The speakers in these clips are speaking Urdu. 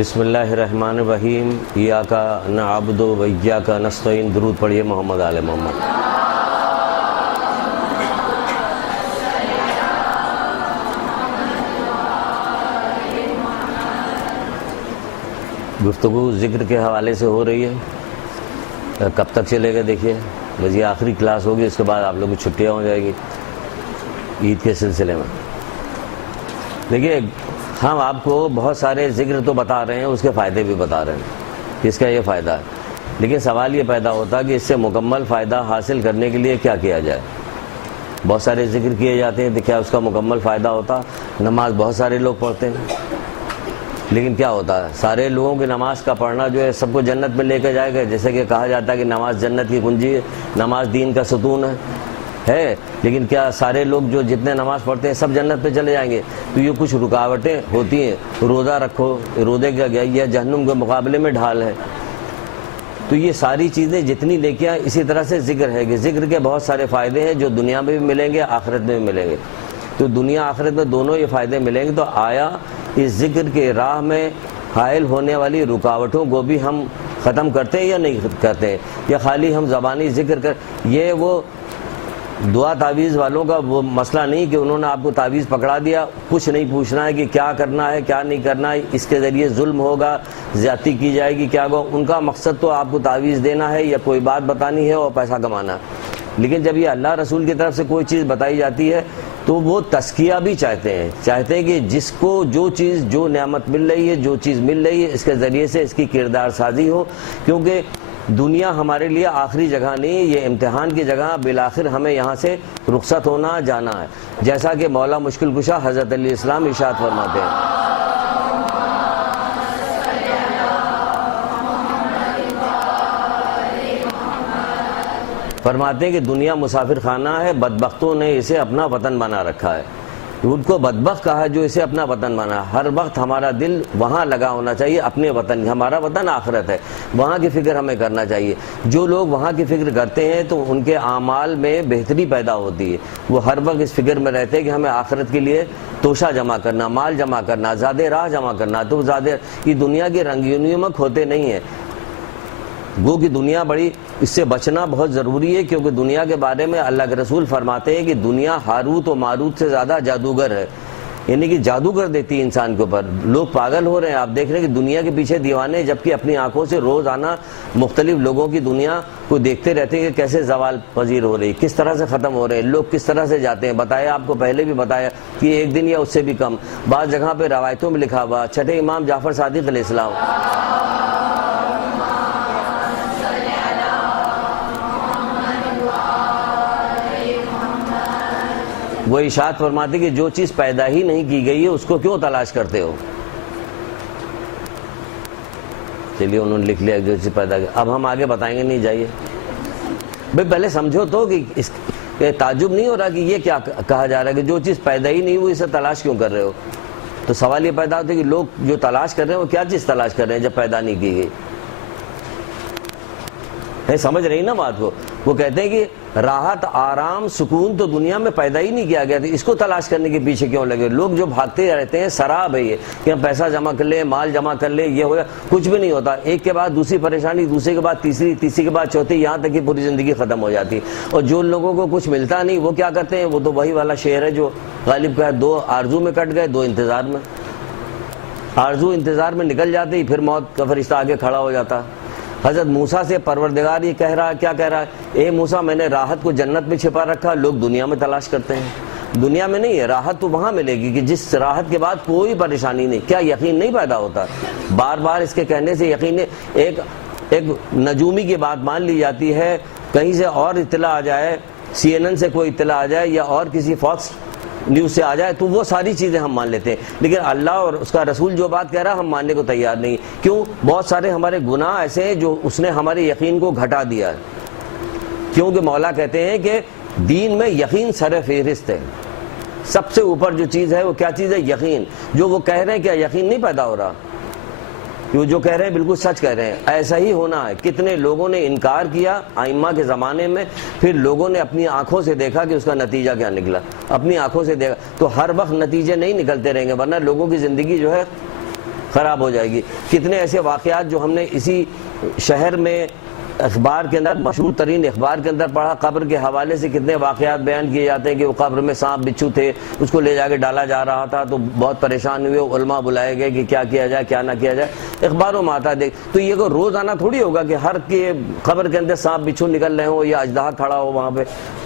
بسم اللہ الرحمن الرحیم ایاک نعبد و ایاک نستعین. درود پڑھیے محمد آل محمد. گفتگو ذکر کے حوالے سے ہو رہی ہے. کب تک چلے گا دیکھیے. بس یہ آخری کلاس ہوگی, اس کے بعد آپ لوگوں کی چھٹیاں ہو جائے گی عید کے سلسلے میں. دیکھیے ہم آپ کو بہت سارے ذکر تو بتا رہے ہیں, اس کے فائدے بھی بتا رہے ہیں, اس کا یہ فائدہ ہے. لیکن سوال یہ پیدا ہوتا ہے کہ اس سے مکمل فائدہ حاصل کرنے کے لیے کیا کیا جائے. بہت سارے ذکر کیے جاتے ہیں, تو کیا اس کا مکمل فائدہ ہوتا. نماز بہت سارے لوگ پڑھتے ہیں, لیکن کیا ہوتا ہے, سارے لوگوں کی نماز کا پڑھنا جو ہے سب کو جنت میں لے کے جائے گا. جیسے کہ کہا جاتا ہے کہ نماز جنت کی کنجی ہے, نماز دین کا ستون ہے. لیکن کیا سارے لوگ جو جتنے نماز پڑھتے ہیں سب جنت پہ چلے جائیں گے؟ تو یہ کچھ رکاوٹیں ہوتی ہیں. روزہ رکھو, روزے کا گیا یہ جہنم کے مقابلے میں ڈھال ہے. تو یہ ساری چیزیں جتنی لے کے آئیں, اسی طرح سے ذکر ہے کہ ذکر کے بہت سارے فائدے ہیں جو دنیا میں بھی ملیں گے, آخرت میں بھی ملیں گے. تو دنیا آخرت میں دونوں یہ فائدے ملیں گے. تو آیا اس ذکر کے راہ میں حائل ہونے والی رکاوٹوں کو بھی ہم ختم کرتے ہیں یا نہیں کرتے ہیں, یا خالی ہم زبانی ذکر کر. یہ وہ دعا تعویذ والوں کا وہ مسئلہ نہیں کہ انہوں نے آپ کو تعویذ پکڑا دیا, کچھ نہیں پوچھنا ہے کہ کیا کرنا ہے کیا نہیں کرنا ہے, اس کے ذریعے ظلم ہوگا, زیادتی کی جائے گی, کیا ہوگا. ان کا مقصد تو آپ کو تعویذ دینا ہے یا کوئی بات بتانی ہے اور پیسہ کمانا ہے. لیکن جب یہ اللہ رسول کی طرف سے کوئی چیز بتائی جاتی ہے تو وہ تزکیہ بھی چاہتے ہیں کہ جس کو جو چیز, جو نعمت مل رہی ہے, جو چیز مل رہی ہے, اس کے ذریعے سے اس کی کردار سازی ہو. کیونکہ دنیا ہمارے لیے آخری جگہ نہیں, یہ امتحان کی جگہ. بالآخر ہمیں یہاں سے رخصت ہونا جانا ہے, جیسا کہ مولا مشکل کشا حضرت علیہ السلام ارشاد فرماتے ہیں. فرماتے ہیں کہ دنیا مسافر خانہ ہے, بدبختوں نے اسے اپنا وطن بنا رکھا ہے. ان کو بدبخت کہا ہے جو اسے اپنا وطن بنا. ہر وقت ہمارا دل وہاں لگا ہونا چاہیے, اپنے وطن. ہمارا وطن آخرت ہے, وہاں کی فکر ہمیں کرنا چاہیے. جو لوگ وہاں کی فکر کرتے ہیں تو ان کے اعمال میں بہتری پیدا ہوتی ہے. وہ ہر وقت اس فکر میں رہتے ہیں کہ ہمیں آخرت کے لیے توشہ جمع کرنا, مال جمع کرنا, زیادہ راہ جمع کرنا. تو زیادہ یہ دنیا کی رنگینیوں میں کھوتے نہیں ہیں. گو کی دنیا بڑی, اس سے بچنا بہت ضروری ہے. کیونکہ دنیا کے بارے میں اللہ کے رسول فرماتے ہیں کہ دنیا ہاروت و ماروت سے زیادہ جادوگر ہے, یعنی کہ جادوگر دیتی ہے انسان کے اوپر. لوگ پاگل ہو رہے ہیں, آپ دیکھ رہے ہیں کہ دنیا کے پیچھے دیوانے, جبکہ اپنی آنکھوں سے روزانہ مختلف لوگوں کی دنیا کو دیکھتے رہتے ہیں کہ کیسے زوال پذیر ہو رہی, کس طرح سے ختم ہو رہے ہیں, لوگ کس طرح سے جاتے ہیں. بتایا آپ کو پہلے بھی بتایا کہ ایک دن یا اس سے بھی کم. بعض جگہ پہ روایتوں میں لکھا ہوا چھٹے امام جعفر صادق علیہ السلام وہ ارشاد فرماتے کہ جو چیز پیدا ہی نہیں کی گئی ہے اس کو کیوں تلاش کرتے ہو. چلیے انہوں نے لکھ لیا جو چیز پیدا کی. اب ہم آگے بتائیں گے, نہیں جائیے بھئی پہلے سمجھو تو کہ اس تعجب نہیں ہو رہا کہ یہ کیا کہا جا رہا ہے کہ جو چیز پیدا ہی نہیں ہوئی اسے تلاش کیوں کر رہے ہو. تو سوال یہ پیدا ہوتا ہے کہ لوگ جو تلاش کر رہے ہیں وہ کیا چیز تلاش کر رہے ہیں جب پیدا نہیں کی گئی. سمجھ رہی نا بات کو. وہ کہتے ہیں کہ راحت, آرام, سکون تو دنیا میں پیدا ہی نہیں کیا گیا تھا, اس کو تلاش کرنے کے پیچھے کیوں لگے. لوگ جو بھاگتے رہتے ہیں سراب ہے یہ کہ ہم پیسہ جمع کر لیں, مال جمع کر لیں, یہ ہو جائے, کچھ بھی نہیں ہوتا. ایک کے بعد دوسری پریشانی, دوسرے کے بعد تیسری, تیسری کے بعد چوتھی, یہاں تک کہ پوری زندگی ختم ہو جاتی. اور جو لوگوں کو کچھ ملتا نہیں وہ کیا کرتے ہیں, وہ تو وہی والا شعر ہے جو غالب کا ہے, 2 آرزو میں کٹ گئے, 2 انتظار میں. آرزو انتظار میں نکل جاتی, پھر موت کا فرشتہ آگے کھڑا ہو جاتا. حضرت موسیٰ سے پروردگار یہ کہہ رہا ہے, کیا کہہ رہا ہے, اے موسیٰ میں نے راحت کو جنت میں چھپا رکھا. لوگ دنیا میں تلاش کرتے ہیں, دنیا میں نہیں ہے. راحت تو وہاں ملے گی کہ جس راحت کے بعد کوئی پریشانی نہیں. کیا یقین نہیں پیدا ہوتا؟ بار بار اس کے کہنے سے یقین. ایک نجومی کی بات مان لی جاتی ہے, کہیں سے اور اطلاع آ جائے, CNN سے کوئی اطلاع آ جائے یا اور کسی فاکس نیوز سے آ جائے تو وہ ساری چیزیں ہم مان لیتے ہیں. لیکن اللہ اور اس کا رسول جو بات کہہ رہا ہے ہم ماننے کو تیار نہیں. کیوں؟ بہت سارے ہمارے گناہ ایسے ہیں جو اس نے ہمارے یقین کو گھٹا دیا ہے. کیونکہ مولا کہتے ہیں کہ دین میں یقین سر فہرست ہے. سب سے اوپر جو چیز ہے وہ کیا چیز ہے؟ یقین. جو وہ کہہ رہے ہیں کیا یقین نہیں پیدا ہو رہا؟ جو کہہ رہے ہیں بالکل سچ کہہ رہے ہیں. ایسا ہی ہونا ہے. کتنے لوگوں نے انکار کیا ائمہ کے زمانے میں, پھر لوگوں نے اپنی آنکھوں سے دیکھا کہ اس کا نتیجہ کیا نکلا. اپنی آنکھوں سے دیکھا. تو ہر وقت نتیجے نہیں نکلتے رہیں گے, ورنہ لوگوں کی زندگی جو ہے خراب ہو جائے گی۔ کتنے ایسے واقعات جو ہم نے اسی شہر میں اخبار کے اندر، مشہور ترین اخبار کے اندر پڑھا، قبر کے حوالے سے کتنے واقعات بیان کیے جاتے ہیں کہ وہ قبر میں سانپ بچھو تھے، اس کو لے جا کے ڈالا جا رہا تھا تو بہت پریشان ہوئے، علماء بلائے گئے کہ کیا کیا جائے کیا نہ کیا جائے، اخباروں میں آتا ہے دیکھ۔ تو یہ کوئی روزانہ تھوڑی ہوگا کہ ہر کے قبر کے اندر سانپ بچھو نکل رہے ہوں یا اژدہا کھڑا ہو وہاں پہ،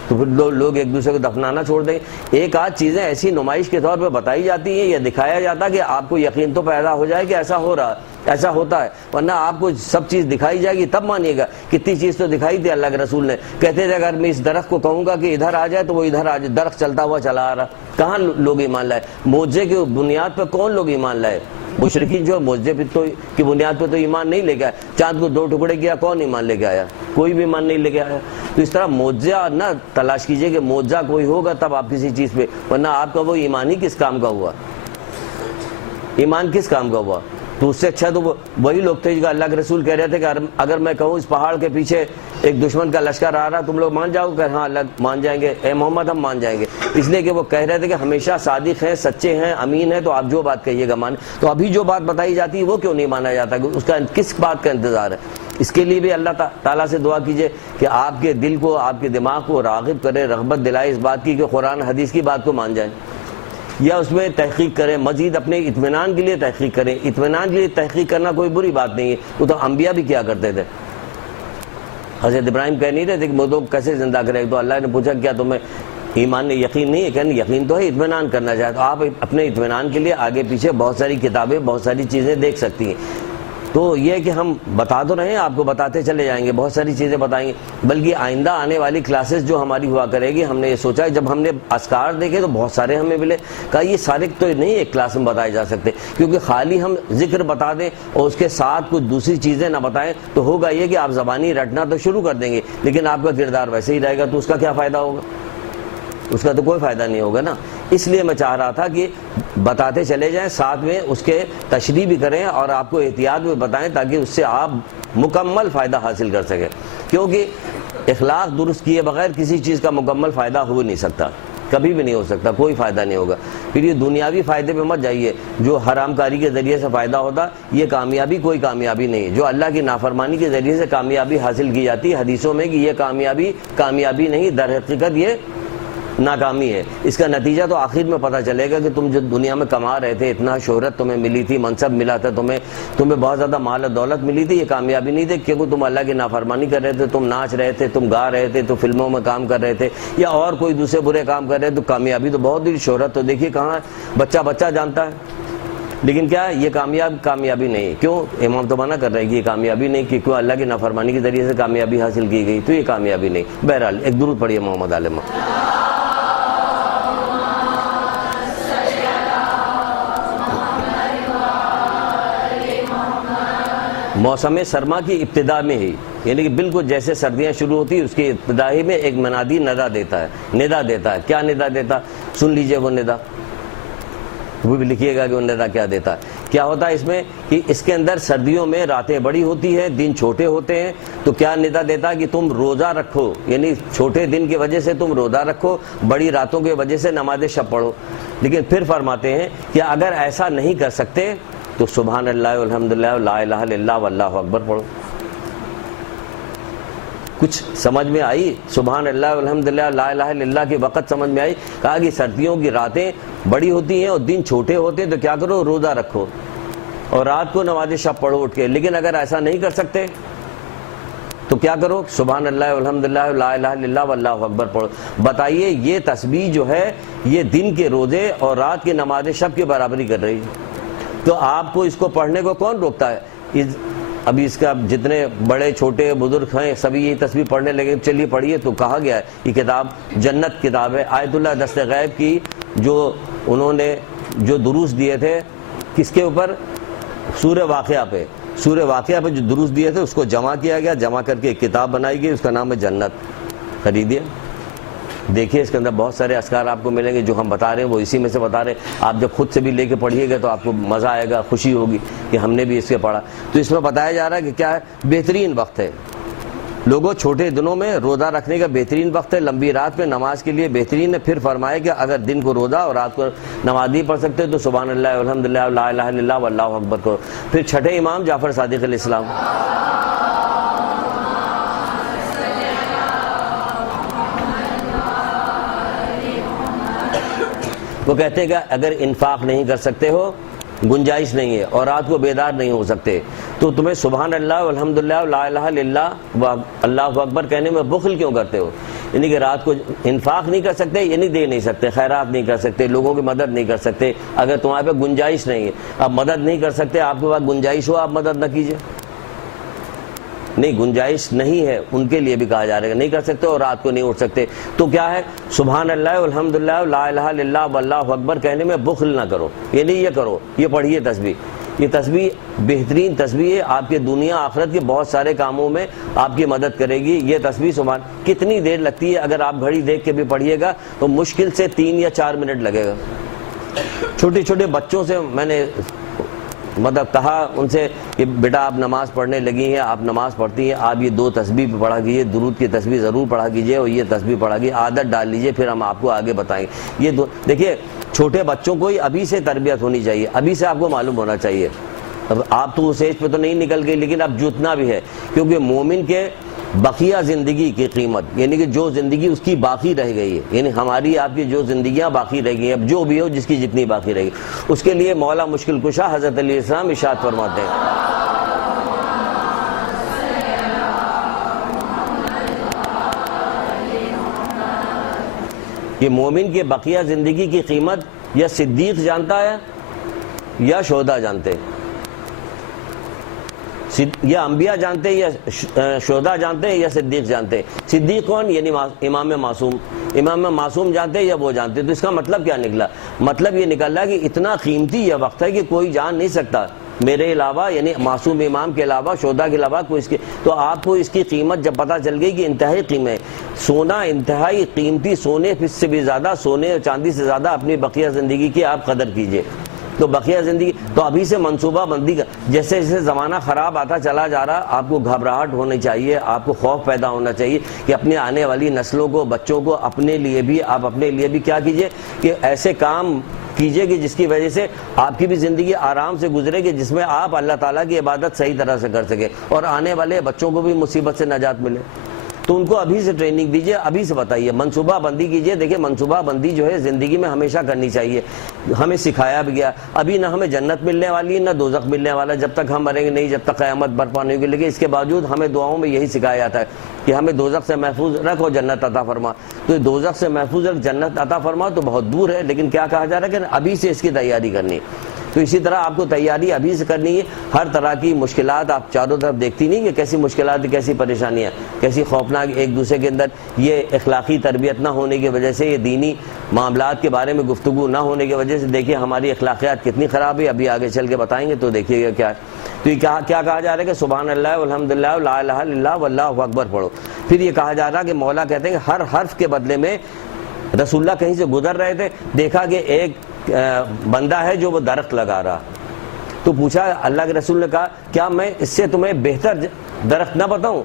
تو پھر لوگ ایک دوسرے کو دفنانا چھوڑ دیں۔ ایک آدھ چیزیں ایسی نمائش کے طور پہ بتائی جاتی ہیں یا دکھایا جاتا کہ آپ کو یقین تو پیدا ہو جائے کہ ایسا ہو رہا، ایسا ہوتا ہے، ورنہ آپ کو سب چیز دکھائی جائے گی تب مانیے گا۔ کتنی چیز تو دکھائی تھی اللہ کے رسول نے، کہتے تھے اگر میں اس درخت کو کہوں گا کہ ادھر آ جائے تو وہ ادھر آ جائے، درخت چلتا ہوا چلا آ رہا۔ کہاں لوگ ایمان لائے؟ معجزے کی بنیاد پر کون لوگ ایمان لائے؟ مشرکین جو معجزے کی بنیاد پہ تو ایمان نہیں لے کے آئے۔ چاند کو 2 ٹکڑے کیا، کون ایمان لے کے آیا؟ کوئی بھی ایمان نہیں لے کے آیا۔ تو اس طرح معجزہ نہ تلاش کیجئے کہ معجزہ کوئی ہوگا تب آپ کسی چیز پہ، ورنہ آپ کا وہ ایمان ہی کس کام کا ہوا؟ ایمان کس کام کا ہوا؟ تو اس سے اچھا تو وہی لوگ تھے جو اللہ کے رسول کہہ رہے تھے کہ اگر میں کہوں اس پہاڑ کے پیچھے ایک دشمن کا لشکر آ رہا تم لوگ مان جاؤ کہ ہاں اللہ مان جائیں گے، اے محمد ہم مان جائیں گے، اس لیے کہ وہ کہہ رہے تھے کہ ہمیشہ صادق ہیں، سچے ہیں، امین ہیں، تو آپ جو بات کہیے گا مانیں۔ تو ابھی جو بات بتائی جاتی ہے وہ کیوں نہیں مانا جاتا؟ اس کا کس بات کا انتظار ہے؟ اس کے لیے بھی اللہ تعالیٰ سے دعا کیجئے کہ آپ کے دل کو، آپ کے دماغ کو راغب کرے، رغبت دلائے اس بات کی کہ قرآن حدیث کی بات کو مان جائیں، یا اس میں تحقیق کریں، مزید اپنے اطمینان کے لیے تحقیق کریں۔ اطمینان کے لیے تحقیق کرنا کوئی بری بات نہیں ہے، وہ تو انبیاء بھی کیا کرتے تھے۔ حضرت ابراہیم کہہ نہیں رہے تھے کہ مردوں کو کیسے زندہ کرے، تو اللہ نے پوچھا کیا تمہیں ایمان نے یقین نہیں ہے؟ کہنے یقین تو ہے، اطمینان کرنا چاہے تو آپ اپنے اطمینان کے لیے آگے پیچھے بہت ساری کتابیں، بہت ساری چیزیں دیکھ سکتی ہیں۔ تو یہ کہ ہم بتا تو رہے ہیں، آپ کو بتاتے چلے جائیں گے، بہت ساری چیزیں بتائیں گے، بلکہ آئندہ آنے والی کلاسز جو ہماری ہوا کرے گی، ہم نے یہ سوچا جب ہم نے اذکار دیکھے تو بہت سارے ہمیں ملے، کہا یہ سارے تو نہیں ایک کلاس میں بتائے جا سکتے، کیونکہ خالی ہم ذکر بتا دیں اور اس کے ساتھ کچھ دوسری چیزیں نہ بتائیں تو ہوگا یہ کہ آپ زبانی رٹنا تو شروع کر دیں گے لیکن آپ کا کردار ویسے ہی رہے گا، تو اس کا کیا فائدہ ہوگا؟ اس کا تو کوئی فائدہ نہیں ہوگا نا۔ اس لیے میں چاہ رہا تھا کہ بتاتے چلے جائیں، ساتھ میں اس کے تشریح بھی کریں اور آپ کو احتیاط بھی بتائیں تاکہ اس سے آپ مکمل فائدہ حاصل کر سکیں، کیونکہ اخلاق درست کیے بغیر کسی چیز کا مکمل فائدہ ہو نہیں سکتا، کبھی بھی نہیں ہو سکتا، کوئی فائدہ نہیں ہوگا۔ پھر یہ دنیاوی فائدے پہ مت جائیے، جو حرام کاری کے ذریعے سے فائدہ ہوتا یہ کامیابی کوئی کامیابی نہیں، جو اللہ کی نافرمانی کے ذریعے سے کامیابی حاصل کی جاتی ہے حدیثوں میں کہ یہ کامیابی نہیں، در حقیقت یہ ناکامی ہے۔ اس کا نتیجہ تو آخر میں پتہ چلے گا کہ تم جو دنیا میں کما رہے تھے، اتنا شہرت تمہیں ملی تھی، منصب ملا تھا تمہیں بہت زیادہ مال و دولت ملی تھی، یہ کامیابی نہیں تھی کیونکہ تم اللہ کی نافرمانی کر رہے تھے، تم ناچ رہے تھے، تم گا رہے تھے، تو فلموں میں کام کر رہے تھے یا اور کوئی دوسرے برے کام کر رہے تھے، تو کامیابی تو بہت ہی، شہرت تو دیکھیے کہاں بچہ جانتا ہے، لیکن کیا یہ کامیابی نہیں۔ کیوں؟ امام تو منع کر رہے ہیں کہ یہ کامیابی نہیں، کہ کیوں اللہ کی نافرمانی کے ذریعے سے کامیابی حاصل کی گئی، تو یہ کامیابی نہیں۔ بہرحال ایک درود پڑھیے محمد عالم۔ موسم سرما کی ابتدا میں ہی، یعنی کہ بالکل جیسے سردیاں شروع ہوتی اس کی ابتدائی میں ایک منادی ندا دیتا ہے۔ کیا ندا دیتا؟ سن لیجئے وہ ندا، وہ بھی لکھیے گا کہ وہ ندا کیا دیتا ہے۔ کیا ہوتا ہے اس میں کہ اس کے اندر سردیوں میں راتیں بڑی ہوتی ہیں، دن چھوٹے ہوتے ہیں، تو کیا ندا دیتا ہے کہ تم روزہ رکھو، یعنی چھوٹے دن کی وجہ سے تم روزہ رکھو، بڑی راتوں کی وجہ سے نماز شب پڑھو۔ لیکن پھر فرماتے ہیں کہ اگر ایسا نہیں کر سکتے تو سبحان اللہ والحمدللہ لا الہ الا اللہ واللہ اکبر پڑھو۔ کچھ سمجھ میں آئی؟ سبحان اللہ والحمدللہ لا الہ الا اللہ کے وقت سمجھ میں آئی؟ کہا کہ سردیوں کی راتیں بڑی ہوتی ہیں اور دن چھوٹے ہوتے ہیں، تو کیا کرو؟ روزہ رکھو اور رات کو نماز شب پڑھو اٹھ کے۔ لیکن اگر ایسا نہیں کر سکتے تو کیا کرو؟ سبحان اللہ والحمدللہ لا الہ الا اللہ واللہ اکبر پڑھو۔ بتائیے یہ تسبیح جو ہے یہ دن کے روزے اور رات کی نماز شب کی برابری کر رہی ہے، تو آپ کو اس کو پڑھنے کو کون روکتا ہے؟ ابھی اس کا جتنے بڑے چھوٹے بزرگ ہیں سبھی یہ تسبیح پڑھنے لگے، چلیے پڑھیے۔ تو کہا گیا ہے یہ کتاب جنت کتاب ہے، آیت اللہ دست غیب کی، جو انہوں نے جو دروس دیے تھے کس کے اوپر؟ سورہ واقعہ پہ جو دروس دیے تھے اس کو جمع کیا گیا، جمع کر کے ایک کتاب بنائی گئی، اس کا نام ہے جنت۔ خریدیے، دیکھیے اس کے اندر بہت سارے اذکار آپ کو ملیں گے، جو ہم بتا رہے ہیں وہ اسی میں سے بتا رہے ہیں۔ آپ جب خود سے بھی لے کے پڑھیے گا تو آپ کو مزہ آئے گا، خوشی ہوگی کہ ہم نے بھی اس سے پڑھا۔ تو اس میں بتایا جا رہا ہے کہ کیا ہے؟ بہترین وقت ہے، لوگوں چھوٹے دنوں میں روزہ رکھنے کا بہترین وقت ہے، لمبی رات میں نماز کے لیے بہترین ہے۔ پھر فرمایا کہ اگر دن کو روزہ اور رات کو نماز نہیں پڑھ سکتے تو سبحان اللہ والحمدللہ لا الہ الا اللہ واللہ اکبر کرو۔ پھر چھٹے امام جعفر صادق علیہ السلام، وہ کہتے ہیں کہ اگر انفاق نہیں کر سکتے ہو، گنجائش نہیں ہے، اور رات کو بیدار نہیں ہو سکتے، تو تمہیں سبحان اللہ والحمدللہ لا الہ الا اللہ و اللہ اکبر کہنے میں بخل کیوں کرتے ہو؟ یعنی کہ رات کو انفاق نہیں کر سکتے، یعنی دے نہیں سکتے، خیرات نہیں کر سکتے، لوگوں کی مدد نہیں کر سکتے، اگر تمہارے پہ گنجائش نہیں ہے، اب مدد نہیں کر سکتے، آپ کے پاس گنجائش ہو آپ مدد نہ کیجئے، نہیں گنجائش نہیں ہے ان کے لیے بھی کہا جا رہا ہے، نہیں کر سکتے اور رات کو نہیں اٹھ سکتے، تو کیا ہے سبحان اللہ والحمدللہ لا الہ الا اللہ واللہ اکبر کہنے میں بخل نہ کرو، یہ نہیں یہ کرو، یہ پڑھیے تسبیح، یہ تسبیح بہترین تسبیح ہے، آپ کے دنیا آخرت کے بہت سارے کاموں میں آپ کی مدد کرے گی یہ تسبیح۔ سبحان کتنی دیر لگتی ہے؟ اگر آپ گھڑی دیکھ کے بھی پڑھیے گا تو مشکل سے 3 یا 4 منٹ لگے گا۔ چھوٹے چھوٹے بچوں سے میں نے مطلب کہا ان سے کہ بیٹا آپ نماز پڑھنے لگی ہیں، آپ نماز پڑھتی ہیں، آپ یہ 2 تسبیح پڑھا کیجیے، درود کی تسبیح ضرور پڑھا کیجیے اور یہ تسبیح پڑھا کیجیے، عادت ڈال لیجیے، پھر ہم آپ کو آگے بتائیں گے۔ یہ دیکھیے چھوٹے بچوں کو ہی ابھی سے تربیت ہونی چاہیے، ابھی سے آپ کو معلوم ہونا چاہیے۔ اب آپ تو اس ایج پہ تو نہیں نکل گئے، لیکن اب جتنا بھی ہے، کیونکہ مومن کے بقیہ زندگی کی قیمت، یعنی کہ جو زندگی اس کی باقی رہ گئی ہے، یعنی ہماری آپ کی جو زندگیاں باقی رہ گئی ہیں، اب جو بھی ہو جس کی جتنی باقی رہ گئی، اس کے لیے مولا مشکل کشا حضرت علیہ السلام ارشاد فرماتے ہیں کہ مومن کے بقیہ زندگی کی قیمت یا صدیق جانتا ہے یا شہداء جانتے ہیں، یا انبیاء جانتے ہیں یا شہداء جانتے ہیں یا صدیق جانتے ہیں۔ صدیق کون؟ یعنی امام معصوم، امام معصوم جانتے ہیں یا وہ جانتے ہیں؟ تو اس کا مطلب کیا نکلا؟ مطلب یہ نکلا کہ اتنا قیمتی یہ وقت ہے کہ کوئی جان نہیں سکتا میرے علاوہ، یعنی معصوم امام کے علاوہ، شہداء کے علاوہ کوئی اس کی، تو آپ کو اس کی قیمت جب پتہ چل گئی کہ انتہائی قیمت ہے، سونا انتہائی قیمتی، سونے سے بھی زیادہ، سونے اور چاندی سے زیادہ اپنی بقیہ زندگی کی آپ قدر کیجئے۔ تو بقیہ زندگی تو ابھی سے منصوبہ بندی کا، جیسے جیسے زمانہ خراب آتا چلا جا رہا، آپ کو گھبراہٹ ہونی چاہیے، آپ کو خوف پیدا ہونا چاہیے کہ اپنے آنے والی نسلوں کو، بچوں کو، اپنے لیے بھی، آپ اپنے لیے بھی کیا کیجئے کہ ایسے کام کیجئے کہ جس کی وجہ سے آپ کی بھی زندگی آرام سے گزرے گی، جس میں آپ اللہ تعالیٰ کی عبادت صحیح طرح سے کر سکیں اور آنے والے بچوں کو بھی مصیبت سے نجات ملے۔ تو ان کو ابھی سے ٹریننگ دیجئے، ابھی سے بتائیے، منصوبہ بندی کیجئے۔ دیکھیں منصوبہ بندی جو ہے زندگی میں ہمیشہ کرنی چاہیے، ہمیں سکھایا بھی گیا۔ ابھی نہ ہمیں جنت ملنے والی ہے نہ دوزخ ملنے والا، جب تک ہم مریں گے نہیں، جب تک قیامت برپا نہیں ہوگی، لیکن اس کے باوجود ہمیں دعاؤں میں یہی سکھایا جاتا ہے کہ ہمیں دوزخ سے محفوظ رکھ اور جنت عطا فرما۔ تو دوزخ سے محفوظ رکھ، جنت عطا فرما تو بہت دور ہے، لیکن کیا کہا جا رہا ہے کہ ابھی سے اس کی تیاری کرنی۔ تو اسی طرح آپ کو تیاری ابھی سے کرنی ہے۔ ہر طرح کی مشکلات آپ چاروں طرف دیکھتی نہیں کہ کیسی مشکلات، کیسی پریشانیاں، کیسی خوفناک ایک دوسرے کے اندر، یہ اخلاقی تربیت نہ ہونے کی وجہ سے، یہ دینی معاملات کے بارے میں گفتگو نہ ہونے کی وجہ سے دیکھیے ہماری اخلاقیات کتنی خراب ہے۔ ابھی آگے چل کے بتائیں گے تو دیکھیے گا کیا ہے۔ تو یہ کیا کہا جا رہا ہے کہ سبحان اللہ والحمدللہ لا الہ الا اللہ واللہ اکبر پڑھو۔ پھر یہ کہا جا رہا کہ مولا کہتے ہیں کہ ہر حرف کے بدلے میں، رسول اللہ کہیں سے گزر رہے تھے، دیکھا کہ ایک بندہ ہے جو وہ درخت لگا رہا، تو پوچھا اللہ کے رسول نے کہا کیا میں اس سے تمہیں بہتر درخت نہ بتاؤں؟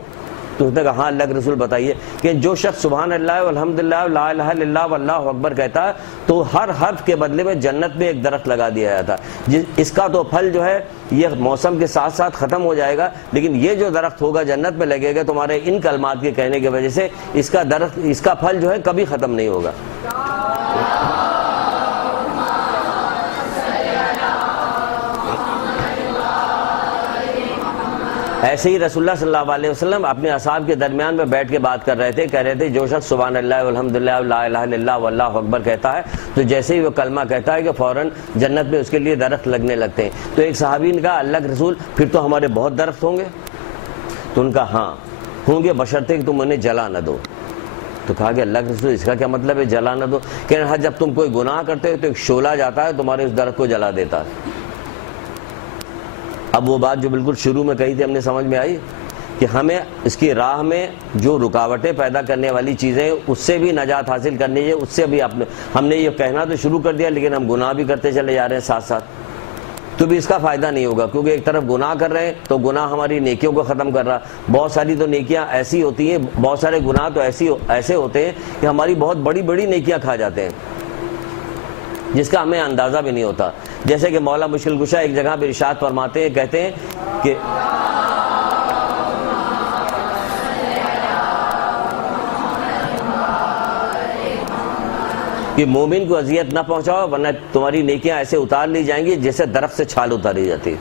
تو اس نے کہا ہاں اللہ کے رسول بتائیے، کہ جو شخص سبحان اللہ والحمدللہ لا الہ الا اللہ واللہ اکبر کہتا تو ہر حرف کے بدلے میں جنت میں ایک درخت لگا دیا جاتا۔ اس کا تو پھل جو ہے یہ موسم کے ساتھ ساتھ ختم ہو جائے گا، لیکن یہ جو درخت ہوگا جنت میں لگے گا تمہارے ان کلمات کے کہنے کی وجہ سے، اس کا درخت، اس کا پھل جو ہے کبھی ختم نہیں ہوگا۔ ایسے ہی رسول اللہ صلی اللہ علیہ وسلم اپنے اصحاب کے درمیان میں بیٹھ کے بات کر رہے تھے، کہہ رہے تھے جو شخص سبحان اللہ والحمدللہ لا الہ الا اللہ واللہ اکبر کہتا ہے تو جیسے ہی وہ کلمہ کہتا ہے کہ فوراً جنت میں اس کے لیے درخت لگنے لگتے ہیں۔ تو ایک صحابی نے کہا اللہ کے رسول پھر تو ہمارے بہت درخت ہوں گے؟ تو ان کا ہاں ہوں گے، بشرطے کہ تم انہیں جلا نہ دو۔ تو کہا کہ اللہ کے رسول اس کا کیا مطلب ہے جلا نہ دو؟ کہ ہاں جب تم کوئی گناہ کرتے ہو تو ایک شعلہ جاتا ہے تمہارے اس درخت کو جلا دیتا ہے۔ اب وہ بات جو بالکل شروع میں کہی تھی ہم نے سمجھ میں آئی کہ ہمیں اس کی راہ میں جو رکاوٹیں پیدا کرنے والی چیزیں اس سے بھی نجات حاصل کرنی ہے، اس سے بھی ہم نے یہ کہنا تو شروع کر دیا لیکن ہم گناہ بھی کرتے چلے جا رہے ہیں ساتھ ساتھ۔ تو بھی اس کا فائدہ نہیں ہوگا، کیونکہ ایک طرف گناہ کر رہے ہیں تو گناہ ہماری نیکیوں کو ختم کر رہا. بہت ساری تو نیکیاں ایسی ہوتی ہیں، بہت سارے گناہ تو ایسے ہوتے ہیں کہ ہماری بہت بڑی بڑی نیکیاں کھا جاتے ہیں جس کا ہمیں اندازہ بھی نہیں ہوتا. جیسے کہ مولا مشکل کشا ایک جگہ پہ ارشاد فرماتے ہیں، کہتے ہیں کہ مومن کو اذیت نہ پہنچاؤ ورنہ تمہاری نیکیاں ایسے اتار لی جائیں گی جیسے درخت سے چھال اتاری جاتی.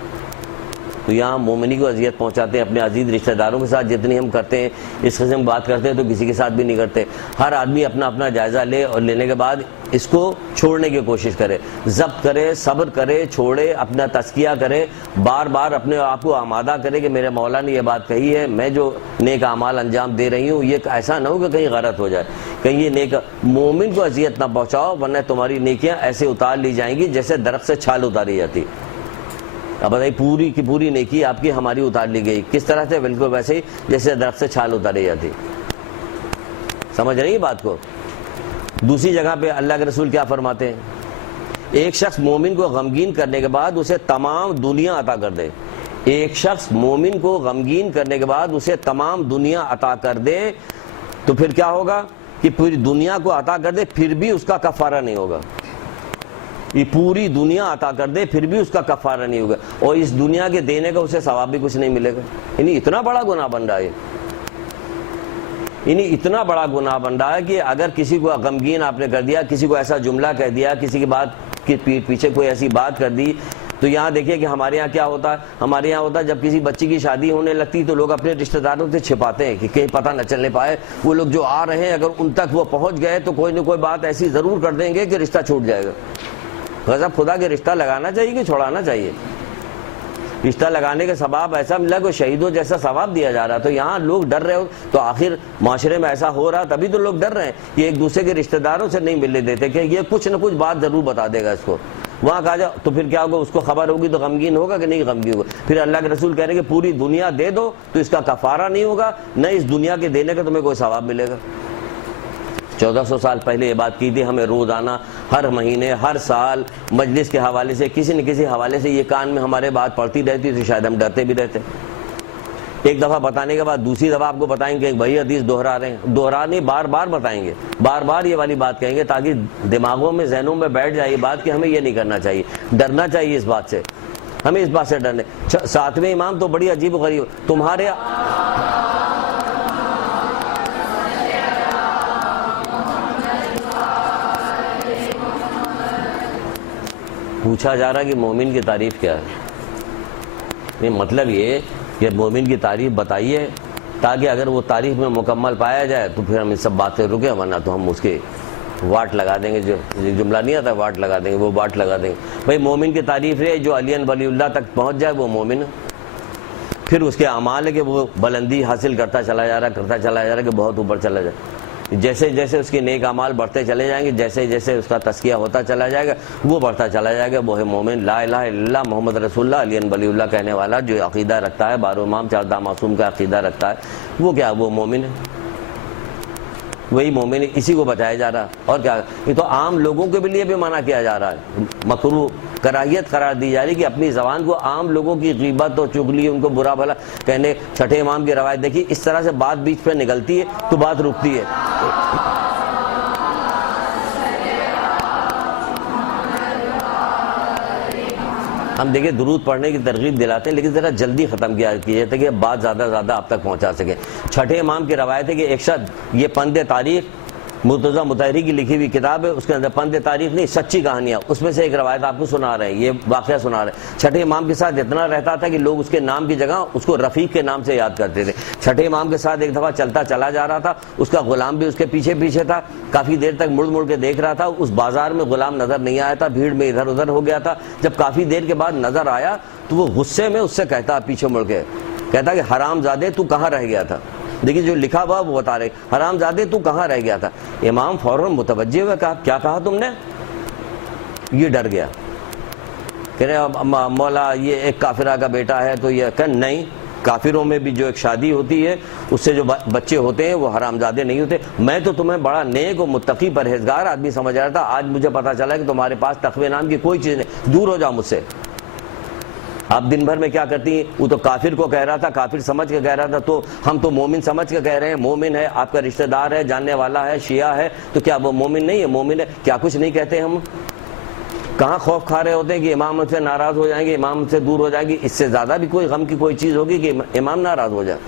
تو یہاں مومنی کو اذیت پہنچاتے ہیں اپنے عزیز رشتہ داروں کے ساتھ جتنی ہم کرتے ہیں، اس قسم کی بات کرتے ہیں تو کسی کے ساتھ بھی نہیں کرتے. ہر آدمی اپنا اپنا جائزہ لے اور لینے کے بعد اس کو چھوڑنے کی کوشش کرے، ضبط کرے، صبر کرے، چھوڑے، اپنا تزکیہ کرے، بار بار اپنے آپ کو آمادہ کرے کہ میرے مولا نے یہ بات کہی ہے، میں جو نیک اعمال انجام دے رہی ہوں یہ ایسا نہ ہو کہ کہیں غلط ہو جائے، کہیں یہ نیک. مومن کو اذیت نہ پہنچاؤ ورنہ تمہاری نیکیاں ایسے اتار لی جائیں گی جیسے درخت سے چھال اتاری جاتی. اب بتائیے پوری کی پوری نیکی آپ کی ہماری اتار لی گئی، کس طرح سے؟ بالکل ویسے ہی جیسے درخت سے چھال اتاری جاتی. سمجھ رہی ہیں بات کو؟ دوسری جگہ پہ اللہ کے رسول کیا فرماتے ہیں؟ ایک شخص مومن کو غمگین کرنے کے بعد اسے تمام دنیا عطا کر دے. ایک شخص مومن کو غمگین کرنے کے بعد اسے تمام دنیا عطا کر دے تو پھر کیا ہوگا کہ پوری دنیا کو عطا کر دے پھر بھی اس کا کفارہ نہیں ہوگا. یہ پوری دنیا عطا کر دے پھر بھی اس کا کفارہ نہیں ہوگا، اور اس دنیا کے دینے کا اسے ثواب بھی کچھ نہیں ملے گا. یعنی اتنا بڑا گناہ بن رہا ہے، یعنی اتنا بڑا گناہ بن رہا ہے کہ اگر کسی کو غمگین آپ نے کر دیا، کسی کو ایسا جملہ کہہ دیا، کسی کی بات کے پیچھے کوئی ایسی بات کر دی. تو یہاں دیکھیے کہ ہمارے یہاں کیا ہوتا ہے، ہمارے یہاں ہوتا ہے جب کسی بچی کی شادی ہونے لگتی تو لوگ اپنے رشتہ داروں سے چھپاتے ہیں کہ کہیں پتہ نہ چلنے پائے. وہ لوگ جو آ رہے ہیں اگر ان تک وہ پہنچ گئے تو کوئی نہ کوئی بات ایسی ضرور کر دیں گے کہ رشتہ چھوٹ جائے گا. غضب خدا کے رشتہ لگانا چاہیے کہ چھوڑانا چاہیے؟ رشتہ لگانے کا ثواب ایسا ملا کہ شہیدوں جیسا ثواب دیا جا رہا. تو یہاں لوگ ڈر رہے ہو تو آخر معاشرے میں ایسا ہو رہا تبھی تو لوگ ڈر رہے ہیں کہ ایک دوسرے کے رشتہ داروں سے نہیں ملنے دیتے کہ یہ کچھ نہ کچھ بات ضرور بتا دے گا اس کو. وہاں کہا جا تو پھر کیا ہوگا، اس کو خبر ہوگی تو غمگین ہوگا کہ نہیں غمگین ہوگا. پھر اللہ کے رسول کہہ رہے ہیں کہ پوری دنیا دے دو تو اس کا کفارہ نہیں ہوگا، نہ اس دنیا کے دینے کا تمہیں کوئی ثواب ملے گا. 1400 سال پہلے یہ بات کی تھی. ہمیں روزانہ، ہر مہینے، ہر سال مجلس کے حوالے سے کسی نہ کسی حوالے سے یہ کان میں ہمارے بات پڑتی رہتی تو شاید ہم ڈرتے بھی رہتے. ایک دفعہ بتانے کے بعد دوسری دفعہ آپ کو بتائیں گے کہ وہی حدیث دہرا رہے ہیں، دہرا نہیں بار بار بتائیں گے، بار بار یہ والی بات کہیں گے تاکہ دماغوں میں، ذہنوں میں بیٹھ جائے یہ بات کہ ہمیں یہ نہیں کرنا چاہیے، ڈرنا چاہیے اس بات سے، ہمیں اس بات سے ڈرنے. 7ویں امام تو بڑی عجیب و غریب تمہارے پوچھا جا رہا ہے کہ مومن کی تعریف کیا ہے. مطلب یہ کہ مومن کی تعریف بتائیے تاکہ اگر وہ تعریف میں مکمل پایا جائے تو پھر ہم اس سب باتیں رکیں، ورنہ تو ہم اس کے واٹ لگا دیں گے. جو جملہ نہیں آتا واٹ لگا دیں گے، وہ واٹ لگا دیں گے. بھائی مومن کی تعریف ہے جو علی ولی اللہ تک پہنچ جائے وہ مومن ہے. پھر اس کے اعمال ہے کہ وہ بلندی حاصل کرتا چلا جا رہا ہے کہ بہت اوپر چلا جائے. جیسے جیسے اس کے نیک اعمال بڑھتے چلے جائیں گے، جیسے جیسے اس کا تزکیہ ہوتا چلا جائے گا وہ بڑھتا چلا جائے گا. وہ ہے مومن، لا الہ الا اللہ محمد رسول اللہ علی ولی اللہ کہنے والا، جو عقیدہ رکھتا ہے 12 امام 14 معصوم کا عقیدہ رکھتا ہے، وہ کیا وہ مومن ہے. وہی مومن، اسی کو بتایا جا رہا. اور کیا یہ تو عام لوگوں کے لیے بھی منع کیا جا رہا ہے، مکروہ کراہیت قرار دی جا رہی کہ اپنی زبان کو عام لوگوں کی غیبت اور چغلی، ان کو برا بھلا کہنے. 6 امام کی روایت دیکھیے، اس طرح سے بات بیچ پہ نکلتی ہے تو بات رکتی ہے. ہم دیکھیں درود پڑھنے کی ترغیب دلاتے ہیں لیکن ذرا جلدی ختم کیا جاتا ہے کہ بات زیادہ سے زیادہ آپ تک پہنچا سکیں. 6 امام کی روایت ہے کہ ایک شخص، یہ پند تاریخ مرتضیٰ مطہری کی لکھی ہوئی کتاب ہے، اس کے اندر پند تاریخ نہیں سچی کہانیاں، اس میں سے ایک روایت آپ کو سنا رہے ہیں، یہ واقعہ سنا رہے ہیں. 6 امام کے ساتھ اتنا رہتا تھا کہ لوگ اس کے نام کی جگہ اس کو رفیق کے نام سے یاد کرتے تھے. 6 امام کے ساتھ ایک دفعہ چلتا چلا جا رہا تھا، اس کا غلام بھی اس کے پیچھے پیچھے تھا. کافی دیر تک مڑ مڑ کے دیکھ رہا تھا، اس بازار میں غلام نظر نہیں آیا تھا، بھیڑ میں ادھر ادھر ہو گیا تھا. جب کافی دیر کے بعد نظر آیا تو وہ غصے میں اس سے کہتا، پیچھے مڑ کے کہتا کہ حرام زادے تو کہاں رہ گیا تھا. دیکھیے جو لکھا ہوا وہ بتا رہے، حرام زادے تو کہاں رہ گیا تھا. امام فوراً متوجہ ہوئے، کہا کیا کہا تم نے؟ یہ ڈر گیا، کہہ رہے مولا یہ ایک کافرہ کا بیٹا ہے تو یہ کہ نہیں، کافروں میں بھی جو ایک شادی ہوتی ہے اس سے جو بچے ہوتے ہیں وہ حرام زادے نہیں ہوتے. میں تو تمہیں بڑا نیک و متقی پرہیزگار آدمی سمجھ رہا تھا، آج مجھے پتا چلا کہ تمہارے پاس تقوی نام کی کوئی چیز نہیں، دور ہو جاؤ مجھ سے. آپ دن بھر میں کیا کرتی ہیں؟ وہ تو کافر کو کہہ رہا تھا، کافر سمجھ کے کہہ رہا تھا، تو ہم تو مومن سمجھ کے کہہ رہے ہیں. مومن ہے، آپ کا رشتہ دار ہے، جاننے والا ہے، شیعہ ہے، تو کیا وہ مومن نہیں ہے؟ مومن ہے. کیا کچھ نہیں کہتے ہم؟ کہاں خوف کھا رہے ہوتے ہیں کہ امام سے ناراض ہو جائیں گے، امام سے دور ہو جائیں گے؟ اس سے زیادہ بھی کوئی غم کی کوئی چیز ہوگی کہ امام ناراض ہو جائے؟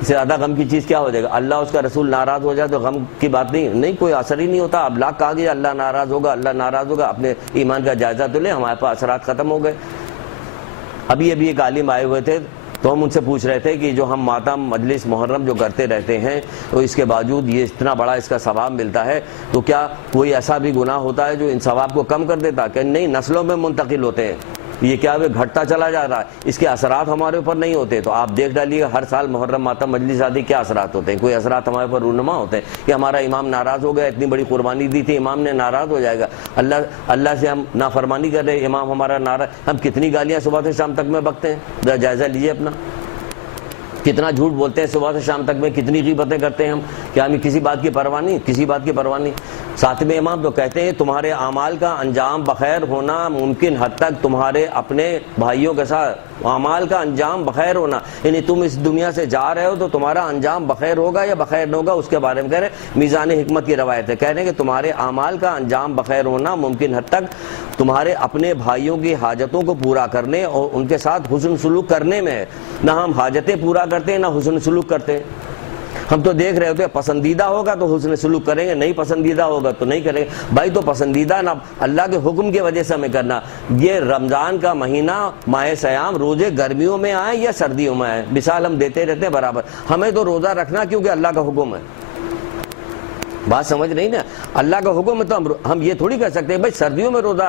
اس سے زیادہ غم کی چیز کیا ہو جائے گا؟ اللہ اس کا رسول ناراض ہو جائے تو غم کی بات نہیں، کوئی اثر ہی نہیں ہوتا. اب لاکھ کہا گیا اللہ ناراض ہوگا، اللہ ناراض ہوگا. اپنے ایمان کا جائزہ تو لیں، ہمارے پاس اثرات ختم ہو گئے. ابھی ایک عالم آئے ہوئے تھے تو ہم ان سے پوچھ رہے تھے کہ جو ہم ماتم مجلس محرم جو کرتے رہتے ہیں تو اس کے باوجود یہ اتنا بڑا اس کا ثواب ملتا ہے، تو کیا کوئی ایسا بھی گناہ ہوتا ہے جو ان ثواب کو کم کر دیتا؟ کہ نہیں، نسلوں میں منتقل ہوتے ہیں، یہ کیا گھٹتا چلا جا رہا ہے، اس کے اثرات ہمارے اوپر نہیں ہوتے. تو آپ دیکھ ڈالیے ہر سال محرم ماتم مجلس آتی، کیا اثرات ہوتے ہیں؟ کوئی اثرات ہمارے اوپر رونما ہوتے ہیں کہ ہمارا امام ناراض ہو گیا، اتنی بڑی قربانی دی تھی، امام نے ناراض ہو جائے گا، اللہ سے ہم نافرمانی کر رہے ہیں، امام ہمارا ناراض. ہم کتنی گالیاں صبح سے شام تک میں بکتے ہیں، جائزہ لیجیے اپنا. کتنا جھوٹ بولتے ہیں صبح سے شام تک میں، کتنی غیبتیں کرتے ہیں ہم. کیا ہمیں کسی بات کی پرواہ نہیں؟ کسی بات کی پرواہ نہیں. ساتویں امام تو کہتے ہیں تمہارے اعمال کا انجام بخیر ہونا ممکن حد تک تمہارے اپنے بھائیوں کے ساتھ، اعمال کا انجام بخیر ہونا، یعنی تم اس دنیا سے جا رہے ہو تو تمہارا انجام بخیر ہوگا یا بخیر نہ ہوگا، اس کے بارے میں کہہ رہے ہیں. میزان حکمت کی روایت ہے، کہہ رہے ہیں کہ تمہارے اعمال کا انجام بخیر ہونا ممکن حد تک تمہارے اپنے بھائیوں کی حاجتوں کو پورا کرنے اور ان کے ساتھ حسن سلوک کرنے میں ہے. نہ ہم حاجتیں پورا کرتے ہیں، نہ حسن سلوک کرتے ہیں. ہم تو دیکھ رہے ہوتے ہیں پسندیدہ ہوگا تو حسن سلوک کریں گے، نہیں پسندیدہ ہوگا تو نہیں کریں گے. بھائی تو پسندیدہ نہ اللہ کے حکم کی وجہ سے ہمیں کرنا. یہ رمضان کا مہینہ ماہ سیام روزے گرمیوں میں آئے یا سردیوں میں آئے، مثال ہم دیتے رہتے ہیں برابر. ہمیں تو روزہ رکھنا کیونکہ اللہ کا حکم ہے. بات سمجھ نہیں نا؟ اللہ کا حکم ہے تو ہم یہ تھوڑی کہہ سکتے ہیں بھائی سردیوں میں روزہ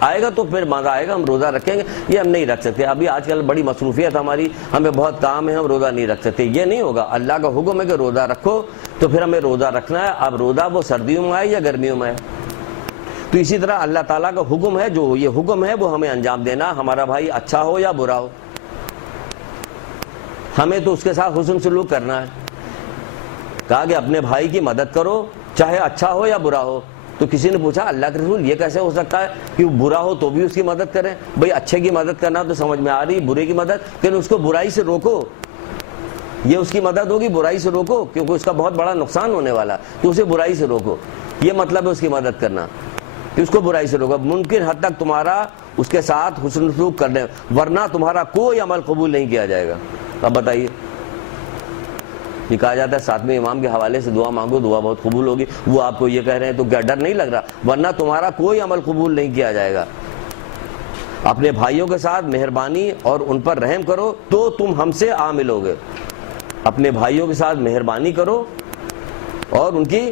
آئے گا تو پھر مزہ آئے گا، ہم روزہ رکھیں گے. یہ ہم نہیں رکھ سکتے. ابھی آج کل بڑی مصروفیت ہماری، ہمیں بہت کام ہے، ہم روزہ نہیں رکھ سکتے. یہ نہیں ہوگا. اللہ کا حکم ہے کہ روزہ رکھو تو پھر ہمیں روزہ رکھنا ہے. اب روزہ وہ سردیوں میں آئے یا گرمیوں میں آئے. تو اسی طرح اللہ تعالیٰ کا حکم ہے، جو یہ حکم ہے وہ ہمیں انجام دینا. ہمارا بھائی اچھا ہو یا برا ہو، ہمیں تو اس کے ساتھ حسن سلوک کرنا ہے. کہا کہ اپنے بھائی کی مدد کرو چاہے اچھا ہو یا برا ہو. تو کسی نے پوچھا اللہ کے رسول یہ کیسے ہو سکتا ہے کہ وہ برا ہو تو بھی اس کی مدد کریں؟ بھئی اچھے کی مدد کرنا تو سمجھ میں آ رہی، برے کی مدد کہ اس کو برائی سے روکو، یہ اس کی مدد ہوگی. برائی سے روکو کیونکہ اس کا بہت بڑا نقصان ہونے والا، تو اسے برائی سے روکو. یہ مطلب ہے اس کی مدد کرنا کہ اس کو برائی سے روکو. ممکن حد تک تمہارا اس کے ساتھ حسن سلوک کرنے، ورنہ تمہارا کوئی عمل قبول نہیں کیا جائے گا. اب بتائیے، یہ کہا جاتا ہے ساتویں امام کے حوالے سے دعا مانگو، دعا بہت قبول ہوگی. وہ آپ کو یہ کہہ رہے ہیں تو کیا ڈر نہیں لگ رہا؟ ورنہ تمہارا کوئی عمل قبول نہیں کیا جائے گا. اپنے بھائیوں کے ساتھ مہربانی اور ان پر رحم کرو تو تم ہم سے آ ملو گے. اپنے بھائیوں کے ساتھ مہربانی کرو اور ان کی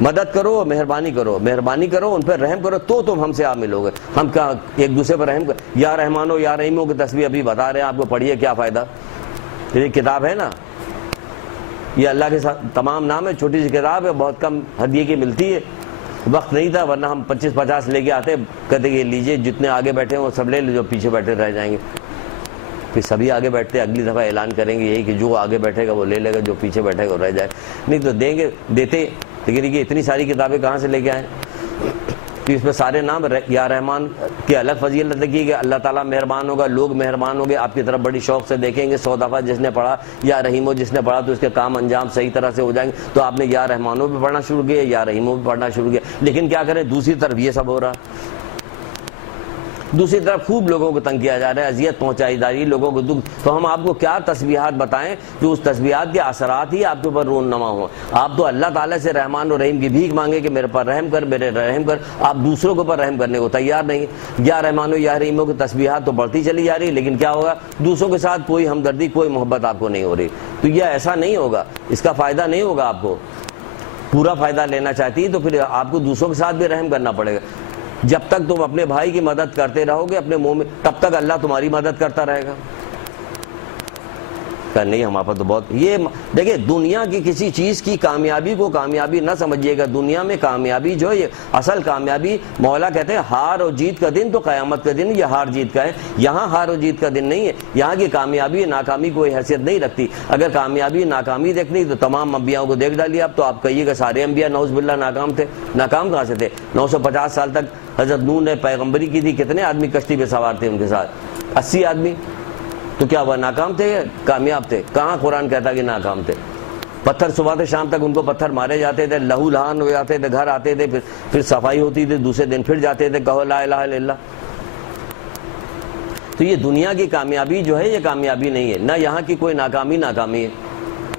مدد کرو، مہربانی کرو، ان پر رحم کرو تو تم ہم سے آ ملو گے. ہم کیا ایک دوسرے پر رحم یا رحمانو یا رحیموں کی تسبیح ابھی بتا رہے ہیں آپ کو، پڑھیے کیا فائدہ. یہ کتاب ہے نا، یہ اللہ کے ساتھ تمام نام ہے، چھوٹی سی کتاب ہے، بہت کم ہدیے کی ملتی ہے. وقت نہیں تھا ورنہ ہم 25-50 لے کے آتے، کہتے کہ لیجئے جتنے آگے بیٹھے ہیں وہ سب لے لے، جو پیچھے بیٹھے رہ جائیں گے. پھر سبھی آگے بیٹھتے، اگلی دفعہ اعلان کریں گے یہی کہ جو آگے بیٹھے گا وہ لے لے گا، جو پیچھے بیٹھے گا وہ رہ جائے. نہیں تو دیں گے، دیتے، لیکن یہ اتنی ساری کتابیں کہاں سے لے کے آئیں؟ تو اس میں سارے نام یا رحمان کی الگ فضیلت لگی کہ اللہ تعالیٰ مہربان ہوگا، لوگ مہربان ہوں گے، آپ کی طرف بڑی شوق سے دیکھیں گے. 100 دفعہ جس نے پڑھا یا رحیمو جس نے پڑھا تو اس کے کام انجام صحیح طرح سے ہو جائیں گے. تو آپ نے یا رحمانوں بھی پڑھنا شروع کیا، یا رحیموں بھی پڑھنا شروع کیا. لیکن کیا کریں، دوسری طرف یہ سب ہو رہا، دوسری طرف خوب لوگوں کو تنگ کیا جا رہا ہے، اذیت پہنچائی جا رہی ہے لوگوں کو، دکھ. تو ہم آپ کو کیا تسبیحات بتائیں جو اس تسبیحات کے اثرات ہی آپ کے اوپر رونما ہوں. آپ تو اللہ تعالیٰ سے رحمان و رحیم کی بھیک مانگے کہ میرے پر رحم کر، میرے رحم کر. آپ دوسروں کے اوپر رحم کرنے کو تیار نہیں. یا رحمان و یا رحیموں کی تسبیحات تو بڑھتی چلی جا رہی، لیکن کیا ہوگا، دوسروں کے ساتھ کوئی ہمدردی، کوئی محبت آپ کو نہیں ہو رہی. تو یہ ایسا نہیں ہوگا، اس کا فائدہ نہیں ہوگا. آپ کو پورا فائدہ لینا چاہتی ہے تو پھر آپ کو دوسروں کے ساتھ بھی رحم کرنا پڑے گا. جب تک تم اپنے بھائی کی مدد کرتے رہو گے اپنے مومن، تب تک اللہ تمہاری مدد کرتا رہے گا. کہ نہیں ہمارے پاس تو بہت. یہ دیکھیں دنیا کی کسی چیز کی کامیابی کو کامیابی نہ سمجھیے گا. دنیا میں کامیابی جو ہے یہ اصل کامیابی مولا کہتے ہیں ہار اور جیت کا دن تو قیامت کا دن یہ ہار جیت کا ہے. یہاں ہار اور جیت کا دن نہیں ہے. یہاں کی کامیابی ناکامی کوئی حیثیت نہیں رکھتی. اگر کامیابی ناکامی دیکھنی تو تمام انبیاءوں کو دیکھ ڈالیے. اب تو آپ کہیے کہ سارے انبیاء نعوذ باللہ ناکام تھے. ناکام کہاں سے تھے؟ 950 سال تک حضرت نوح نے پیغمبری کی تھی. کتنے آدمی کشتی پہ سوار تھے ان کے ساتھ؟ 80 آدمی. تو کیا وہ ناکام تھے یا کامیاب تھے؟ کہاں قرآن کہتا کہ ناکام تھے؟ پتھر صبح سے شام تک ان کو پتھر مارے جاتے تھے, لہو لہان ہو جاتے تھے, گھر آتے تھے, پھر صفائی ہوتی تھی, دوسرے دن پھر جاتے تھے, کہو لا الہ الا اللہ. تو یہ دنیا کی کامیابی جو ہے یہ کامیابی نہیں ہے. نہ یہاں کی کوئی ناکامی ہے.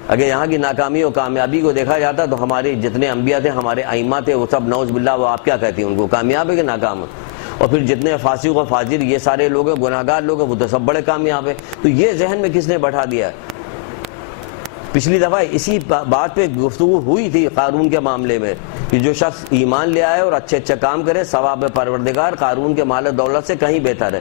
اگر یہاں کی ناکامی اور کامیابی کو دیکھا جاتا تو ہمارے جتنے انبیاء تھے, ہمارے ائمہ تھے, وہ سب نعوذ باللہ وہ آپ کیا کہتے ہیں ان کو کامیاب ہے کہ ناکام ہے؟ اور پھر جتنے فاسق و فاجر یہ سارے لوگ ہیں, گناہگار لوگ ہیں, وہ تو سب بڑے کامیاب ہیں. تو یہ ذہن میں کس نے بٹھا دیا ہے؟ پچھلی دفعہ اسی بات پہ گفتگو ہوئی تھی قارون کے معاملے میں کہ جو شخص ایمان لے آئے اور اچھے اچھے کام کرے, ثواب پروردگار قارون کے مال و دولت سے کہیں بہتر ہے.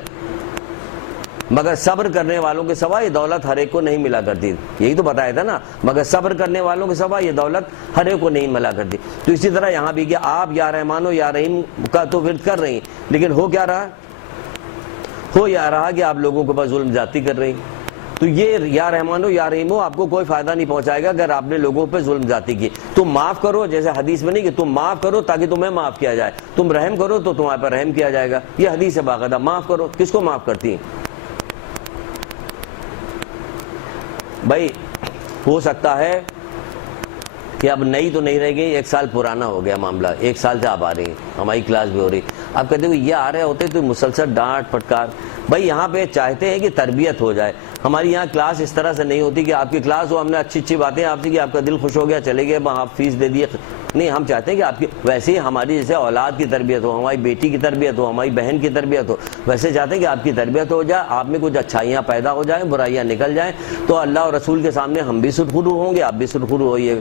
مگر صبر کرنے والوں کے سوا یہ دولت ہر ایک کو نہیں ملا کرتی. یہی تو بتایا تھا نا, مگر صبر کرنے والوں کے سوا یہ دولت ہر ایک کو نہیں ملا کرتی. تو اسی طرح یہاں بھی کہ آپ یا رحمان و یا رحیم کا تو ورد کر رہی, لیکن ہو کیا رہا؟ ہو یا رہا کہ آپ لوگوں کے پاس ظلم زیادتی کر رہی. تو یہ یا رحمان و یا رحیم آپ کو کوئی فائدہ نہیں پہنچائے گا اگر آپ نے لوگوں پہ ظلم زیادتی کی. تم معاف کرو, جیسے حدیث میں نہیں کہ تم معاف کرو تاکہ تمہیں معاف کیا جائے, تم رحم کرو تو تمہارے پر رحم کیا جائے گا. یہ حدیث ہے باقاعدہ. معاف کرو, کس کو معاف کرتی ہیں بھائی؟ ہو سکتا ہے کہ اب نئی تو نہیں رہ گئی, 1 سال پرانا ہو گیا معاملہ. 1 سال سے آپ آ رہی ہیں, ہماری کلاس بھی ہو رہی. آپ کہتے ہو یہ آ رہے ہوتے تو مسلسل ڈانٹ پھٹکار. بھائی یہاں پہ چاہتے ہیں کہ تربیت ہو جائے. ہماری یہاں کلاس اس طرح سے نہیں ہوتی کہ آپ کی کلاس ہو, ہم نے اچھی اچھی باتیں آپ سے کی, آپ کا دل خوش ہو گیا, چلے گئے, آپ فیس دے دیے. نہیں, ہم چاہتے ہیں کہ آپ کی ویسے ہی ہماری جیسے اولاد کی تربیت ہو, ہماری بیٹی کی تربیت ہو, ہماری بہن کی تربیت ہو, ویسے چاہتے ہیں کہ آپ کی تربیت ہو جائے, آپ میں کچھ اچھائیاں پیدا ہو جائیں, برائیاں نکل جائیں. تو اللہ اور رسول کے سامنے ہم بھی سرخرو ہوں گے, آپ بھی سرخرو ہوئیے.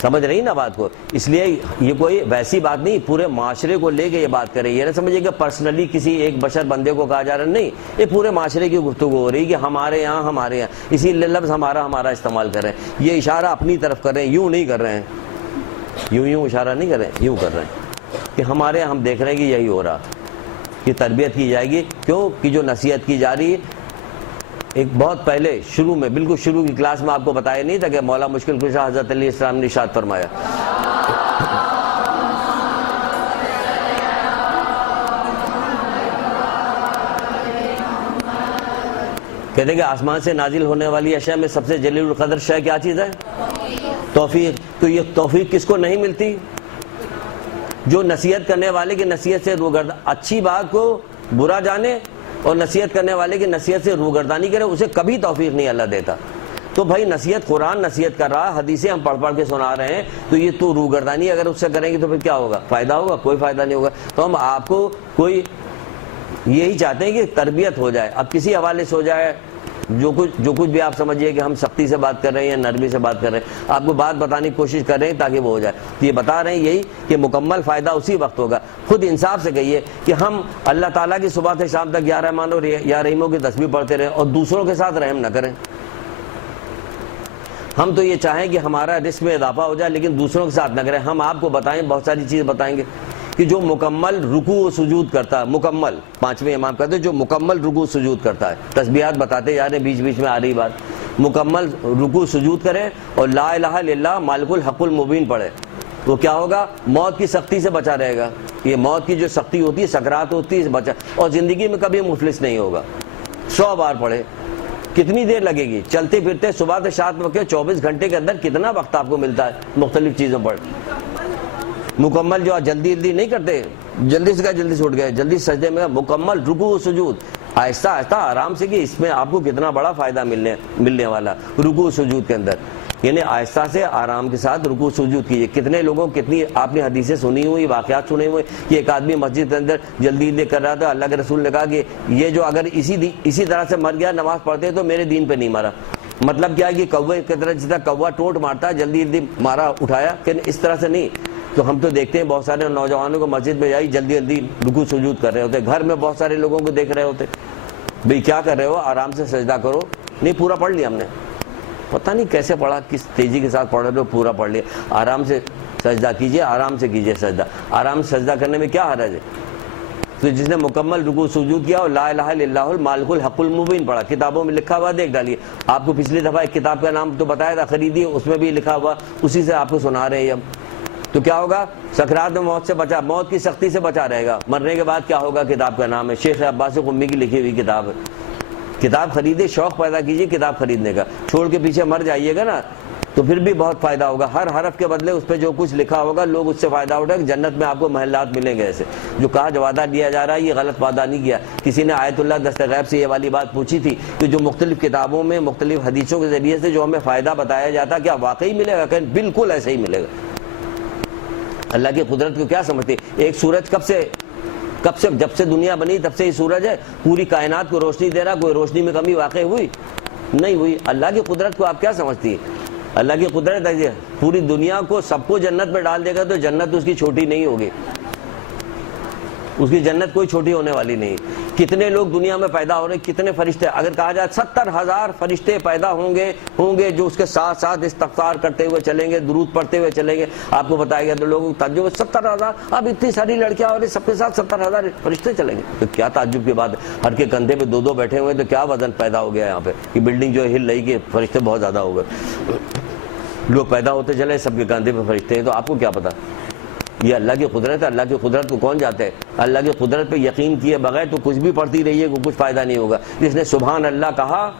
سمجھ رہی نا بات کو؟ اس لیے یہ کوئی ویسی بات نہیں, پورے معاشرے کو لے کے یہ بات کرے. یہ نہ سمجھے کہ پرسنلی کسی ایک بشر بندے کو کہا جا رہا, نہیں, یہ پورے معاشرے کی گفتگو ہو رہی کہ ہمارے یہاں اسی لفظ ہمارا استعمال کر رہے ہیں. یہ اشارہ اپنی طرف کر رہے ہیں, یوں نہیں کر رہے ہیں, یوں اشارہ نہیں کر رہے ہیں, یوں کر رہے ہیں کہ ہمارے یہاں ہم دیکھ رہے ہیں کہ یہی ہو رہا, کہ تربیت کی جائے گی. کیوں کہ جو نصیحت کی جا رہی ہے, ایک بہت پہلے شروع میں, بالکل شروع کی کلاس میں آپ کو بتایا نہیں تھا کہ مولا مشکل کشا حضرت علیہ السلام نے ارشاد فرمایا کہتے ہیں کہ آسمان سے نازل ہونے والی اشیاء میں سب سے جلیل القدر شے کیا چیز ہے؟ توفیق. تو یہ توفیق کس کو نہیں ملتی؟ جو نصیحت کرنے والے کی نصیحت سے روگردان, اچھی بات کو برا جانے اور نصیحت کرنے والے کی نصیحت سے روگردانی کرے, اسے کبھی توفیق نہیں اللہ دیتا. تو بھائی نصیحت, قرآن نصیحت کر رہا, حدیثیں ہم پڑھ کے سنا رہے ہیں, تو یہ تو روگردانی اگر اس سے کریں گے تو پھر کیا ہوگا؟ فائدہ ہوگا؟ کوئی فائدہ نہیں ہوگا. تو ہم آپ کو کوئی یہی چاہتے ہیں کہ تربیت ہو جائے. اب کسی حوالے سے ہو جائے, جو کچھ بھی آپ سمجھیے کہ ہم سختی سے بات کر رہے ہیں یا نرمی سے بات کر رہے ہیں, آپ کو بات بتانے کی کوشش کر رہے ہیں تاکہ وہ ہو جائے. یہ بتا رہے ہیں یہی کہ مکمل فائدہ اسی وقت ہوگا. خود انصاف سے کہیے کہ ہم اللہ تعالیٰ کی صبح سے شام تک یا رحمان اور یا رحیموں کی تسبیح پڑھتے رہیں اور دوسروں کے ساتھ رحم نہ کریں. ہم تو یہ چاہیں کہ ہمارا رزق میں اضافہ ہو جائے لیکن دوسروں کے ساتھ نہ کریں. ہم آپ کو بتائیں, بہت ساری چیز بتائیں گے کہ جو مکمل رکوع و سجود کرتا ہے, مکمل, 5ویں امام کہتے ہیں جو مکمل رکوع و سجود کرتا ہے, تسبیحات بتاتے جا رہے ہیں, بیچ بیچ میں آ رہی بات, مکمل رکوع سجود کرے اور لا الہ الا اللہ مالک الحق المبین پڑھے, وہ کیا ہوگا؟ موت کی سختی سے بچا رہے گا. یہ موت کی جو سختی ہوتی ہے, سکرات ہوتی ہے, بچا, اور زندگی میں کبھی مفلس نہیں ہوگا. 100 بار پڑھے. کتنی دیر لگے گی؟ چلتے پھرتے صبح سے شام تک 24 گھنٹے کے اندر کتنا وقت آپ کو ملتا ہے مختلف چیزوں پر؟ مکمل جو جلدی نہیں کرتے, جلدی سے اٹھ گئے, جلدی سجدے میں, مکمل رکوع و سجود آہستہ آہستہ آرام سے, کہ اس میں آپ کو کتنا بڑا فائدہ ملنے والا رکوع و سجود کے اندر. یعنی آہستہ سے آرام کے ساتھ رکوع سجود کیجیے. کتنے لوگوں, کتنی آپ نے حدیثیں سنی ہوئی, واقعات سنے ہوئے کہ ایک آدمی مسجد کے اندر جلدی کر رہا تھا, اللہ کے رسول نے کہا کہ یہ جو اگر اسی طرح سے مر گیا نماز پڑھتے تو میرے دین پہ نہیں مرا. مطلب کیا ہے کہ کوے کی طرح, جس طرح کوا ٹوٹ مارتا ہے, جلدی مارا اٹھایا, کہ اس طرح سے نہیں. تو ہم تو دیکھتے ہیں بہت سارے نوجوانوں کو مسجد میں جائی جلدی رکوع سجود کر رہے ہوتے, گھر میں بہت سارے لوگوں کو دیکھ رہے ہوتے. بھئی کیا کر رہے ہو؟ آرام سے سجدہ کرو, نہیں پورا پڑھ لیا ہم نے. پتہ نہیں کیسے پڑھا, کس تیزی کے ساتھ پڑھ رہے ہو, پورا پڑھ لیا. آرام سے سجدہ کیجئے, آرام سے کیجئے سجدہ. آرام سے سجدہ کرنے میں کیا حرج ہے؟ تو جس نے مکمل رکوع سجود کیا اور لا الہ الا اللہ المالک الحق المبین پڑھا, کتابوں میں لکھا ہوا دیکھ ڈالیے. آپ کو پچھلی دفعہ ایک کتاب کا نام تو بتایا تھا خریدی, اس میں بھی لکھا ہوا, اسی سے آپ کو سنا رہے ہیں اب. تو کیا ہوگا؟ سکرات میں موت سے بچا, موت کی سختی سے بچا رہے گا. مرنے کے بعد کیا ہوگا؟ کتاب کا نام ہے شیخ عباس قمی کی لکھی ہوئی کتاب ہے. کتاب خریدے, شوق پیدا کیجئے کتاب خریدنے کا. چھوڑ کے پیچھے مر جائیے گا نا تو پھر بھی بہت فائدہ ہوگا. ہر حرف کے بدلے اس پہ جو کچھ لکھا ہوگا لوگ اس سے فائدہ اٹھائیں. جنت میں آپ کو محلات ملیں گے ایسے. جو کہا جو وعدہ دیا جا رہا ہے یہ غلط وعدہ نہیں کیا. کسی نے آیت اللہ دست غیب سے یہ والی بات پوچھی تھی کہ جو مختلف کتابوں میں مختلف حدیثوں کے ذریعے سے جو ہمیں فائدہ بتایا جاتا کیا واقعی ملے گا؟ کہ بالکل ایسے ہی ملے گا. اللہ کی قدرت کو کیا سمجھتے؟ ایک سورج کب سے جب سے دنیا بنی تب سے ہی سورج ہے, پوری کائنات کو روشنی دے رہا, کوئی روشنی میں کمی واقع ہوئی نہیں ہوئی. اللہ کی قدرت کو آپ کیا سمجھتی ہیں؟ اللہ کی قدرت ہے پوری دنیا کو سب کو جنت میں ڈال دے گا تو جنت اس کی چھوٹی نہیں ہوگی, اس کی جنت کوئی چھوٹی ہونے والی نہیں. کتنے لوگ دنیا میں پیدا ہو رہے, کتنے فرشتے, اگر کہا جائے 70,000 فرشتے پیدا ہوں گے جو اس کے ساتھ ساتھ استغفار کرتے ہوئے چلیں گے, درود پڑھتے ہوئے چلیں گے. آپ کو بتایا گیا تو لوگوں کو تعجب, 70,000, اب اتنی ساری لڑکیاں اور سب کے ساتھ 70,000 فرشتے چلیں گے تو کیا تعجب کی بات ہے. ہر کے کندھے پہ دو بیٹھے ہوئے تو کیا وزن پیدا ہو گیا یہاں پہ کہ بلڈنگ جو ہل رہی کہ فرشتے بہت زیادہ ہو گئے. لوگ پیدا ہوتے چلے, سب کے کندھے پہ فرشتے ہیں, تو آپ کو کیا پتا؟ یہ اللہ کی قدرت ہے. اللہ کی قدرت کو کون جاتا ہے؟ اللہ کی قدرت پہ یقین کیے بغیر تو کچھ بھی پڑھتی رہیے کو کچھ فائدہ نہیں ہوگا. جس نے سبحان اللہ کہا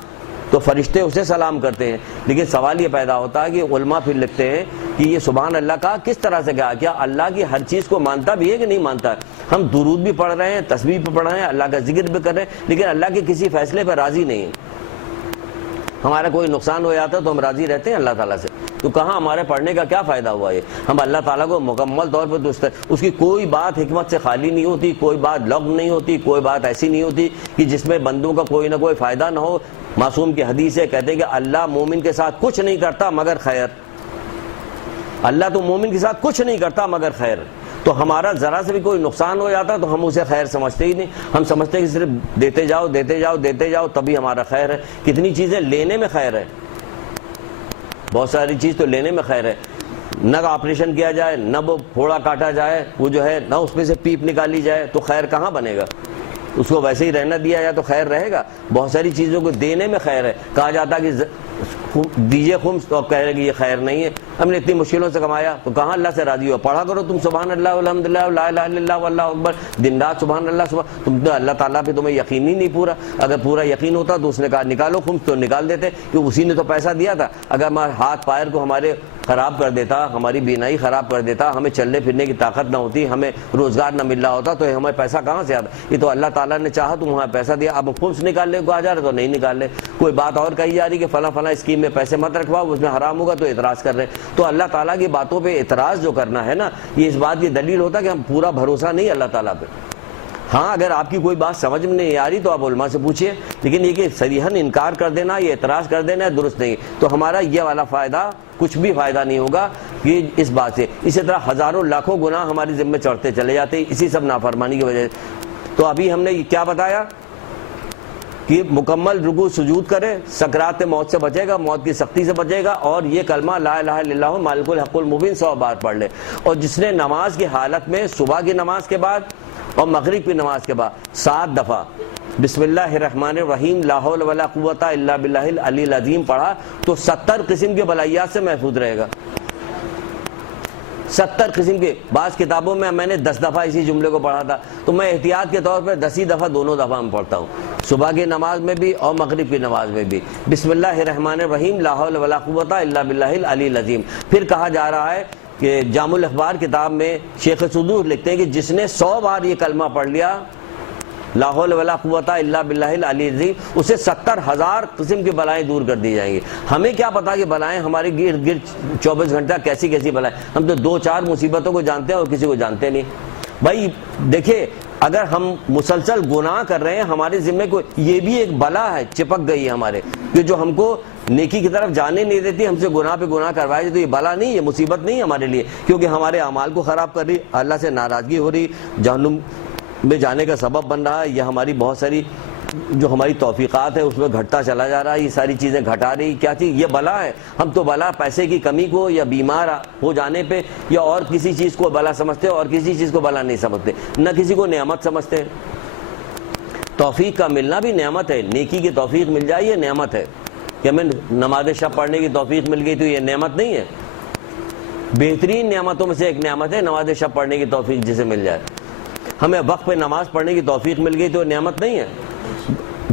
تو فرشتے اسے سلام کرتے ہیں. لیکن سوال یہ پیدا ہوتا ہے کہ علماء پھر لکھتے ہیں کہ یہ سبحان اللہ کہا کس طرح سے کہا, کیا اللہ کی ہر چیز کو مانتا بھی ہے کہ نہیں مانتا؟ ہم درود بھی پڑھ رہے ہیں, تسبیح بھی پڑھ رہے ہیں, اللہ کا ذکر بھی کر رہے ہیں, لیکن اللہ کے کسی فیصلے پہ راضی نہیں ہیں. ہمارا کوئی نقصان ہو جاتا ہے تو ہم راضی رہتے ہیں اللہ تعالیٰ سے, تو کہاں ہمارے پڑھنے کا کیا فائدہ ہوا؟ یہ ہم اللہ تعالیٰ کو مکمل طور پر دوست ہے. اس کی کوئی بات حکمت سے خالی نہیں ہوتی, کوئی بات لغو نہیں ہوتی, کوئی بات ایسی نہیں ہوتی کہ جس میں بندوں کا کوئی نہ کوئی فائدہ نہ ہو. معصوم کی حدیث ہے, کہتے ہیں کہ اللہ مومن کے ساتھ کچھ نہیں کرتا مگر خیر. اللہ تو مومن کے ساتھ کچھ نہیں کرتا مگر خیر. تو ہمارا ذرا سے بھی کوئی نقصان ہو جاتا تو ہم اسے خیر سمجھتے ہی نہیں. ہم سمجھتے ہیں کہ صرف دیتے جاؤ تبھی ہمارا خیر ہے. کتنی چیزیں لینے میں خیر ہے, بہت ساری چیز تو لینے میں خیر ہے. نہ آپریشن کیا جائے, نہ وہ پھوڑا کاٹا جائے, وہ جو ہے نہ اس میں سے پیپ نکالی جائے, تو خیر کہاں بنے گا؟ اس کو ویسے ہی رہنا دیا جائے تو خیر رہے گا. بہت ساری چیزوں کو دینے میں خیر ہے. کہا جاتا کہ دیجئے خمس تو کہہ رہے کہ یہ خیر نہیں ہے, ہم نے اتنی مشکلوں سے کمایا, تو کہاں اللہ سے راضی ہو؟ پڑھا کرو تم سبحان اللہ والحمدللہ لا الہ الا اللہ واللہ اکبر, دن رات سبحان اللہ سبحان. تم تو اللہ تعالیٰ پہ تمہیں یقین ہی نہیں پورا. اگر پورا یقین ہوتا تو اس نے کہا نکالو خمس تو نکال دیتے, کہ اسی نے تو پیسہ دیا تھا. اگر ہمارے ہاتھ پیر کو ہمارے خراب کر دیتا, ہماری بینائی خراب کر دیتا, ہمیں چلنے پھرنے کی طاقت نہ ہوتی, ہمیں روزگار نہ مل رہا ہوتا, تو ہمیں پیسہ کہاں سے آتا؟ یہ تو اللہ تعالیٰ نے چاہا تو وہاں پیسہ دیا. اب خمس نکالنے کو آ جا رہے تو نہیں نکال لے. کوئی بات اور کہی جا رہی کہ فلاں اسکیم میں پیسے مت رکھواؤ, اس میں حرام ہوگا, تو اعتراض کر رہے ہیں. تو اللہ تعالیٰ کی باتوں پہ اعتراض جو کرنا ہے نا, یہ اس بات کی دلیل ہوتا ہے کہ ہم پورا بھروسہ نہیں اللہ تعالیٰ پہ. ہاں اگر آپ کی کوئی بات سمجھ میں نہیں آ رہی تو آپ علماء سے پوچھیے, لیکن یہ کہ صریحاً انکار کر دینا, یہ اعتراض کر دینا درست نہیں. تو ہمارا یہ والا فائدہ, کچھ بھی فائدہ نہیں ہوگا یہ اس بات سے. اسی طرح ہزاروں لاکھوں گناہ ہماری ذمہ چڑھتے چلے جاتے ہیں اسی سب نافرمانی کی وجہ سے. تو ابھی ہم نے کیا بتایا کہ مکمل رکوع سجود کرے, سکرات موت سے بچے گا, موت کی سختی سے بچے گا, اور یہ کلمہ لا الہ الا اللہ مالک الحق المبین 100 بار پڑھ لے. اور جس نے نماز کی حالت میں صبح کی نماز کے بعد اور مغرب کی نماز کے بعد 7 دفعہ بسم اللہ الرحمن الرحیم لا حول ولا قوت الا باللہ العلی العظیم پڑھا تو 70 قسم کے بلائیات سے محفوظ رہے گا. 70 قسم کے. بعض کتابوں میں نے 10 دفعہ اسی جملے کو پڑھا تھا, تو میں احتیاط کے طور پر 10 ہی دفعہ دونوں دفعہ میں پڑھتا ہوں, صبح کی نماز میں بھی اور مغرب کی نماز میں بھی. بسم اللہ الرحمن الرحیم لا حول ولا قوت الا باللہ العلی العظیم. پھر کہا جا رہا ہے کہ جامع الاخبار کتاب میں شیخ صدوق لکھتے ہیں کہ جس نے 100 بار یہ کلمہ پڑھ لیا لا حول ولا قوت الا باللہ العلی العظیم, اسے 70,000 قسم کی بلائیں دور کر دی جائیں گی. ہمیں کیا پتا کہ بلائیں ہمارے گرد گرد 24 گھنٹہ کیسی کیسی بلائیں. ہم تو 2-4 مصیبتوں کو جانتے ہیں اور کسی کو جانتے نہیں. بھائی دیکھیں, اگر ہم مسلسل گناہ کر رہے ہیں, ہمارے ذمے کو یہ بھی ایک بلا ہے, چپک گئی ہے ہمارے, کہ جو ہم کو نیکی کی طرف جانے نہیں دیتی, ہم سے گناہ پہ گناہ کروائے. تو یہ بلا نہیں, یہ مصیبت نہیں ہمارے لیے, کیونکہ ہمارے اعمال کو خراب کر رہی, اللہ سے ناراضگی ہو رہی, جہنم میں جانے کا سبب بن رہا ہے. یہ ہماری بہت ساری جو ہماری توفیقات ہے اس میں گھٹتا چلا جا رہا ہے. یہ ساری چیزیں گھٹا رہی کیا چیز؟ یہ بلا ہے. ہم تو بلا پیسے کی کمی کو یا بیمار ہو جانے پہ یا اور کسی چیز کو بلا سمجھتے اور کسی چیز کو بلا نہیں سمجھتے, نہ کسی کو نعمت سمجھتے. توفیق کا ملنا بھی نعمت ہے. نیکی کی توفیق مل جائے یہ نعمت ہے. کہ ہمیں نماز شب پڑھنے کی توفیق مل گئی تو یہ نعمت نہیں ہے؟ بہترین نعمتوں میں سے ایک نعمت ہے نماز شب پڑھنے کی توفیق جسے مل جائے. ہمیں وقت پہ نماز پڑھنے کی توفیق مل گئی تو نعمت نہیں ہے؟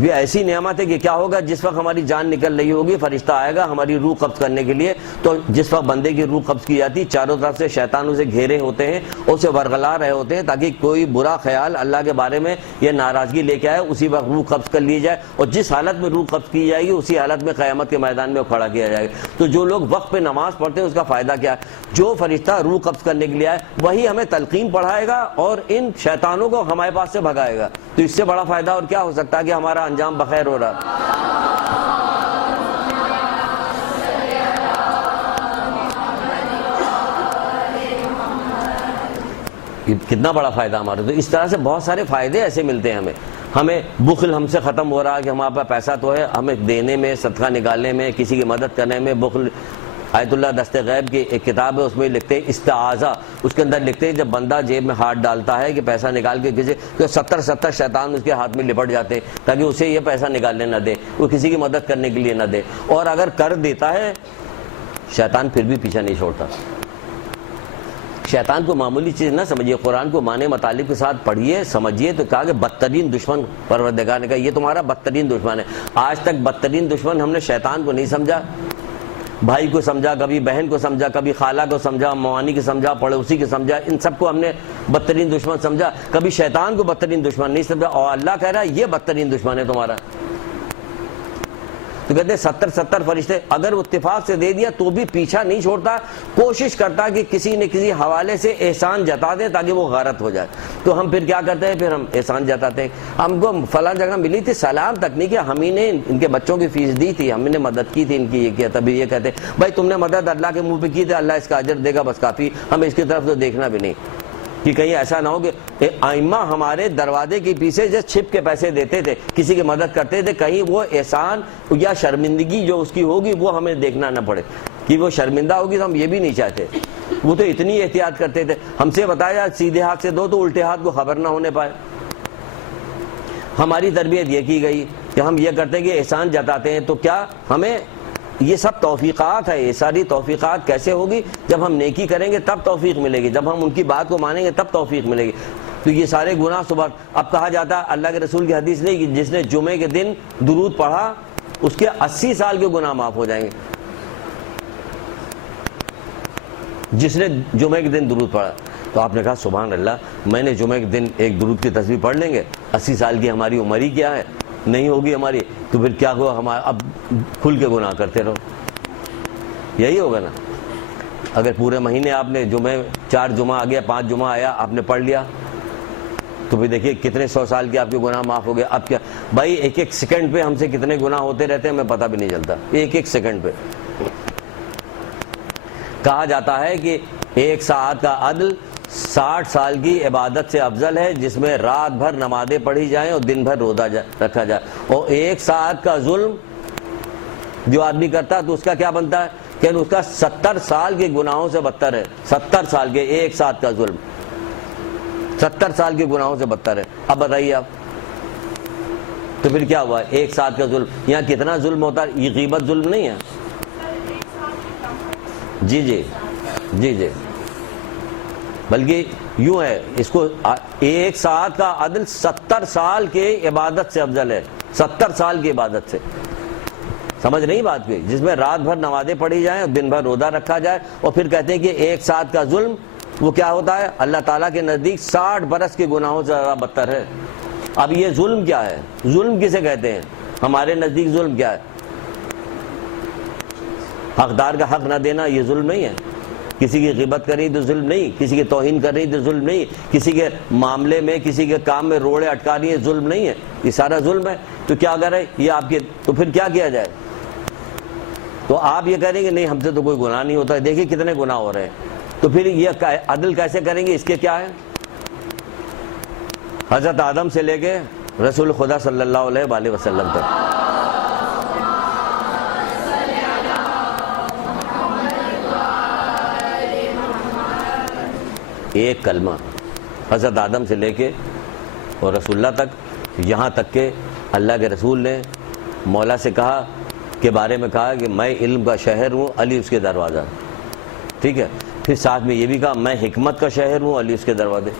یہ ایسی نعمت ہے کہ کیا ہوگا جس وقت ہماری جان نکل رہی ہوگی فرشتہ آئے گا ہماری روح قبض کرنے کے لیے. تو جس وقت بندے کی روح قبض کی جاتی چاروں طرف سے شیطان اسے گھیرے ہوتے ہیں, اسے ورغلا رہے ہوتے ہیں تاکہ کوئی برا خیال اللہ کے بارے میں یہ ناراضگی لے کے آئے, اسی وقت روح قبض کر لی جائے. اور جس حالت میں روح قبض کی جائے گی اسی حالت میں قیامت کے میدان میں کھڑا کیا جائے گا. تو جو لوگ وقت پہ نماز پڑھتے ہیں اس کا فائدہ کیا ہے؟ جو فرشتہ روح قبض کرنے کے لیے آئے وہی ہمیں تلقین پڑھائے گا اور ان شیطانوں کو ہمارے پاس سے بھگائے گا. تو اس سے بڑا فائدہ اور کیا ہو سکتا ہے کہ ہمارا انجام بخیر ہو رہا. کتنا بڑا فائدہ ہمارا. تو اس طرح سے بہت سارے فائدے ایسے ملتے ہیں ہمیں بخل ہم سے ختم ہو رہا ہے کہ ہمارے پاس پیسہ تو ہے, ہمیں دینے میں, صدقہ نکالنے میں, کسی کی مدد کرنے میں بخل. آیت اللہ دست غیب کی ایک کتاب ہے اس میں لکھتے ہیں استعاذہ, اس کے اندر لکھتے ہیں جب بندہ جیب میں ہاتھ ڈالتا ہے کہ پیسہ نکال کے کسی تو 70 شیطان اس کے ہاتھ میں لپٹ جاتے ہیں تاکہ اسے یہ پیسہ نکالنے نہ دے, وہ کسی کی مدد کرنے کے لیے نہ دے. اور اگر کر دیتا ہے شیطان پھر بھی پیچھا نہیں چھوڑتا. شیطان کو معمولی چیز نہ سمجھیے, قرآن کو معنی مطالب کے ساتھ پڑھیے سمجھیے. تو کہا کہ بدترین دشمن پروردگار نے کہا یہ تمہارا بدترین دشمن ہے. آج تک بدترین دشمن ہم نے شیطان کو نہیں سمجھا, بھائی کو سمجھا, کبھی بہن کو سمجھا, کبھی خالہ کو سمجھا, موانی کو سمجھا, پڑوسی کو سمجھا, ان سب کو ہم نے بدترین دشمن سمجھا. کبھی شیطان کو بدترین دشمن نہیں سمجھا. اور اللہ کہہ رہا ہے یہ بدترین دشمن ہے تمہارا. تو کہتے ہیں 70 فرشتے اگر اتفاق سے دے دیا تو بھی پیچھا نہیں چھوڑتا, کوشش کرتا کہ کسی نہ کسی حوالے سے احسان جتا دے تاکہ وہ غارت ہو جائے. تو ہم پھر کیا کرتے ہیں, پھر ہم احسان جتاتے ہیں. ہم کو فلاں جگہ ملی تھی, سلام تک نہیں کیا, ہم ہی نے ان کے بچوں کی فیس دی تھی, ہم نے مدد کی تھی ان کی, یہ کیا. تبھی یہ کہتے ہیں بھائی تم نے مدد اللہ کے منہ پہ کی تھی, اللہ اس کا اجر دے گا, بس کافی. ہمیں اس کی طرف تو دیکھنا بھی نہیں کہ کہیں ایسا نہ ہو کہ ائمہ ہمارے دروازے کے پیچھے جو چھپ کے پیسے دیتے تھے, کسی کی مدد کرتے تھے, کہیں وہ احسان یا شرمندگی جو اس کی ہوگی وہ ہمیں دیکھنا نہ پڑے کہ وہ شرمندہ ہوگی. تو ہم یہ بھی نہیں چاہتے. وہ تو اتنی احتیاط کرتے تھے, ہم سے بتایا سیدھے ہاتھ سے دو تو الٹے ہاتھ کو خبر نہ ہونے پائے. ہماری تربیت یہ کی گئی کہ ہم یہ کرتے ہیں کہ احسان جتاتے ہیں. تو کیا ہمیں یہ سب توفیقات ہے, یہ ساری توفیقات کیسے ہوگی؟ جب ہم نیکی کریں گے تب توفیق ملے گی, جب ہم ان کی بات کو مانیں گے تب توفیق ملے گی. تو یہ سارے گناہ صبح, اب کہا جاتا ہے اللہ کے رسول کی حدیث نہیں کہ جس نے جمعے کے دن درود پڑھا اس کے 80 سال کے گناہ معاف ہو جائیں گے. جس نے جمعے کے دن درود پڑھا. تو آپ نے کہا سبحان اللہ, میں نے جمعے کے دن ایک درود کی تسبیح پڑھ لیں گے, 80 سال کی ہماری عمر ہی کیا ہے, نہیں ہوگی ہماری, تو پھر کیا ہوا, ہمارا اب کھل کے گناہ کرتے رہو. یہی ہوگا نا. اگر پورے مہینے آپ نے 4 جمعہ آ گیا, 5 جمعہ آیا, آپ نے پڑھ لیا, تو پھر دیکھیے کتنے 100 سال کے آپ کے گناہ معاف ہو گئے. اب کیا بھائی, ایک سیکنڈ پہ ہم سے کتنے گناہ ہوتے رہتے ہیں ہمیں پتہ بھی نہیں چلتا. ایک سیکنڈ پہ. کہا جاتا ہے کہ 1 ساعت کا عدل 60 سال کی عبادت سے افضل ہے جس میں رات بھر نمازیں پڑھی جائیں اور دن بھر روزہ رکھا جائے. اور 1 ساعت کا ظلم جو آدمی کرتا ہے تو اس کا کیا بنتا ہے کہ اس کا 70 سال کے گناہوں سے بدتر ہے. 70 سال کے 1 ساعت کا ظلم 70 سال کے گناہوں سے بدتر ہے. اب بتائیے آپ, تو پھر کیا ہوا 1 ساعت کا ظلم. یہاں کتنا ظلم ہوتا ہے, یہ غیبت ظلم نہیں ہے. جی جی جی جی, بلکہ یوں ہے, اس کو 1 ساعت کا عدل 70 سال کے عبادت سے افضل ہے. 70 سال کی عبادت سے. سمجھ نہیں بات کی, جس میں رات بھر نمازیں پڑھی جائیں اور دن بھر روزہ رکھا جائے. اور پھر کہتے ہیں کہ 1 ساعت کا ظلم وہ کیا ہوتا ہے, اللہ تعالیٰ کے نزدیک 60 برس کے گناہوں سے زیادہ بدتر ہے. اب یہ ظلم کیا ہے, ظلم کسے کہتے ہیں ہمارے نزدیک؟ ظلم کیا ہے؟ حقدار کا حق نہ دینا یہ ظلم نہیں ہے. کسی کی غیبت کر رہی تو ظلم نہیں, کسی کی توہین کر رہی تو ظلم نہیں, کسی کے معاملے میں کسی کے کام میں روڑے اٹکا رہی ہے ظلم نہیں ہے. یہ سارا ظلم ہے. تو کیا کر رہے یہ آپ کے, تو پھر کیا کیا جائے؟ تو آپ یہ کہیں گے نہیں ہم سے تو کوئی گناہ نہیں ہوتا ہے, دیکھیے کتنے گناہ ہو رہے ہیں. تو پھر یہ عدل کیسے کریں گے؟ اس کے کیا ہے, حضرت آدم سے لے کے رسول خدا صلی اللہ علیہ وآلہ وسلم پر. ایک کلمہ حضرت آدم سے لے کے اور رسول اللہ تک، یہاں تک کہ اللہ کے رسول نے مولا سے کہا کے بارے میں کہا کہ میں علم کا شہر ہوں، علی اس کے دروازہ. ٹھیک ہے، پھر ساتھ میں یہ بھی کہا میں حکمت کا شہر ہوں، علی اس کے دروازے.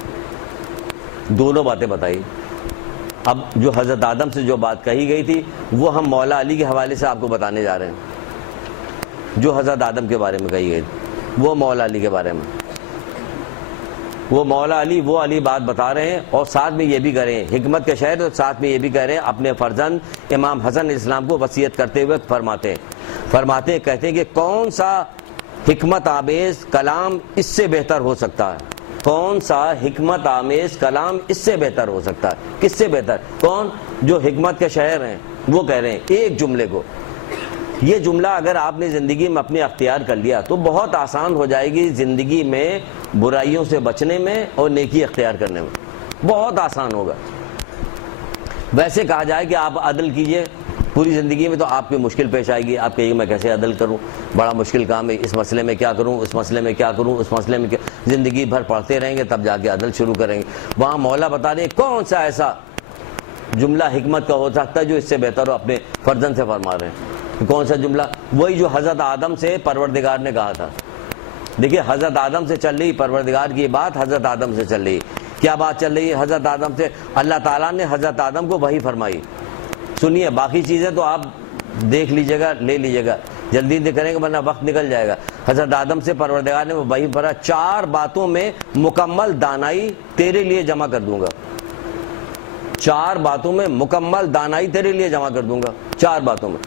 دونوں باتیں بتائی. اب جو حضرت آدم سے جو بات کہی گئی تھی وہ ہم مولا علی کے حوالے سے آپ کو بتانے جا رہے ہیں. جو حضرت آدم کے بارے میں کہی گئی تھی وہ مولا علی کے بارے میں، وہ مولا علی وہ علی بات بتا رہے ہیں. اور ساتھ میں یہ بھی کہہ رہے ہیں حکمت کے شہر، اور ساتھ میں یہ بھی کہہ رہے ہیں اپنے فرزند امام حسن علیہ السلام کو وصیت کرتے ہوئے فرماتے ہیں کہتے ہیں کہ کون سا حکمت آمیز کلام اس سے بہتر ہو سکتا ہے؟ کون سا حکمت آمیز کلام اس سے بہتر ہو سکتا ہے؟ کس سے بہتر؟ کون؟ جو حکمت کے شہر ہیں وہ کہہ رہے ہیں ایک جملے کو. یہ جملہ اگر آپ نے زندگی میں اپنے اختیار کر لیا تو بہت آسان ہو جائے گی زندگی میں برائیوں سے بچنے میں اور نیکی اختیار کرنے میں، بہت آسان ہوگا. ویسے کہا جائے کہ آپ عدل کیجئے پوری زندگی میں تو آپ کی مشکل پیش آئے گی. آپ کہیے گے میں کیسے عدل کروں، بڑا مشکل کام ہے، اس مسئلے میں کیا کروں، اس مسئلے میں کیا کروں، اس مسئلے میں کیا. زندگی بھر پڑھتے رہیں گے تب جا کے عدل شروع کریں گے. وہاں مولا بتا رہے ہیں کون سا ایسا جملہ حکمت کا ہو سکتا ہے جو اس سے بہتر ہو. اپنے فرزند سے فرما رہے ہیں کون سا جملہ؟ وہی جو حضرت آدم سے پروردگار نے کہا تھا. دیکھیے حضرت آدم سے چل رہی پروردگار کی بات، حضرت آدم سے چل رہی. کیا بات چل رہی ہے؟ حضرت آدم سے اللہ تعالیٰ نے حضرت آدم کو وحی فرمائی. سنیے باقی چیزیں تو آپ دیکھ لیجئے گا، لے لیجئے گا، جلدی سے کریں گے ورنہ وقت نکل جائے گا. حضرت آدم سے پروردگار نے وحی فرمایا 4 باتوں میں مکمل دانائی تیرے لیے جمع کر دوں گا. 4 باتوں میں مکمل دانائی تیرے لیے جمع کر دوں گا. 4 باتوں میں.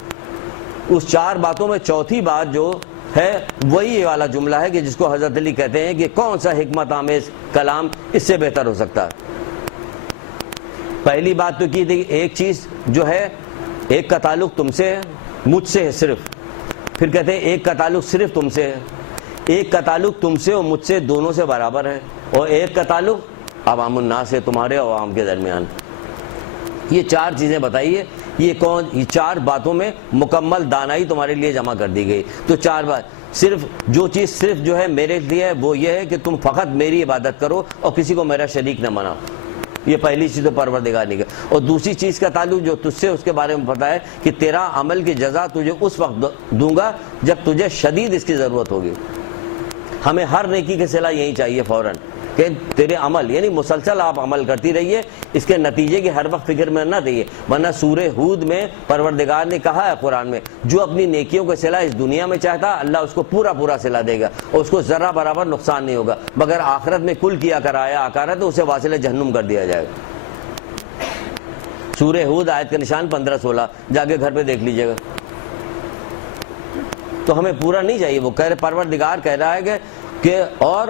اس 4 باتوں میں چوتھی بات جو ہے وہی یہ والا جملہ ہے کہ جس کو حضرت علی کہتے ہیں کہ کون سا حکمت آمیز کلام اس سے بہتر ہو سکتا ہے. پہلی بات تو کی تھی ایک چیز جو ہے ایک کا تعلق تم سے ہے، مجھ سے ہے صرف. پھر کہتے ہیں ایک کا تعلق صرف تم سے ہے. ایک کا تعلق تم سے اور مجھ سے دونوں سے برابر ہے، اور ایک کا تعلق عوام الناس ہے، تمہارے عوام کے درمیان. یہ 4 چیزیں بتائیے. یہ 4 باتوں میں مکمل دانائی تمہارے لیے جمع کر دی گئی. تو 4 بات صرف جو چیز صرف جو ہے میرے لیے ہے وہ یہ ہے کہ تم فقط میری عبادت کرو اور کسی کو میرا شریک نہ بناؤ. یہ پہلی چیز تو پروردگار نے کہا. اور دوسری چیز کا تعلق جو تجھ سے اس کے بارے میں پتہ ہے کہ تیرا عمل کی جزا تجھے اس وقت دوں گا جب تجھے شدید اس کی ضرورت ہوگی. ہمیں ہر نیکی کے صلہ یہی چاہیے فوراً کہ تیرے عمل یعنی مسلسل آپ عمل کرتی رہیے، اس کے نتیجے کی ہر وقت فکر میں نہ رہیے. ورنہ سورہ ہود میں پروردگار نے کہا ہے قرآن میں جو اپنی نیکیوں کا صلہ اس دنیا میں چاہتا اللہ اس کو پورا صلہ دے گا اور اس کو ذرہ برابر نقصان نہیں ہوگا، مگر آخرت میں کل کیا کرایا آکارا تو اسے واصل جہنم کر دیا جائے گا. سورہ ہود آیت کا نشان 15-16 جا کے گھر پہ دیکھ لیجئے گا. تو ہمیں پورا نہیں چاہیے. وہ پروردگار کہہ رہا ہے کہ اور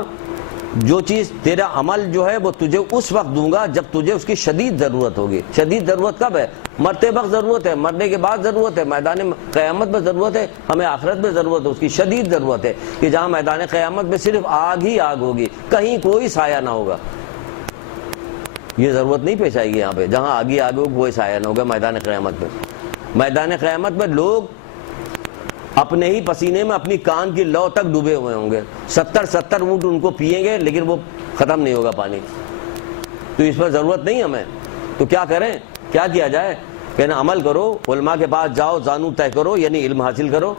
جو چیز تیرا عمل جو ہے وہ تجھے اس وقت دوں گا جب تجھے اس کی شدید ضرورت ہوگی. شدید ضرورت کب ہے؟ مرتے وقت ضرورت ہے، مرنے کے بعد ضرورت ہے، میدان قیامت میں ضرورت ہے، ہمیں آخرت میں ضرورت ہے. اس کی شدید ضرورت ہے کہ جہاں میدان قیامت میں صرف آگ ہی آگ ہوگی، کہیں کوئی سایہ نہ ہوگا. یہ ضرورت نہیں پیش آئے گی یہاں پہ جہاں آگ ہی آگ ہوگی، کوئی سایہ نہ ہوگا میدان قیامت میں. میدان قیامت میں لوگ اپنے ہی پسینے میں اپنی کان کی لو تک ڈوبے ہوئے ہوں گے. 70 اونٹ ان کو پئیں گے لیکن وہ ختم نہیں ہوگا پانی. تو اس پر ضرورت نہیں ہمیں. تو کیا کریں؟ کیا کیا جائے؟ کہ نا عمل کرو، علماء کے پاس جاؤ، زانو طے کرو یعنی علم حاصل کرو.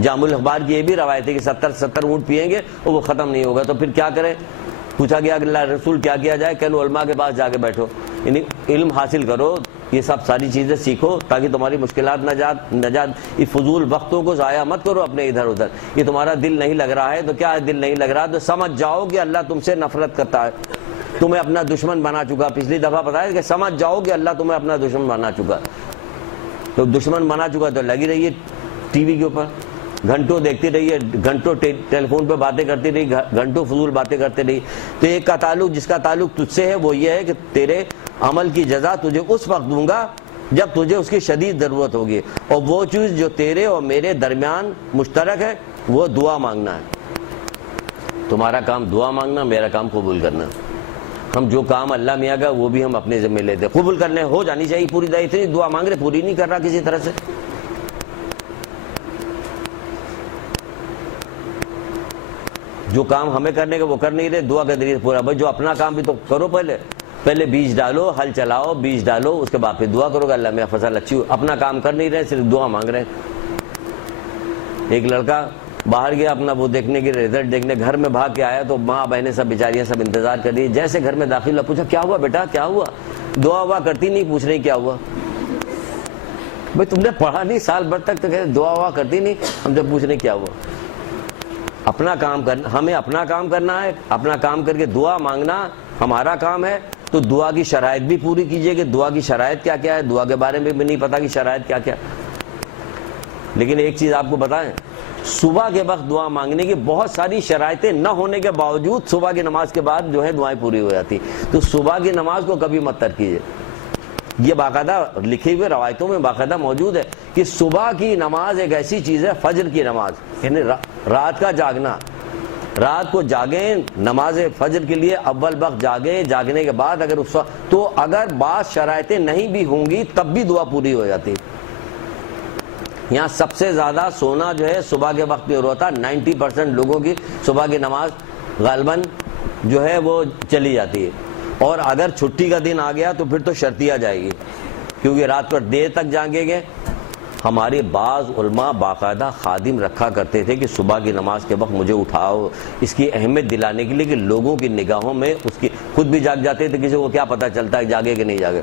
جامع الاخبار کی یہ بھی روایت ہے کہ 70 اونٹ پئیں گے اور وہ ختم نہیں ہوگا. تو پھر کیا کریں؟ پوچھا گیا اللہ رسول کیا کیا جائے؟ کہ علماء کے پاس جا کے بیٹھو یعنی علم حاصل کرو، یہ سب ساری چیزیں سیکھو تاکہ تمہاری مشکلات نجات. یہ فضول وقتوں کو ضائع مت کرو اپنے ادھر ادھر. یہ تمہارا دل نہیں لگ رہا ہے تو کیا دل نہیں لگ رہا تو سمجھ جاؤ کہ اللہ تم سے نفرت کرتا ہے، تمہیں اپنا دشمن بنا چکا. پچھلی دفعہ بتایا کہ سمجھ جاؤ کہ اللہ تمہیں اپنا دشمن بنا چکا. تو دشمن بنا چکا تو لگی رہیے ٹی وی کے اوپر، گھنٹوں دیکھتی رہیے، گھنٹوں ٹیلی فون پہ باتیں کرتی رہی، گھنٹوں فضول باتیں کرتے رہی. تو ایک کا تعلق جس کا تعلق تجھ سے ہے وہ یہ ہے کہ تیرے عمل کی جزا تجھے اس وقت دوں گا جب تجھے اس کی شدید ضرورت ہوگی. اور وہ چیز جو تیرے اور میرے درمیان مشترک ہے وہ دعا مانگنا ہے. تمہارا کام دعا مانگنا، میرا کام قبول کرنا. ہم جو کام اللہ میاں کا وہ بھی ہم اپنے ذمہ لیتے ہیں. قبول کرنے ہو جانی چاہیے پوری دعا. اتنی دعا مانگ رہے پوری نہیں کر رہا کسی طرح سے. جو کام ہمیں کرنے کا وہ کر نہیں رہے, دعا کے ذریعے پورا. بھائی جو اپنا کام بھی تو کرو, پہلے بیج ڈالو, ہل چلاؤ, بیج ڈالو, اس کے بعد پھر دعا کرو کہ اللہ میاں فصل اچھی ہو. اپنا کام کر نہیں رہے, صرف دعا مانگ رہے ہیں. ایک لڑکا باہر گیا اپنا وہ دیکھنے کی رزلٹ دیکھنے, گھر میں بھاگ کے آیا تو ماں بہنیں سب بیچاریاں سب انتظار کر رہی. جیسے گھر میں داخل ہوا پوچھا کیا ہوا بیٹا, کیا ہوا؟ دعا ہوا کرتی نہیں, پوچھ رہی کیا ہوا. بھائی تم نے پڑھا نہیں سال بھر تک تو دعا ہوا کرتی نہیں, ہم جب پوچھ رہے کیا ہوا. اپنا کام کرنا, ہمیں اپنا کام کرنا ہے, اپنا کام کر کے دعا مانگنا ہمارا کام ہے. تو دعا کی شرائط بھی پوری کیجئے کہ دعا کی شرائط کیا کیا ہے. دعا کے بارے میں بھی نہیں پتا کہ شرائط کیا کیا. لیکن ایک چیز آپ کو بتائیں, صبح کے وقت دعا مانگنے کی بہت ساری شرائطیں نہ ہونے کے باوجود صبح کی نماز کے بعد جو ہے دعائیں پوری ہو جاتی. تو صبح کی نماز کو کبھی مت ترک کیجیے. یہ باقاعدہ لکھی ہوئے روایتوں میں باقاعدہ موجود ہے کہ صبح کی نماز ایک ایسی چیز ہے, فجر کی نماز یعنی رات کا جاگنا, رات کو جاگیں نماز فجر کے لیے, اول وقت جاگیں, جاگنے کے بعد اگر اس وقت تو اگر بعض شرائطیں نہیں بھی ہوں گی تب بھی دعا پوری ہو جاتی. یہاں سب سے زیادہ سونا جو ہے صبح کے وقت میں ہوتا. 90% لوگوں کی صبح کی نماز غالباً جو ہے وہ چلی جاتی ہے. اور اگر چھٹی کا دن آ گیا تو پھر تو شرطی آ جائے گی, کیونکہ رات کو دیر تک جاگیں گے. ہمارے بعض علماء باقاعدہ خادم رکھا کرتے تھے کہ صبح کی نماز کے وقت مجھے اٹھاؤ, اس کی اہمیت دلانے کے لیے کہ لوگوں کی نگاہوں میں اس کی, خود بھی جاگ جاتے تھے, کسی کو کیا پتہ چلتا ہے جاگے کہ نہیں جاگے.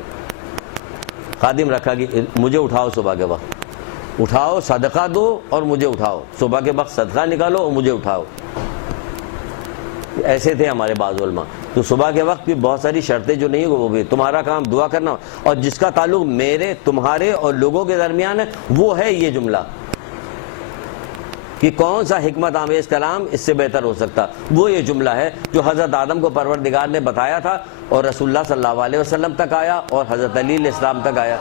خادم رکھا کہ مجھے اٹھاؤ صبح کے وقت, اٹھاؤ صدقہ دو اور مجھے اٹھاؤ, صبح کے وقت صدقہ نکالو اور مجھے اٹھاؤ. ایسے تھے ہمارے بعض علماء. تو صبح کے وقت بھی بہت ساری شرطیں جو نہیں وہ بھی تمہارا کام دعا کرنا, اور جس کا تعلق میرے تمہارے اور لوگوں کے درمیان ہے وہ ہے یہ جملہ کہ کون سا حکمت آمیز کلام اس سے بہتر ہو سکتا. وہ یہ جملہ ہے جو حضرت آدم کو پروردگار نے بتایا تھا اور رسول اللہ صلی اللہ علیہ وسلم تک آیا اور حضرت علی علیہ السلام تک آیا.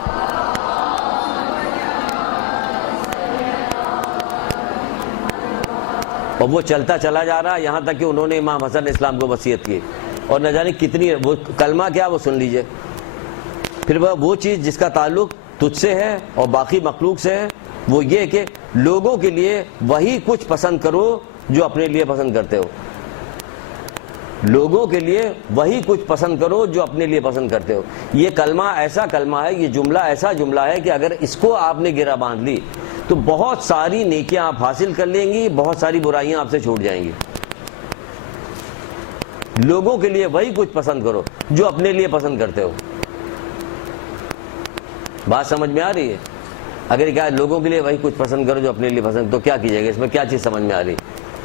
اور وہ چلتا چلا جا رہا یہاں تک کہ انہوں نے امام حسن اسلام کو وصیت کی, اور نہ جانے کتنی وہ کلمہ کیا وہ سن لیجئے. پھر وہ چیز جس کا تعلق تجھ سے ہے اور باقی مخلوق سے ہے وہ یہ کہ لوگوں کے لیے وہی کچھ پسند کرو جو اپنے لیے پسند کرتے ہو. لوگوں کے لیے وہی کچھ پسند کرو جو اپنے لیے پسند کرتے ہو. یہ کلمہ ایسا کلمہ ہے, یہ جملہ ایسا جملہ ہے کہ اگر اس کو آپ نے گرہ باندھ لی تو بہت ساری نیکیاں آپ حاصل کر لیں گی, بہت ساری برائیاں آپ سے چھوٹ جائیں گی. لوگوں کے لیے وہی کچھ پسند کرو جو اپنے لیے پسند کرتے ہو. بات سمجھ میں آ رہی ہے؟ اگر کیا لوگوں کے لیے وہی کچھ پسند کرو جو اپنے لیے پسند, تو کیا کیجیے گا؟ اس میں کیا چیز سمجھ میں آ رہی؟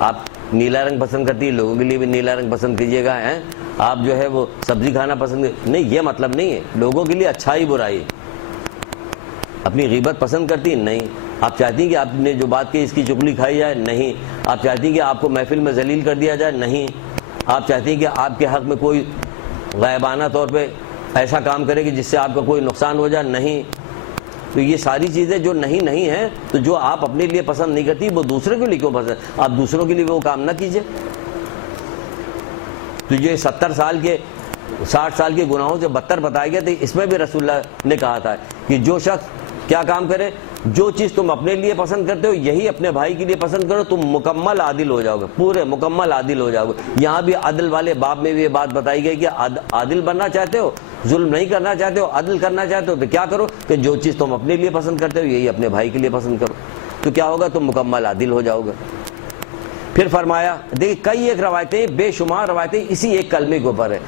آپ نیلا رنگ پسند کرتی ہے, لوگوں کے لیے بھی نیلا رنگ پسند کیجیے گا. آپ جو ہے وہ سبزی کھانا پسند نہیں, یہ مطلب نہیں ہے. لوگوں کے لیے اچھائی برائی, اپنی غیبت پسند کرتی نہیں. آپ چاہتی ہیں کہ آپ نے جو بات کی اس کی چغلی کھائی جائے نہیں. آپ چاہتی ہیں کہ آپ کو محفل میں ذلیل کر دیا جائے نہیں. آپ چاہتی ہیں کہ آپ کے حق میں کوئی غائبانہ طور پہ ایسا کام کرے کہ جس سے آپ کا کوئی نقصان ہو جائے نہیں. تو یہ ساری چیزیں جو نہیں ہیں, تو جو آپ اپنے لیے پسند نہیں کرتی وہ دوسرے کے لیے کیوں پسند؟ آپ دوسروں کے لیے وہ کام نہ کیجئے. تو یہ 70 سال کے 60 سال کے گناہوں سے بدتر بتایا گیا تھا. اس میں بھی رسول اللہ نے کہا تھا کہ جو شخص کیا کام کرے, جو چیز تم اپنے لیے پسند کرتے ہو یہی اپنے بھائی کے لیے پسند کرو, تم مکمل عادل ہو جاؤ گے, پورے مکمل عادل ہو جاؤ گے. یہاں بھی عدل والے باب میں بھی یہ بات بتائی گئی کہ عادل بننا چاہتے ہو, ظلم نہیں کرنا چاہتے ہو, عدل کرنا چاہتے ہو, تو کیا کرو کہ جو چیز تم اپنے لیے پسند کرتے ہو یہی اپنے بھائی کے لیے پسند کرو. تو کیا ہوگا؟ تم مکمل عادل ہو جاؤ گے. پھر فرمایا, دیکھیں کئی ایک روایتیں, بے شمار روایتیں اسی ایک کلمے کے اوپر ہے.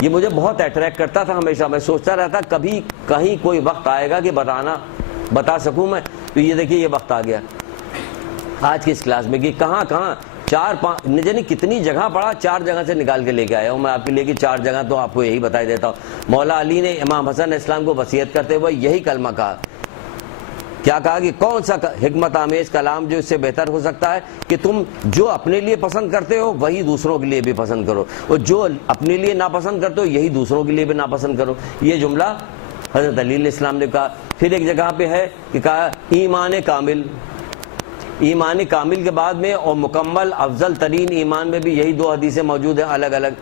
یہ مجھے بہت اٹریکٹ کرتا تھا ہمیشہ. میں سوچتا رہتا کبھی کہیں کوئی وقت آئے گا کہ بتا سکوں میں. تو یہ دیکھیے یہ وقت آ گیا آج کی اس کلاس میں کہ کہاں 4-5 یعنی کتنی جگہ پڑھا, 4 جگہ سے نکال کے لے کے آیا ہوں میں آپ کے لیے کہ 4 جگہ تو آپ کو یہی بتائی دیتا ہوں. مولا علی نے امام حسن اسلام کو وصیت کرتے ہوئے یہی کلمہ کہا. کیا کہا کہ کون سا حکمت آمیز کلام جو اس سے بہتر ہو سکتا ہے کہ تم جو اپنے لیے پسند کرتے ہو وہی دوسروں کے لیے بھی پسند کرو, اور جو اپنے لیے ناپسند کرتے ہو یہی دوسروں کے لیے بھی ناپسند کرو. یہ جملہ حضرت علی علیہ السلام نے کہا. پھر ایک جگہ پہ ہے کہ کہا ایمان کامل. ایمان کامل کے بعد میں اور مکمل افضل ترین ایمان میں بھی یہی 2 حدیثیں موجود ہیں الگ الگ.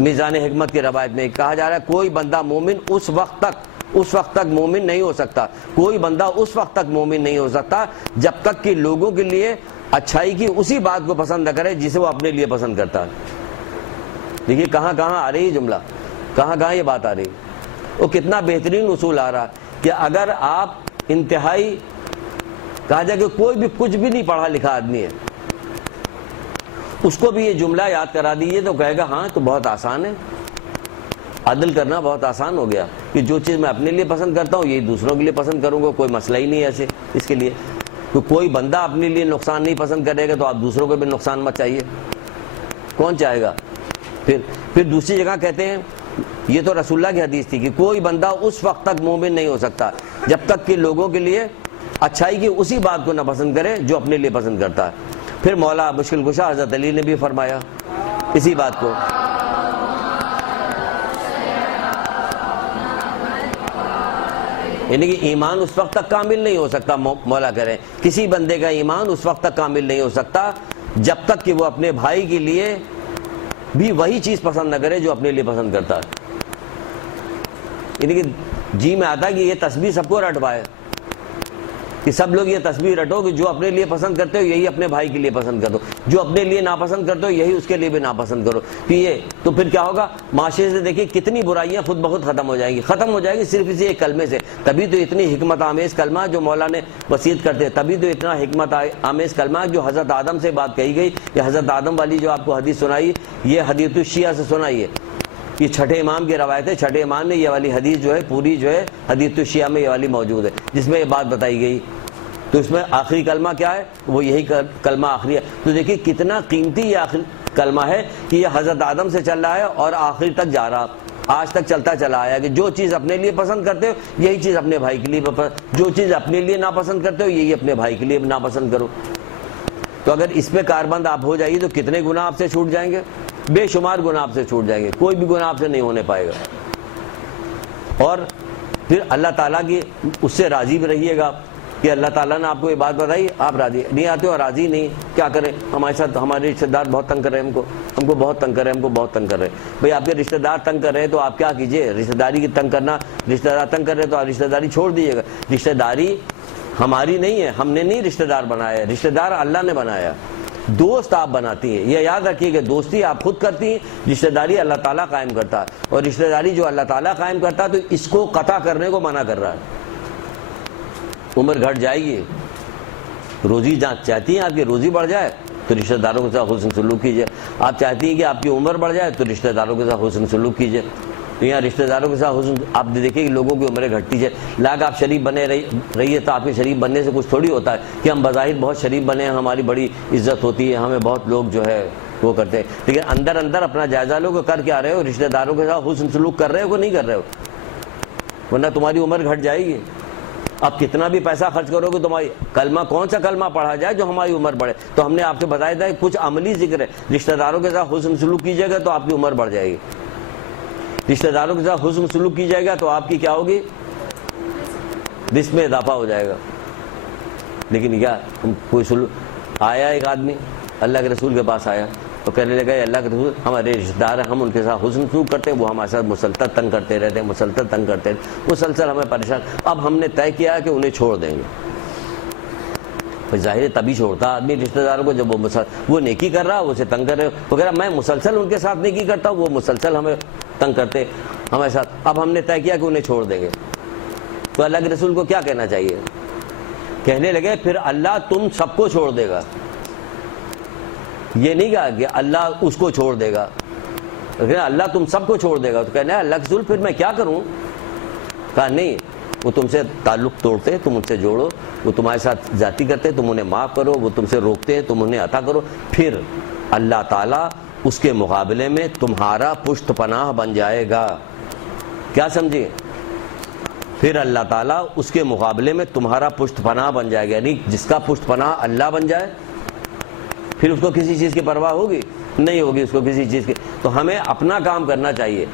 میزان حکمت کی روایت میں کہا جا رہا ہے کوئی بندہ مومن اس وقت تک مومن نہیں ہو سکتا، کوئی بندہ اس وقت تک مومن نہیں ہو سکتا جب تک کہ لوگوں کے لیے اچھائی کی اسی بات کو پسند نہ کرے جسے وہ اپنے لیے پسند کرتا ہے۔ دیکھیے کہاں کہاں آ رہی ہے جملہ، کہاں کہاں یہ بات آ رہی ہے، وہ کتنا بہترین اصول آ رہا کہ اگر آپ انتہائی کہا جائے کہ کوئی بھی کچھ بھی نہیں پڑھا لکھا آدمی ہے، اس کو بھی یہ جملہ یاد کرا دیجیے تو کہے گا ہاں تو بہت آسان ہے، عدل کرنا بہت آسان ہو گیا کہ جو چیز میں اپنے لیے پسند کرتا ہوں یہی دوسروں کے لیے پسند کروں گا، کوئی مسئلہ ہی نہیں ہے ایسے اس کے لیے۔ تو کوئی بندہ اپنے لیے نقصان نہیں پسند کرے گا تو آپ دوسروں کو بھی نقصان مت چاہیے، کون چاہے گا؟ پھر دوسری جگہ کہتے ہیں، یہ تو رسول اللہ کی حدیث تھی کہ کوئی بندہ اس وقت تک مومن نہیں ہو سکتا جب تک کہ لوگوں کے لیے اچھائی کی اسی بات کو نہ پسند کرے جو اپنے لیے پسند کرتا ہے۔ پھر مولا مشکل کشا حضرت علی نے بھی فرمایا اسی بات کو، یعنی کہ ایمان اس وقت تک کامل نہیں ہو سکتا، مولا کہہ رہے ہیں کسی بندے کا ایمان اس وقت تک کامل نہیں ہو سکتا جب تک کہ وہ اپنے بھائی کے لیے بھی وہی چیز پسند نہ کرے جو اپنے لیے پسند کرتا ہے۔ یعنی کہ جی میں آتا ہے کہ یہ تسبیح سب کو رٹوائے کہ سب لوگ یہ تسبیح رٹو کہ جو اپنے لیے پسند کرتے ہو یہی اپنے بھائی کے لیے پسند کرو، جو اپنے لیے ناپسند کرتے ہو یہی اس کے لیے بھی ناپسند کرو۔ تو پھر کیا ہوگا؟ معاشرے سے دیکھیے کتنی برائیاں خود بخود ختم ہو جائیں گی صرف اسی ایک کلمے سے۔ تبھی تو اتنی حکمت آمیز کلمہ جو مولا نے وصیت کرتے، تبھی تو اتنا حکمت آمیز کلمہ جو حضرت آدم سے بات کہی گئی، یہ حضرت آدم والی جو آپ کو حدیث سنائی یہ حدیث الشیعہ سے سنائی ہے، یہ چھٹے امام کی روایت ہے، چھٹے امام نے یہ والی حدیث جو ہے پوری جو ہے حدیث الشیعہ میں یہ والی موجود ہے جس میں یہ بات بتائی گئی۔ تو اس میں آخری کلمہ کیا ہے؟ وہ یہی کلمہ آخری ہے۔ تو دیکھیے کتنا قیمتی یہ آخری کلمہ ہے کہ یہ حضرت آدم سے چل رہا ہے اور آخری تک جا رہا، آج تک چلتا چلا آیا کہ جو چیز اپنے لیے پسند کرتے ہو یہی چیز اپنے بھائی کے لیے جو چیز اپنے لیے ناپسند کرتے ہو یہی اپنے بھائی کے لیے ناپسند کرو۔ تو اگر اس پہ کاربند آپ ہو جائیے تو کتنے گناہ آپ سے چھوٹ جائیں گے؟ بے شمار گناہ آپ سے چھوٹ جائیں گے، کوئی بھی گناہ آپ سے نہیں ہونے پائے گا۔ اور پھر اللہ تعالیٰ کی اس سے راضی بھی رہیے گا کہ اللہ تعالیٰ نے آپ کو یہ بات بتائی، آپ راضی نہیں آتے ہو، راضی نہیں، کیا کریں؟ ہمارے ساتھ ہمارے رشتہ دار بہت تنگ کر رہے ہیں، ہم کو بہت تنگ کر رہے ہیں، ہم کو بہت تنگ کر رہے ہیں۔ بھائی آپ کے رشتہ دار تنگ کر رہے ہیں تو آپ کیا کیجئے؟ رشتہ داری کی تنگ کرنا، رشتہ دار تنگ کر رہے ہیں تو آپ رشتہ داری چھوڑ دیجیے گا۔ رشتہ داری ہماری نہیں ہے، ہم نے نہیں رشتہ دار بنایا ہے، رشتہ دار اللہ نے بنایا۔ دوست آپ بناتی ہیں، یہ یاد رکھیے کہ دوستی آپ خود کرتی ہیں، رشتہ داری اللہ تعالیٰ قائم کرتا ہے، اور رشتہ داری جو اللہ تعالیٰ قائم کرتا ہے تو اس کو قطع کرنے کو منع کر رہا ہے۔ عمر گھٹ جائے گی، روزی چاہتی ہیں آپ کی روزی بڑھ جائے تو رشتہ داروں کے ساتھ حسن سلوک کیجیے، آپ چاہتی ہیں کہ آپ کی عمر بڑھ جائے تو رشتہ داروں کے ساتھ حسن سلوک کیجیے۔ تو یہاں رشتہ داروں کے ساتھ حسن، آپ دیکھیں کہ لوگوں کی عمریں گھٹتی جائے، لاکھ آپ شریف بنے رہیے تو آپ کے شریف بننے سے کچھ تھوڑی ہوتا ہے کہ ہم بظاہر بہت شریف بنے ہیں، ہماری بڑی عزت ہوتی ہے، ہمیں بہت لوگ جو ہے وہ کرتے ہیں، لیکن اندر اندر اپنا جائزہ لو کہ کر کیا رہے ہو، رشتہ داروں کے ساتھ حسن سلوک کر رہے ہو کہ نہیں کر رہے ہو، ورنہ تمہاری عمر گھٹ جائے گی۔ اب کتنا بھی پیسہ خرچ کرو گے تمہاری کلمہ، کون سا کلمہ پڑھا جائے جو ہماری عمر بڑھے؟ تو ہم نے آپ سے بتایا تھا کچھ عملی ذکر ہے، رشتہ داروں کے ساتھ حسن سلوک کیجیے گا تو آپ کی عمر بڑھ جائے گی، رشتہ داروں کے ساتھ حسن سلوک کی جائے گا تو آپ کی کیا ہوگی؟ رزق میں اضافہ ہو جائے گا۔ لیکن کیا کوئی سلوک آیا، ایک آدمی اللہ کے رسول کے پاس آیا تو کہنے لگا اللہ کے رسول ہمارے رشتہ دار ہیں، ہم ان کے ساتھ حسن سلوک کرتے ہیں، وہ ہمارے ساتھ مسلسل تنگ کرتے رہتے ہیں، مسلسل تنگ کرتے ہیں، مسلسل ہمیں پریشان، اب ہم نے طے کیا کہ انہیں چھوڑ دیں گے۔ ظاہر تبھی چھوڑتا آدمی رشتہ داروں کو جب وہ نیکی کر رہا، وہ اسے تنگ کر رہے وہ کہہ رہا میں مسلسل ان کے ساتھ نیکی کرتا ہوں، وہ مسلسل ہمیں تنگ کرتے ہمارے ساتھ، اب ہم نے طے کیا کہ انہیں چھوڑ دیں گے۔ تو اللہ کے رسول کو کیا کہنا چاہیے؟ کہنے لگے پھر اللہ تم سب کو چھوڑ دے گا، یہ نہیں کہا کہ اللہ اس کو چھوڑ دے گا، اللہ تم سب کو چھوڑ دے گا۔ تو کہنا ہے اللہ کے رسول پھر میں کیا کروں؟ کہا نہیں، وہ تم سے تعلق توڑتے تم ان سے جوڑو، وہ تمہارے ساتھ زیادتی کرتے تم انہیں معاف کرو، وہ تم سے روکتے ہیں تم انہیں عطا کرو، پھر اللہ تعالیٰ اس کے مقابلے میں تمہارا پشت پناہ بن جائے گا۔ کیا سمجھے؟ پھر اللہ تعالیٰ اس کے مقابلے میں تمہارا پشت پناہ بن جائے گا، یعنی جس کا پشت پناہ اللہ بن جائے پھر اس کو کسی چیز کی پرواہ ہوگی؟ نہیں ہوگی اس کو کسی چیز کی۔ تو ہمیں اپنا کام کرنا چاہیے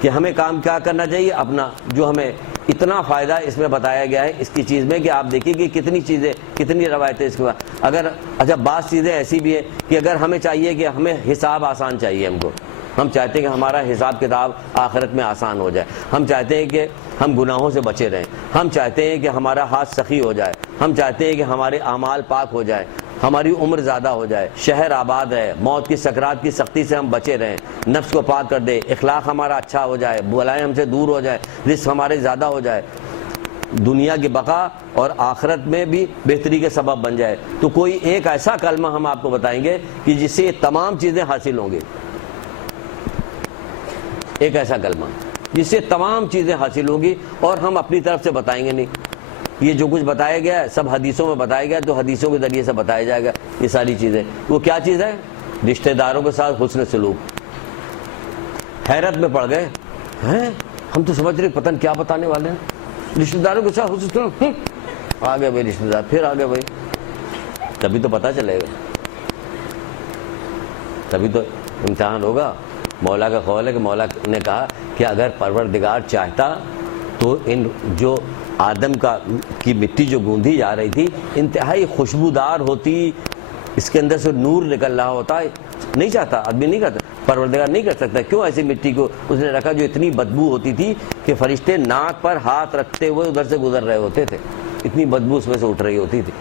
کہ ہمیں کام کیا کرنا چاہیے اپنا، جو ہمیں اتنا فائدہ اس میں بتایا گیا ہے اس کی چیز میں کہ آپ دیکھیے کہ کتنی چیزیں، کتنی روایتیں اس کے بعد۔ اگر اچھا بعض چیزیں ایسی بھی ہیں کہ اگر ہمیں چاہیے کہ ہمیں حساب آسان چاہیے، ہم کو ہم چاہتے ہیں کہ ہمارا حساب کتاب آخرت میں آسان ہو جائے، ہم چاہتے ہیں کہ ہم گناہوں سے بچے رہیں، ہم چاہتے ہیں کہ ہمارا ہاتھ سخی ہو جائے، ہم چاہتے ہیں کہ ہمارے اعمال پاک ہو جائے، ہماری عمر زیادہ ہو جائے، شہر آباد ہے، موت کی سکرات کی سختی سے ہم بچے رہیں، نفس کو پاک کر دے، اخلاق ہمارا اچھا ہو جائے، بلائیں ہم سے دور ہو جائے، رزق ہمارے زیادہ ہو جائے، دنیا کی بقا اور آخرت میں بھی بہتری کے سبب بن جائے، تو کوئی ایک ایسا کلمہ ہم آپ کو بتائیں گے کہ جس سے یہ تمام چیزیں حاصل ہوں گی. ایک ایسا کلمہ جس سے تمام چیزیں حاصل ہوں گی، اور ہم اپنی طرف سے بتائیں گے نہیں. یہ جو کچھ بتایا گیا ہے سب حدیثوں میں بتایا گیا، تو حدیثوں کے ذریعے سے بتایا جائے گا یہ ساری چیزیں. وہ کیا چیز ہے؟ رشتہ داروں کے ساتھ حسن سلوک. حیرت میں پڑ گئے ہیں، ہم تو سمجھ رہے پتہ نہیں کیا بتانے والے ہیں، رشتہ داروں کے ساتھ حسن سلوک. آ گئے بھائی رشتہ دار، پھر آ گئے بھائی، تبھی تو پتہ چلے گا، تبھی تو امتحان ہوگا. مولا کا قول ہے کہ مولا نے کہا کہ اگر پروردگار چاہتا تو ان جو آدم کی مٹی جو گوندھی جا رہی تھی انتہائی خوشبودار ہوتی، اس کے اندر سے نور نکل رہا ہوتا. نہیں چاہتا، آدمی نہیں کرتا، پروردگار نہیں کر سکتا. کیوں ایسی مٹی کو اس نے رکھا جو اتنی بدبو ہوتی تھی کہ فرشتے ناک پر ہاتھ رکھتے ہوئے ادھر سے گزر رہے ہوتے تھے، اتنی بدبو اس میں سے اٹھ رہی ہوتی تھی.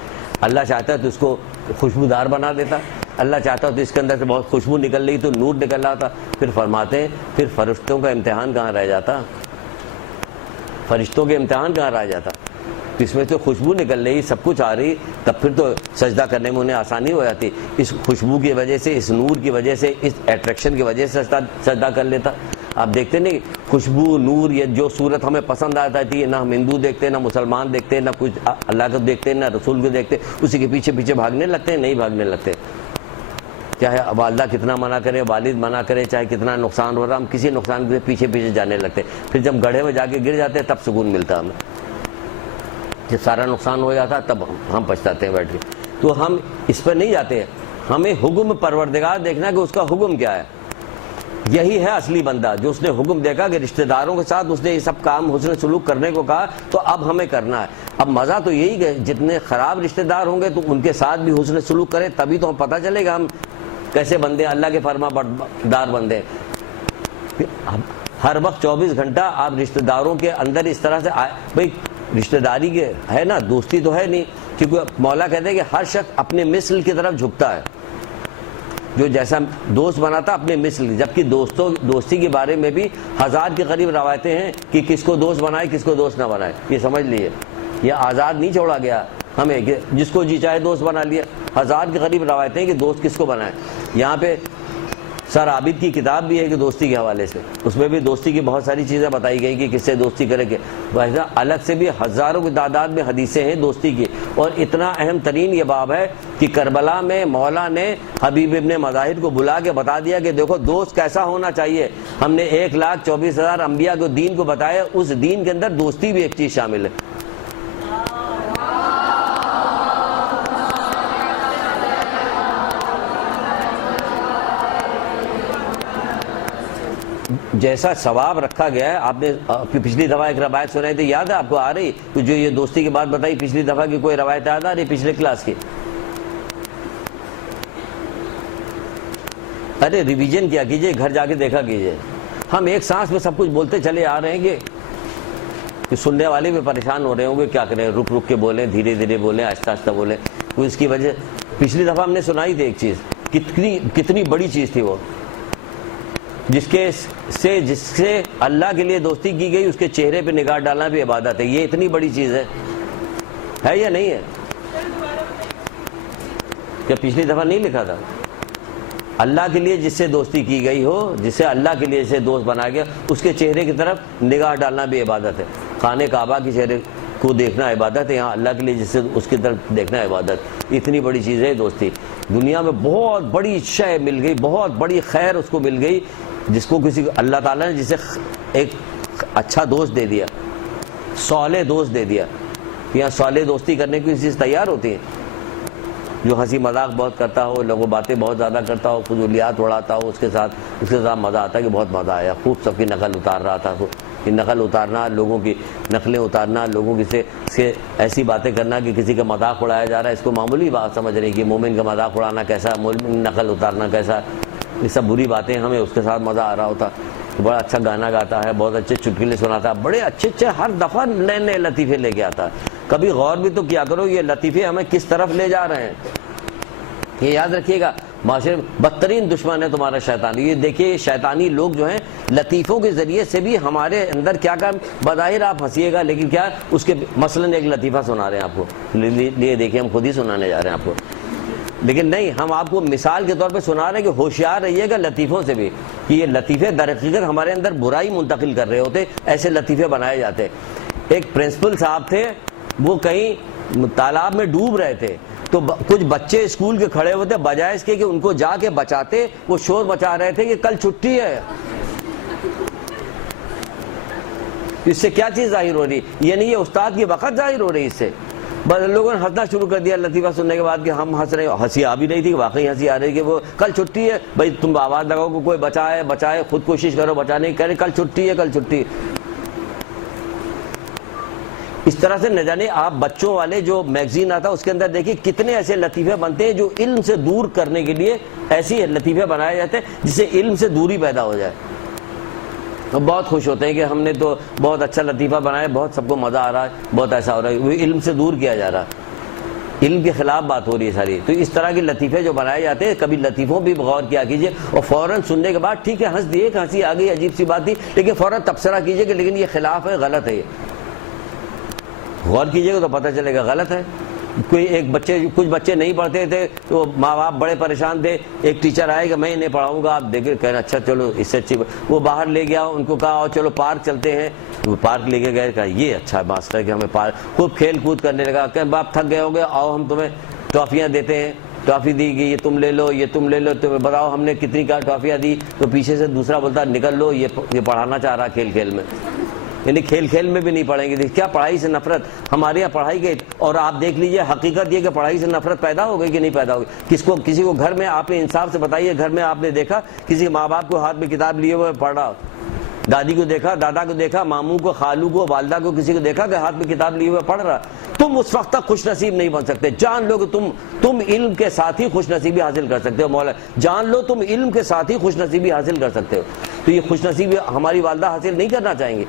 اللہ چاہتا تو اس کو خوشبودار بنا دیتا، اللہ چاہتا تو اس کے اندر سے بہت خوشبو نکل رہی تو نور نکل رہا تھا. پھر فرماتے ہیں پھر فرشتوں کا امتحان کہاں رہ جاتا، فرشتوں کے امتحان کہاں رہ جاتا. اس میں تو خوشبو نکل رہی، سب کچھ آ رہی، تب پھر تو سجدہ کرنے میں انہیں آسانی ہو جاتی. اس خوشبو کی وجہ سے، اس نور کی وجہ سے، اس اٹریکشن کی وجہ سے سجدہ کر لیتا. آپ دیکھتے نہیں خوشبو، نور، یہ جو صورت ہمیں پسند آتا تھی، نہ ہم ہندو دیکھتے، نہ مسلمان دیکھتے، نہ کچھ اللہ کو دیکھتے، نہ رسول کو دیکھتے، اسی کے پیچھے پیچھے بھاگنے لگتے ہیں. نہیں بھاگنے لگتے، چاہے والدہ کتنا منع کرے، والد منع کرے، چاہے کتنا نقصان ہو رہا، ہم کسی نقصان کے پیچھے پیچھے جانے لگتے. پھر جب گڑھے میں جا کے گر جاتے تب سکون ملتا ہمیں. جب سارا نقصان ہو جاتا تب ہم پچھتاتے ہیں بیٹھ کے. تو ہم اس پر نہیں جاتے، ہمیں حکم پروردگار دیکھنا کہ اس کا حکم کیا ہے. یہی ہے اصلی بندہ جو اس نے حکم دیکھا کہ رشتہ داروں کے ساتھ اس نے یہ سب کام حسن سلوک کرنے کو کہا، تو اب ہمیں کرنا ہے. اب مزہ تو یہی کہ جتنے خراب رشتہ دار ہوں گے تو ان کے ساتھ بھی حسن سلوک کریں، تبھی تو ہم پتہ چلے گا ہم کیسے بندے، اللہ کے فرما بردار بندے. ہر وقت 24 گھنٹہ آپ رشتہ داروں کے اندر اس طرح سے بھائی رشتہ داری کے ہے نا، دوستی تو ہے نہیں، کیونکہ مولا کہتے ہیں کہ ہر شخص اپنے مثل کی طرف جھکتا ہے، جو جیسا دوست بناتا اپنے مثل. جبکہ دوستی کے بارے میں بھی 1000 کے قریب روایتیں ہیں کہ کس کو دوست بنائے کس کو دوست نہ بنائے. یہ سمجھ لیے، یہ آزاد نہیں چھوڑا گیا ہمیں کہ جس کو جی چاہے دوست بنا لیا. 1000 کے قریب روایتیں ہیں کہ دوست کس کو بنائے. یہاں پہ سر عابد کی کتاب بھی ہے کہ دوستی کے حوالے سے، اس میں بھی دوستی کی بہت ساری چیزیں بتائی گئی کہ کس سے دوستی کرے کہ ویسا الگ سے بھی ہزاروں کی تعداد میں حدیثیں ہیں دوستی کی. اور اتنا اہم ترین یہ باب ہے کہ کربلا میں مولا نے حبیب ابن مظاہر کو بلا کے بتا دیا کہ دیکھو دوست کیسا ہونا چاہیے. ہم نے 1,24,000 انبیاء کو دین کو بتایا، اس دین کے اندر دوستی بھی ایک چیز شامل ہے. جیسا ثواب رکھا گیا ہے. آپ نے پچھلی دفعہ ایک روایت سنائی تھی، یاد ہے آپ کو؟ آ رہی جو یہ دوستی کی بات بتائی پچھلی دفعہ کی، کوئی روایت یاد آ رہی پچھلے کلاس کی؟ ارے ریویژن کیا کیجئے، گھر جا کے دیکھا کیجئے. ہم ایک سانس میں سب کچھ بولتے چلے آ رہے ہیں کہ سننے والے بھی پریشان ہو رہے ہوں گے، کیا کریں، رک رک کے بولیں، دھیرے دھیرے بولیں، آہستہ آہستہ بولیں. تو اس کی وجہ پچھلی دفعہ ہم نے سنائی تھی ایک چیز، کتنی بڑی چیز تھی وہ، جس سے اللہ کے لیے دوستی کی گئی، اس کے چہرے پہ نگاہ ڈالنا بھی عبادت ہے. یہ اتنی بڑی چیز ہے یا نہیں ہے؟ کیا پچھلی دفعہ نہیں لکھا تھا؟ اللہ کے لیے جس سے دوستی کی گئی ہو، جس سے اللہ کے لیے جسے دوست بنایا گیا، اس کے چہرے کی طرف نگاہ ڈالنا بھی عبادت ہے. خانہ کعبہ کے چہرے کو دیکھنا عبادت ہے، یہاں اللہ کے لیے جس سے اس کی طرف دیکھنا عبادت. اتنی بڑی چیز ہے دوستی. دنیا میں بہت بڑی شے مل گئی، بہت بڑی خیر اس کو مل گئی جس کو کسی اللہ تعالیٰ نے جسے ایک اچھا دوست دے دیا، صالح دوست دے دیا. یہاں صالح دوستی کرنے کی چیز تیار ہوتی ہے، جو ہنسی مذاق بہت کرتا ہو، لوگوں باتیں بہت زیادہ کرتا ہو، فضولیات اڑاتا ہو، اس کے ساتھ مزہ آتا ہے کہ بہت مزہ آیا، خوب سب کی نقل اتار رہا تھا. کہ نقل اتارنا، لوگوں کی نقلیں اتارنا، لوگوں کی سے ایسی باتیں کرنا کہ کسی کا مذاق اڑایا جا رہا ہے، اس کو معمولی بات سمجھ رہی کہ مومن کا مذاق اڑانا کیسا، مومن نقل اتارنا کیسا. یہ سب بری باتیں ہمیں اس کے ساتھ مزہ آ رہا ہوتا. بڑا اچھا گانا گاتا ہے, بہت اچھے چٹکلے سناتا ہے, بڑے اچھے اچھے ہر دفعہ نئے نئے لطیفے لے کے آتا ہے. کبھی غور بھی تو کیا کرو یہ لطیفے ہمیں کس طرف لے جا رہے ہیں. یہ یاد رکھیے گا, معاشرے میں بدترین دشمن ہے تمہارا شیطان. یہ دیکھیے شیطانی لوگ جو ہیں لطیفوں کے ذریعے سے بھی ہمارے اندر کیا کر, بظاہر آپ ہنسیے گا لیکن کیا اس کے مثلاً ایک لطیفہ سنا رہے ہیں آپ کو, لیے دیکھیے ہم خود ہی سنانے جا رہے ہیں آپ کو, لیکن نہیں ہم آپ کو مثال کے طور پہ سنا رہے ہیں کہ ہوشیار رہیے گا لطیفوں سے بھی, کہ یہ لطیفے در حقیقت ہمارے اندر برائی منتقل کر رہے ہوتے, ایسے لطیفے بنائے جاتے. ایک پرنسپل صاحب تھے, وہ کہیں تالاب میں ڈوب رہے تھے, تو کچھ بچے اسکول کے کھڑے ہوتے, بجائے اس کے کہ ان کو جا کے بچاتے, وہ شور مچا رہے تھے کہ کل چھٹی ہے. اس سے کیا چیز ظاہر ہو رہی, یعنی یہ استاد کی وقت ظاہر ہو رہی. اس سے بس لوگوں نے ہنسنا شروع کر دیا لطیفہ سننے کے بعد کہ ہم ہنس رہے, ہنسی آ بھی رہی تھی, واقعی ہنسی آ رہی کہ وہ کل چھٹی ہے. بھائی تم آواز لگاؤ کہ کوئی بچائے بچائے, خود کوشش کرو بچانے کی, کہہ رہے کل چھٹی ہے کل چھٹی. اس طرح سے نہ جانے آپ بچوں والے جو میگزین آتا اس کے اندر دیکھیے کتنے ایسے لطیفے بنتے ہیں جو علم سے دور کرنے کے لیے ایسی لطیفے بنائے جاتے ہیں جس سے علم سے دوری پیدا ہو جائے. تو بہت خوش ہوتے ہیں کہ ہم نے تو بہت اچھا لطیفہ بنایا, بہت سب کو مزہ آ رہا ہے, بہت ایسا ہو رہا ہے, وہ علم سے دور کیا جا رہا ہے, علم کے خلاف بات ہو رہی ہے ساری. تو اس طرح کے لطیفے جو بنائے جاتے ہیں کبھی لطیفوں بھی غور کیا کیجیے, اور فوراً سننے کے بعد ٹھیک ہے ہنس دیے کہ ہنسی آ گئی عجیب سی بات تھی, لیکن فوراً تبصرہ کیجیے کہ لیکن یہ خلاف ہے, غلط ہے. یہ غور کیجیے گا تو پتہ چلے گا غلط ہے. کوئی ایک بچے, کچھ بچے نہیں پڑھتے تھے تو ماں باپ بڑے پریشان تھے, ایک ٹیچر آئے کہ میں انہیں پڑھاؤں گا, آپ دیکھیں کہنا اچھا چلو اس سے اچھی, وہ باہر لے گیا, ان کو کہا اور چلو پارک چلتے ہیں, وہ پارک لے کے گئے, کہا یہ اچھا ہے ماسٹر کہ ہمیں پارک, خوب کھیل کود کرنے لگا, کہ باپ تھک گئے ہو گے, آؤ ہم تمہیں ٹرافیاں دیتے ہیں, ٹرافی دی گئی, یہ تم لے لو, یہ تم لے لو, تمہیں بتاؤ ہم نے کتنی کا ٹرافیاں دی. تو پیچھے سے دوسرا بولتا نکل لو, یہ پڑھانا چاہ رہا کھیل کھیل میں, یعنی کھیل کھیل میں بھی نہیں پڑھیں گے. کیا پڑھائی سے نفرت, ہمارے یہاں پڑھائی کے, اور آپ دیکھ لیجئے حقیقت یہ کہ پڑھائی سے نفرت پیدا ہو گئی کہ نہیں پیدا ہو گئی. کسی کو گھر میں, آپ نے انصاف سے بتائیے, گھر میں آپ نے دیکھا کسی ماں باپ کو ہاتھ میں کتاب لیے ہوئے پڑھ رہا, دادی کو دیکھا, دادا کو دیکھا, ماموں کو, خالو کو, والدہ کو, کسی کو دیکھا کہ ہاتھ میں کتاب لیے ہوئے پڑھ رہا. تم اس وقت تک خوش نصیب نہیں بن سکتے. جان لو کہ تم علم کے ساتھ ہی خوش نصیبی حاصل کر سکتے ہو. مولا جان لو تم علم کے ساتھ ہی خوش نصیبی حاصل کر سکتے ہو. تو یہ خوش نصیبی ہماری والدہ حاصل نہیں کرنا چاہیں گے,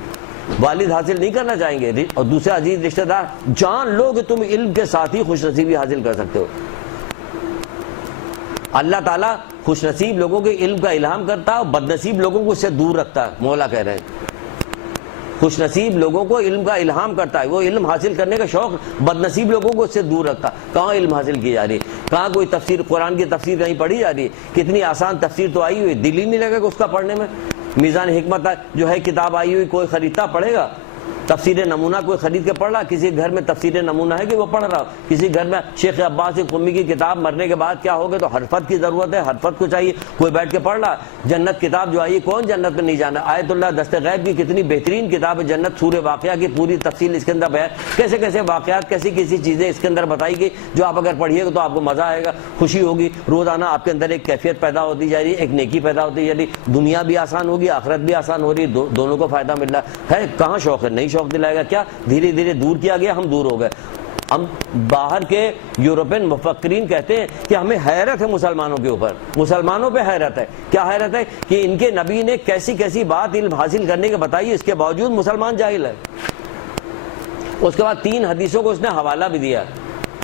والد حاصل نہیں کرنا چاہیں گے, اور دوسرے عزیز رشتہ دار, جان لو کہ تم علم کے ساتھ ہی خوش نصیبی حاصل کر سکتے ہو. اللہ تعالیٰ خوش نصیب لوگوں کے علم کا الہام کرتا ہے اور بد نصیب لوگوں کو اس سے دور رکھتا ہے. مولا کہہ رہے ہیں خوش نصیب لوگوں کو علم کا الہام کرتا ہے, وہ علم حاصل کرنے کا شوق, بد نصیب لوگوں کو اس سے دور رکھتا. کہاں علم حاصل کی جا رہی ہے, کہاں کوئی تفسیر, قرآن کی تفسیر کہیں پڑھی جا رہی ہے, کتنی آسان تفسیر تو آئی ہوئی, دل ہی نہیں لگے گا اس کا پڑھنے میں. میزان حکمت جو ہے کتاب آئی ہوئی, کوئی خریدتا پڑھے گا. تفسیر نمونہ کوئی خرید کے پڑھ رہا, کسی گھر میں تفسیر نمونہ ہے کہ وہ پڑھ رہا, کسی گھر میں شیخ عباس قمی کی کتاب مرنے کے بعد کیا ہوگا, تو حرفت کی ضرورت ہے, حرفت کو چاہیے, کوئی بیٹھ کے پڑھ رہا. جنت کتاب جو آئی, کون جنت میں نہیں جانا, آیت اللہ دست غیب کی کتنی بہترین کتاب ہے جنت, سورہ واقعہ کی پوری تفصیل اس کے اندر بیان, کیسے کیسے واقعات, کیسی کیسی چیزیں اس کے اندر بتائی گئی, جو آپ اگر پڑھیے گا تو آپ کو مزہ آئے گا, خوشی ہوگی. روزانہ آپ کے اندر ایک کیفیت پیدا ہوتی جا رہی ہے, ایک نیکی پیدا ہوتی جا رہی, دنیا بھی آسان ہوگی, آخرت بھی آسان ہو رہی ہے, دونوں کو فائدہ مل رہا ہے. کہاں شوق ہے, نہیں شوق دلائے گا کیا, دھیرے دھیرے دور کیا گیا, ہم دور ہو گئے. ہم باہر کے یورپین مفکرین کہتے ہیں کہ ہمیں حیرت ہے مسلمانوں کے اوپر, مسلمانوں پہ حیرت ہے. کیا حیرت ہے کہ ان کے نبی نے کیسی کیسی بات علم حاصل کرنے کے بتائی, اس کے باوجود مسلمان جاہل ہے. اس کے بعد 3 حدیثوں کو اس نے حوالہ بھی دیا,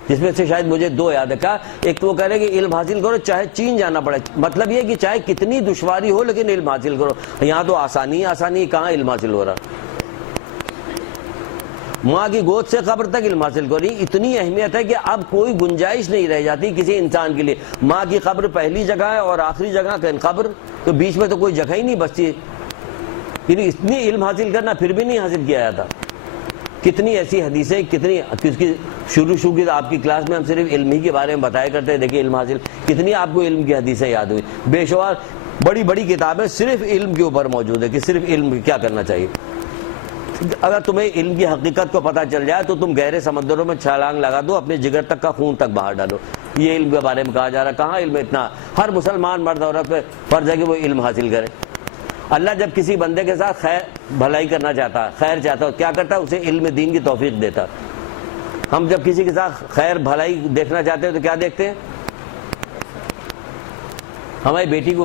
جس میں سے شاید مجھے 2 یاد ہے. کہا ایک تو وہ کہہ رہے کہ علم حاصل کرو چاہے چین جانا پڑے, مطلب یہ کہ چاہے کتنی دشواری ہو لیکن علم حاصل کرو. یہاں تو آسانی آسانی, کہاں علم حاصل ہو رہا. ماں کی گود سے قبر تک علم حاصل کرو. اتنی اہمیت ہے کہ اب کوئی گنجائش نہیں رہ جاتی کسی انسان کے لیے. ماں کی قبر پہلی جگہ ہے اور آخری جگہ کا قبر, تو بیچ میں تو کوئی جگہ ہی نہیں بچتی. اتنی علم حاصل کرنا پھر بھی نہیں حاصل کیا جاتا. کتنی ایسی حدیثیں, کتنی شروع کی آپ کی کلاس میں ہم صرف علم ہی کے بارے میں بتایا کرتے ہیں. دیکھیے علم حاصل, کتنی آپ کو علم کی حدیثیں یاد ہوئی. بے شمار بڑی بڑی کتابیں صرف علم کے اوپر موجود ہے کہ صرف علم کیا کرنا چاہیے. اگر تمہیں علم کی حقیقت کو پتہ چل جائے تو تم گہرے سمندروں میں چھلانگ لگا دو, اپنے جگر تک کا خون تک باہر ڈالو. یہ علم کے بارے میں کہا جا رہا. کہاں علم اتنا, ہر مسلمان مرد عورت پہ فرض ہے کہ وہ علم حاصل کرے. اللہ جب کسی بندے کے ساتھ خیر بھلائی کرنا چاہتا, خیر چاہتا, کیا کرتا ہے, اسے علم دین کی توفیق دیتا. ہم جب کسی کے ساتھ خیر بھلائی دیکھنا چاہتے ہیں تو کیا دیکھتے ہیں, ہماری بیٹی کو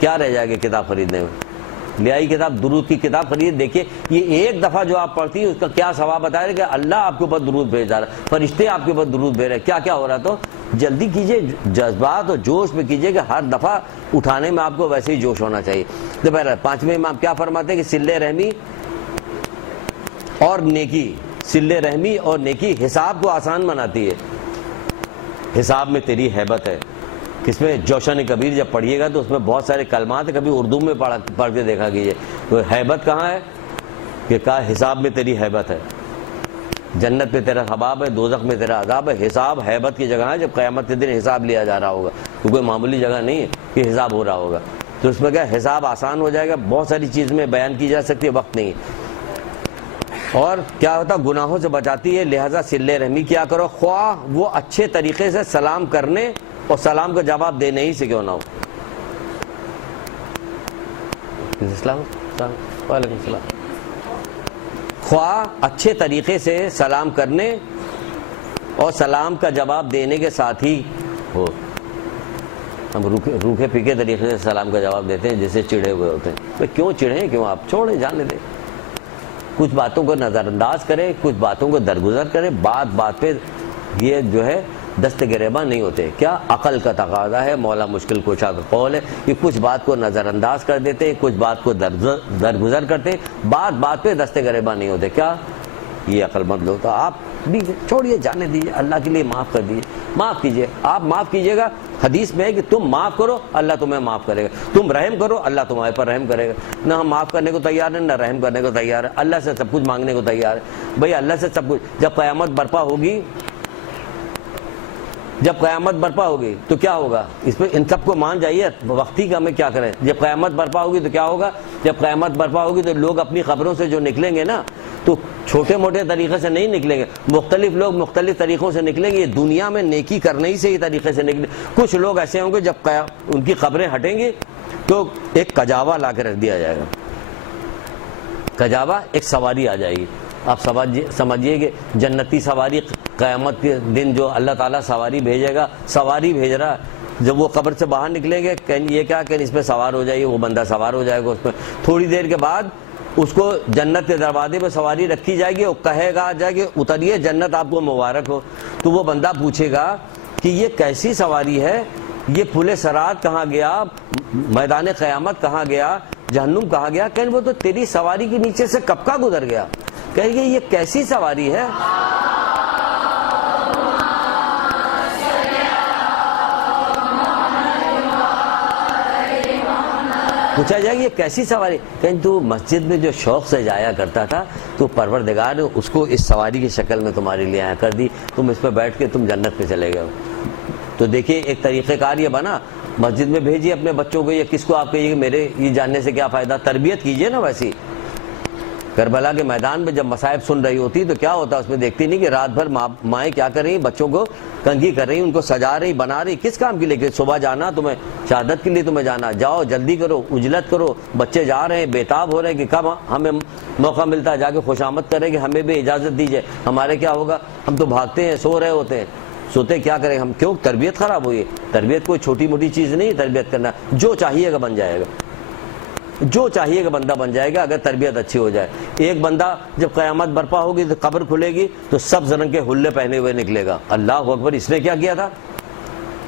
کیا رہ جائے گا کتاب خریدنے میں؟ لے آئی کتاب، درود کی کتاب خرید. دیکھیے یہ ایک دفعہ جو آپ پڑھتی ہیں اس کا کیا ثواب بتا رہے کہ اللہ آپ کے اوپر درود بھیج رہا ہے، فرشتے آپ کے اوپر درود بھیج رہے. کیا کیا ہو رہا؟ تو جلدی کیجئے، جذبات اور جوش میں کیجئے کہ ہر دفعہ اٹھانے میں آپ کو ویسے ہی جوش ہونا چاہیے. تو بہرحال پانچویں امام کیا فرماتے ہیں کہ صلہ رحمی اور نیکی، صلہ رحمی اور نیکی حساب کو آسان بناتی ہے. حساب میں تیری ہیبت ہے. کس میں؟ جوشن کبیر جب پڑھیے گا تو اس میں بہت سارے کلمات کبھی اردو میں پڑھ کے دیکھا کیجیے. تو ہیبت کہاں ہے؟ کہ کہا حساب میں تیری ہیبت ہے. جنت میں تیرا ثواب ہے، دوزخ میں تیرا عذاب ہے. حساب ہیبت کی جگہ ہے جب قیامت کے دن حساب لیا جا رہا ہوگا. تو کوئی معمولی جگہ نہیں ہے کہ حساب ہو رہا ہوگا. تو اس میں کیا حساب آسان ہو جائے گا. بہت ساری چیز میں بیان کی جا سکتی ہے، وقت نہیں ہے. اور کیا ہوتا؟ گناہوں سے بچاتی ہے. لہذا صلہ رحمی کیا کرو، خواہ وہ اچھے طریقے سے سلام کرنے اور سلام کا جواب دینے ہی سے کیوں نہ ہو. وعلیکم السلام. خواہ اچھے طریقے سے سلام کرنے اور سلام کا جواب دینے کے ساتھ ہی ہو. ہم روکھے پھیکے طریقے سے سلام کا جواب دیتے ہیں جیسے چڑھے ہوئے ہوتے ہیں. کیوں چڑھیں؟ کیوں؟ آپ چھوڑیں، جانے دیں. کچھ باتوں کو نظر انداز کرے، کچھ باتوں کو درگزر کرے. بات بات پہ یہ جو ہے دست گریباں نہیں ہوتے. کیا عقل کا تقاضا ہے. مولا مشکل کشا کا قول ہے کہ کچھ بات کو نظر انداز کر دیتے، کچھ بات کو درگزر کرتے. بات بات پہ دست گریباں نہیں ہوتے. کیا یہ عقل مند لوگ؟ تو آپ بھی چھوڑیے، جانے دیجیے. اللہ کے لیے معاف کر دیجیے، معاف کیجیے. آپ معاف کیجیے گا. حدیث میں ہے کہ تم معاف کرو اللہ تمہیں معاف کرے گا. تم رحم کرو اللہ تمہارے پر رحم کرے گا. نہ ہم معاف کرنے کو تیار ہیں، نہ رحم کرنے کو تیار ہے. اللہ سے سب کچھ مانگنے کو تیار ہے. بھئی اللہ سے سب کچھ. جب قیامت برپا ہوگی، جب قیامت برپا ہوگی تو کیا ہوگا؟ اس پہ ان سب کو مان جائیے. وقتی کا ہمیں کیا کریں؟ جب قیامت برپا ہوگی تو کیا ہوگا؟ جب قیامت برپا ہوگی تو لوگ اپنی قبروں سے جو نکلیں گے نا، تو چھوٹے موٹے طریقے سے نہیں نکلیں گے. مختلف لوگ مختلف طریقوں سے نکلیں گے. یہ دنیا میں نیکی کرنے ہی سے ہی طریقے سے نکلیں. کچھ لوگ ایسے ہوں گے جب ان کی قبریں ہٹیں گی تو ایک کجاوا لا کے رکھ دیا جائے گا. کجاوا ایک سواری آ جائے گی. آپ سمجھیے کہ جنتی سواری قیامت کے دن جو اللہ تعالیٰ سواری بھیجے گا، سواری بھیج رہا. جب وہ قبر سے باہر نکلیں گے یہ کیا کہ اس پہ سوار ہو جائیے. وہ بندہ سوار ہو جائے گا اس پہ. تھوڑی دیر کے بعد اس کو جنت کے دروازے پہ سواری رکھی جائے گی اور کہے گا جائے کہ اتریے، جنت آپ کو مبارک ہو. تو وہ بندہ پوچھے گا کہ یہ کیسی سواری ہے، یہ پل صراط کہاں گیا، میدان قیامت کہاں گیا، جہنم کہاں گیا؟ کہیں وہ تو تیری سواری کے نیچے سے کب کا گزر گیا. کہیں گے یہ کیسی سواری ہے. پوچھا جائے گا یہ کیسی سواری. کہیں تو مسجد میں جو شوق سے جایا کرتا تھا تو پروردگار نے اس کو اس سواری کی شکل میں تمہارے لیے آیا کر دی. تم اس پہ بیٹھ کے تم جنت پہ چلے گئے ہو. تو دیکھیے ایک طریقہ کار یہ بنا. مسجد میں بھیجیے اپنے بچوں کو، یا کس کو آپ کہیے کہ میرے یہ جاننے سے کیا فائدہ. تربیت کیجیے نا. ویسی کربلا کے میدان میں جب مصائب سن رہی ہوتی تو کیا ہوتا؟ اس میں دیکھتی نہیں کہ رات بھر مائیں کیا کر رہی ہیں، بچوں کو کنگھی کر رہی ہیں، ان کو سجا رہی، بنا رہی. کس کام کے لیے؟ کہ صبح جانا تمہیں، شہادت کے لیے تمہیں جانا. جاؤ جلدی کرو، اجلت کرو. بچے جا رہے ہیں، بےتاب ہو رہے ہیں کہ کب ہمیں موقع ملتا ہے جا کے خوشامد کریں کہ ہمیں بھی اجازت دیجیے. ہمارے کیا ہوگا؟ ہم تو بھاگتے ہیں، سو رہے ہوتے ہیں. سوتے کیا کریں ہم؟ کیوں؟ تربیت خراب ہوئی ہے. تربیت کوئی چھوٹی موٹی چیز نہیں. تربیت کرنا جو چاہیے گا بن جائے گا. جو چاہیے کہ بندہ بن جائے گا اگر تربیت اچھی ہو جائے. ایک بندہ جب قیامت برپا ہوگی تو قبر کھلے گی تو سبز رنگ کے حلے پہنے ہوئے نکلے گا. اللہ اکبر. اس نے کیا کیا تھا؟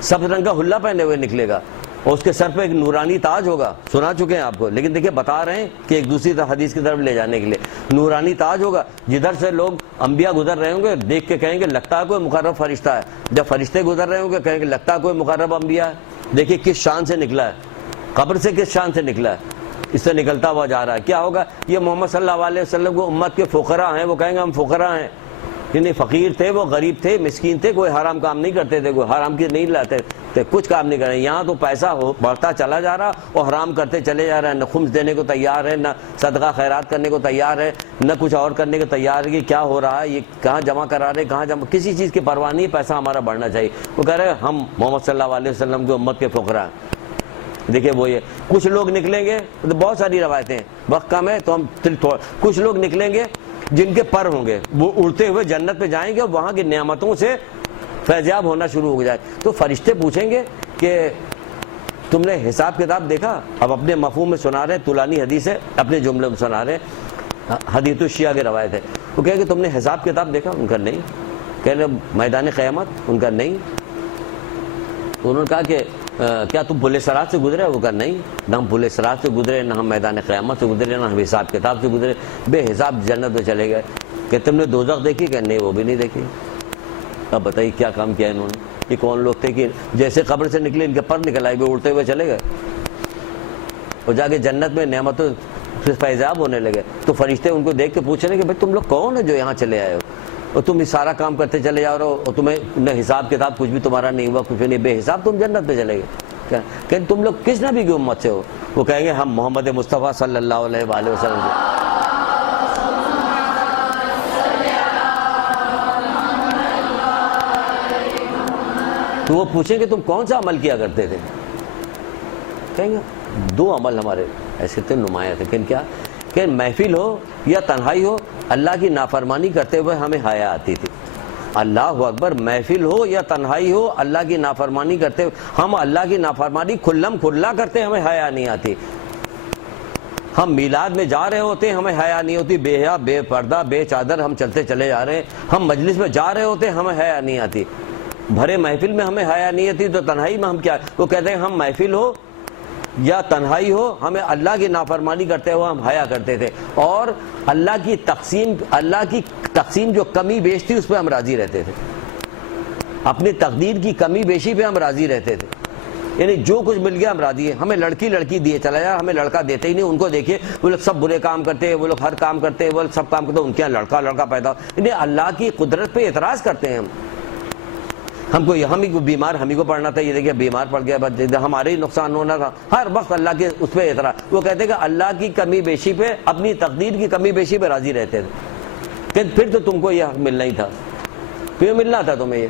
سبز رنگ کا حلہ پہنے ہوئے نکلے گا اور اس کے سر پہ ایک نورانی تاج ہوگا. سنا چکے ہیں آپ کو، لیکن دیکھیں بتا رہے ہیں کہ ایک دوسری حدیث کی طرف لے جانے کے لیے. نورانی تاج ہوگا. جدھر سے لوگ انبیاء گزر رہے ہوں گے دیکھ کے کہیں گے لگتا ہے کوئی مقرب فرشتہ ہے. جب فرشتے گزر رہے ہوں گے کہیں گے لگتا ہے کوئی مقرب انبیاء ہے. دیکھیے کس شان سے نکلا ہے، قبر سے کس شان سے نکلا ہے. اس سے نکلتا ہوا جا رہا ہے. کیا ہوگا؟ یہ محمد صلی اللہ علیہ وسلم کو امت کے فقراء ہیں. وہ کہیں گے ہم فقراء ہیں. یعنی فقیر تھے، وہ غریب تھے، مسکین تھے، کوئی حرام کام نہیں کرتے تھے، کوئی حرام کی نہیں لاتے تھے، کچھ کام نہیں کر رہے. یہاں تو پیسہ بڑھتا چلا جا رہا اور حرام کرتے چلے جا رہے ہیں. نہ خمس دینے کو تیار ہے، نہ صدقہ خیرات کرنے کو تیار ہے، نہ کچھ اور کرنے کو تیار ہے. کہ کیا ہو رہا ہے، یہ کہاں جمع کرا رہے، کہاں جمع، کسی چیز کی پرواہ نہیں. پیسہ ہمارا بڑھنا چاہیے. وہ کہہ رہے ہیں ہم محمد صلی اللہ علیہ وسلم کی امت کے فقراء ہیں. دیکھیں وہ یہ کچھ لوگ نکلیں گے. بہت ساری روایتیں ہیں، وقت کم ہے تو ہم کچھ لوگ نکلیں گے جن کے پر ہوں گے، وہ اڑتے ہوئے جنت پہ جائیں گے اور وہاں کی نعمتوں سے فیضیاب ہونا شروع ہو جائے. تو فرشتے پوچھیں گے کہ تم نے حساب کتاب دیکھا؟ اب اپنے مفہوم میں سنا رہے، طولانی حدیث ہے، اپنے جملے میں سنا رہے، حدیث الشیعہ کی روایت ہے. وہ کہے کہ تم نے حساب کتاب دیکھا؟ ان کا نہیں. کہہ رہے میدان قیامت؟ ان کا نہیں. انہوں نے کہا کہ کیا تم پل صراط سے گزرے؟ وہ کہا نہیں، نہ ہم پل صراط سے گزرے، نہ ہم میدان قیامت سے گزرے، نہ ہم حساب کتاب سے گزرے، بے حساب جنت میں چلے گئے. کہ تم نے دوزخ دیکھی؟ کہ نہیں، وہ بھی نہیں دیکھی. اب بتائیے کیا کام کیا انہوں نے. یہ کون لوگ تھے کہ جیسے قبر سے نکلے ان کے پر نکل آئے، وہ اڑتے ہوئے چلے گئے اور جا کے جنت میں نعمتوں سے فیضاب ہونے لگے. تو فرشتے ان کو دیکھ کے پوچھ رہے کہ بھائی تم لوگ کون ہو جو یہاں چلے آئے ہو اور تم سارا کام کرتے چلے جا رہے ہو اور تمہیں نہ حساب کتاب کچھ بھی تمہارا نہیں ہوا، کچھ نہیں، بے حساب تم جنت پہ چلے گئے. کہ تم لوگ کس نبی کی امت سے ہو؟ وہ کہیں گے ہم محمد مصطفیٰ صلی اللہ علیہ وآلہ وسلم سے. تو وہ پوچھیں کہ تم کون سا عمل کیا کرتے تھے؟ کہیں گے 2 عمل ہمارے ایسے تھے، نمایاں تھے. کیا کہ محفل ہو یا تنہائی ہو، اللہ کی نافرمانی کرتے ہوئے ہمیں حیا آتی تھی. اللہ اکبر. محفل ہو یا تنہائی ہو، اللہ کی نافرمانی کرتے ہوئے ہم اللہ کی نافرمانی کھلم کھلا کرتے، ہمیں حیا نہیں آتی. ہم میلاد میں جا رہے ہوتے، ہمیں حیا نہیں ہوتی، بے حیا، بے پردہ، بے چادر ہم چلتے چلے جا رہے ہیں. ہم مجلس میں جا رہے ہوتے، ہمیں حیا نہیں آتی. بھرے محفل میں ہمیں حیا نہیں آتی تو تنہائی میں ہم کیا؟ وہ کہتے ہیں ہم محفل ہو یا تنہائی ہو، ہمیں اللہ کی نافرمانی کرتے ہوئے ہم حیا کرتے تھے. اور اللہ کی تقسیم جو کمی بیش تھی اس پہ ہم راضی رہتے تھے. اپنی تقدیر کی کمی بیشی پہ ہم راضی رہتے تھے. یعنی جو کچھ مل گیا ہم راضی ہیں. ہمیں لڑکی دیے چلا جا، ہمیں لڑکا دیتے ہی نہیں. ان کو دیکھیے وہ لوگ سب برے کام کرتے ہیں، وہ لوگ ہر کام کرتے ہیں، وہ لوگ سب کام کرتے ہیں، ان کے یہاں لڑکا پیدا ہو. یعنی اللہ کی قدرت پہ اعتراض کرتے ہیں. ہم ہی کو بیمار، ہم ہی کو پڑھنا تھا، یہ دیکھیے بیمار پڑ گیا، ہمارے ہی نقصان ہونا تھا. ہر وقت اللہ کے اس پہ اعتراض. وہ کہتے ہیں کہ اللہ کی کمی بیشی پہ، اپنی تقدیر کی کمی بیشی پہ راضی رہتے تھے. پھر تو تم کو یہ حق ملنا ہی تھا، پھر ملنا تھا تمہیں. یہ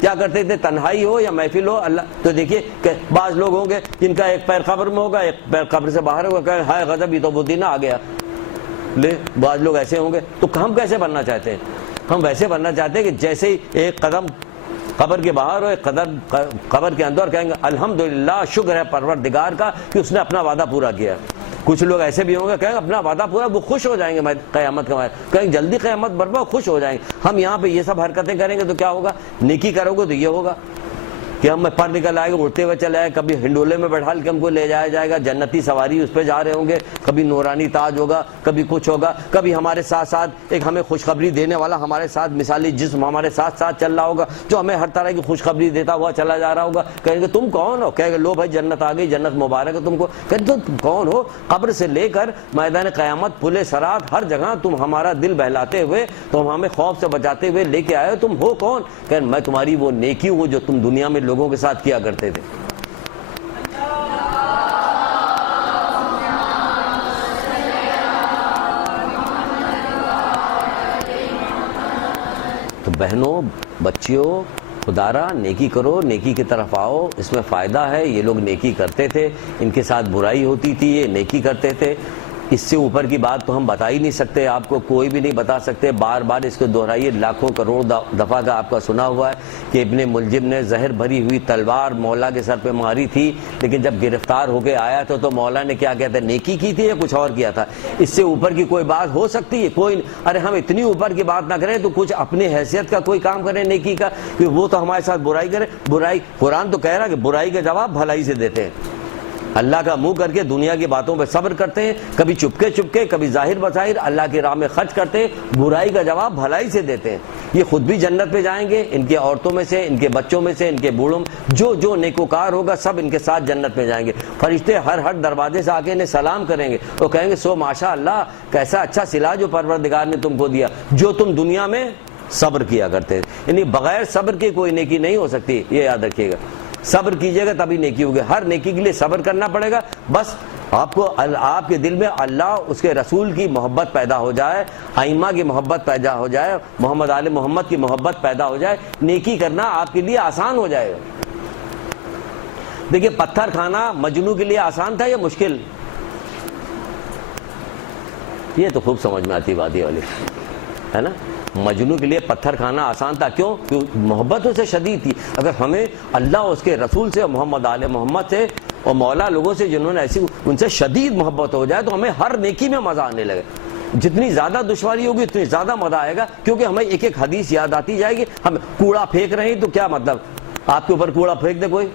کیا کرتے تھے؟ تنہائی ہو یا محفل ہو اللہ. تو دیکھیے کہ بعض لوگ ہوں گے جن کا ایک پیر قبر میں ہوگا، ایک پیر قبر سے باہر ہوگا، کہ ہائے غضب، یہ تو وہ دن آ گیا. لے بعض لوگ ایسے ہوں گے. تو ہم کیسے بننا چاہتے ہیں؟ ہم ویسے بننا چاہتے ہیں کہ جیسے ہی ایک قدم قبر کے باہر ہو، ایک قدم قبر کے اندر، کہیں گے الحمدللہ، شکر ہے پروردگار کا کہ اس نے اپنا وعدہ پورا کیا. کچھ لوگ ایسے بھی ہوں گے کہیں اپنا وعدہ پورا، وہ خوش ہو جائیں گے قیامت کا، کہیں جلدی قیامت برپا، خوش ہو جائیں گے. ہم یہاں پہ یہ سب حرکتیں کریں گے تو کیا ہوگا؟ نیکی کرو گے تو یہ ہوگا کہ ہم پر نکل آئے گا، اڑتے ہوئے چلے آئے، کبھی ہنڈولے میں بیٹھا کے ہم کو لے جایا جائے گا، جنتی سواری اس پہ جا رہے ہوں گے، کبھی نورانی تاج ہوگا، کبھی کچھ ہوگا، کبھی ہمارے ساتھ ساتھ ایک ہمیں خوشخبری دینے والا ہمارے ساتھ مثالی جسم ہمارے ساتھ ساتھ چل رہا ہوگا جو ہمیں ہر طرح کی خوشخبری دیتا ہوا چلا جا رہا ہوگا. کہیں گے تم کون ہو؟ کہیں گے لو بھائی جنت آ گئی، جنت مبارک ہے تم کو. کہیں تم کون ہو؟ قبر سے لے کر میدان قیامت، پل صراط، ہر جگہ تم ہمارا دل بہلاتے ہوئے، تم ہمیں خوف سے بچاتے ہوئے لے کے آئے ہو. تم ہو کون؟ کہ میں تمہاری وہ نیکی ہوں جو تم دنیا میں لوگوں کے ساتھ کیا کرتے تھے. تو بہنوں، بچیوں، خدارا نیکی کرو، نیکی کی طرف آؤ، اس میں فائدہ ہے. یہ لوگ نیکی کرتے تھے، ان کے ساتھ برائی ہوتی تھی، یہ نیکی کرتے تھے. اس سے اوپر کی بات تو ہم بتا ہی نہیں سکتے، آپ کو کوئی بھی نہیں بتا سکتے. بار بار اس کو دہرائیے، لاکھوں کروڑ دفعہ کا آپ کا سنا ہوا ہے کہ ابن ملجم نے زہر بھری ہوئی تلوار مولا کے سر پہ ماری تھی، لیکن جب گرفتار ہو کے آیا تو مولا نے کیا کہتے ہیں، نیکی کی تھی یا کچھ اور کیا تھا؟ اس سے اوپر کی کوئی بات ہو سکتی ہے؟ کوئی. ارے ہم اتنی اوپر کی بات نہ کریں تو کچھ اپنی حیثیت کا کوئی کام کریں نیکی کا، کہ وہ تو ہمارے ساتھ برائی کرے. برائی، قرآن تو کہہ رہا کہ برائی کا جواب بھلائی سے دیتے ہیں. اللہ کا منہ کر کے دنیا کی باتوں پہ صبر کرتے ہیں، کبھی چپکے کبھی ظاہر بظاہر اللہ کی راہ میں خرچ کرتے ہیں، برائی کا جواب بھلائی سے دیتے ہیں. یہ خود بھی جنت پہ جائیں گے، ان کے عورتوں میں سے، ان کے بچوں میں سے، ان کے بوڑھوں میں جو نیکوکار ہوگا سب ان کے ساتھ جنت میں جائیں گے. فرشتے ہر دروازے سے آ کے انہیں سلام کریں گے، وہ کہیں گے سو ماشاء اللہ، کیسا اچھا صلہ جو پروردگار نے تم کو دیا، جو تم دنیا میں صبر کیا کرتے. یعنی بغیر صبر کے کوئی نیکی نہیں ہو سکتی، یہ یاد رکھیے گا. صبر کیجئے گا تبھی نیکی ہوگی. ہر نیکی کے لیے صبر کرنا پڑے گا. بس آپ کو آپ کے دل میں اللہ، اس کے رسول کی محبت پیدا ہو جائے، ائمہ کی محبت پیدا ہو جائے، محمد آل محمد کی محبت پیدا ہو جائے، نیکی کرنا آپ کے لیے آسان ہو جائے گا. دیکھیے پتھر کھانا مجنو کے لیے آسان تھا یا مشکل؟ یہ تو خوب سمجھ میں آتی بات یہ والی ہے نا. مجنو کے لیے پتھر کھانا آسان تھا. کیوں؟ محبت اسے شدید تھی. اگر ہمیں اللہ اس کے رسول سے، محمد آل محمد سے اور مولا لوگوں سے جنہوں نے ایسی ان سے شدید محبت ہو جائے تو ہمیں ہر نیکی میں مزہ آنے لگے. جتنی زیادہ دشواری ہوگی اتنی زیادہ مزہ آئے گا, کیونکہ ہمیں ایک ایک حدیث یاد آتی جائے گی. ہم کوڑا پھینک رہے ہیں تو کیا مطلب, آپ کے اوپر کوڑا پھینک دے کوئی,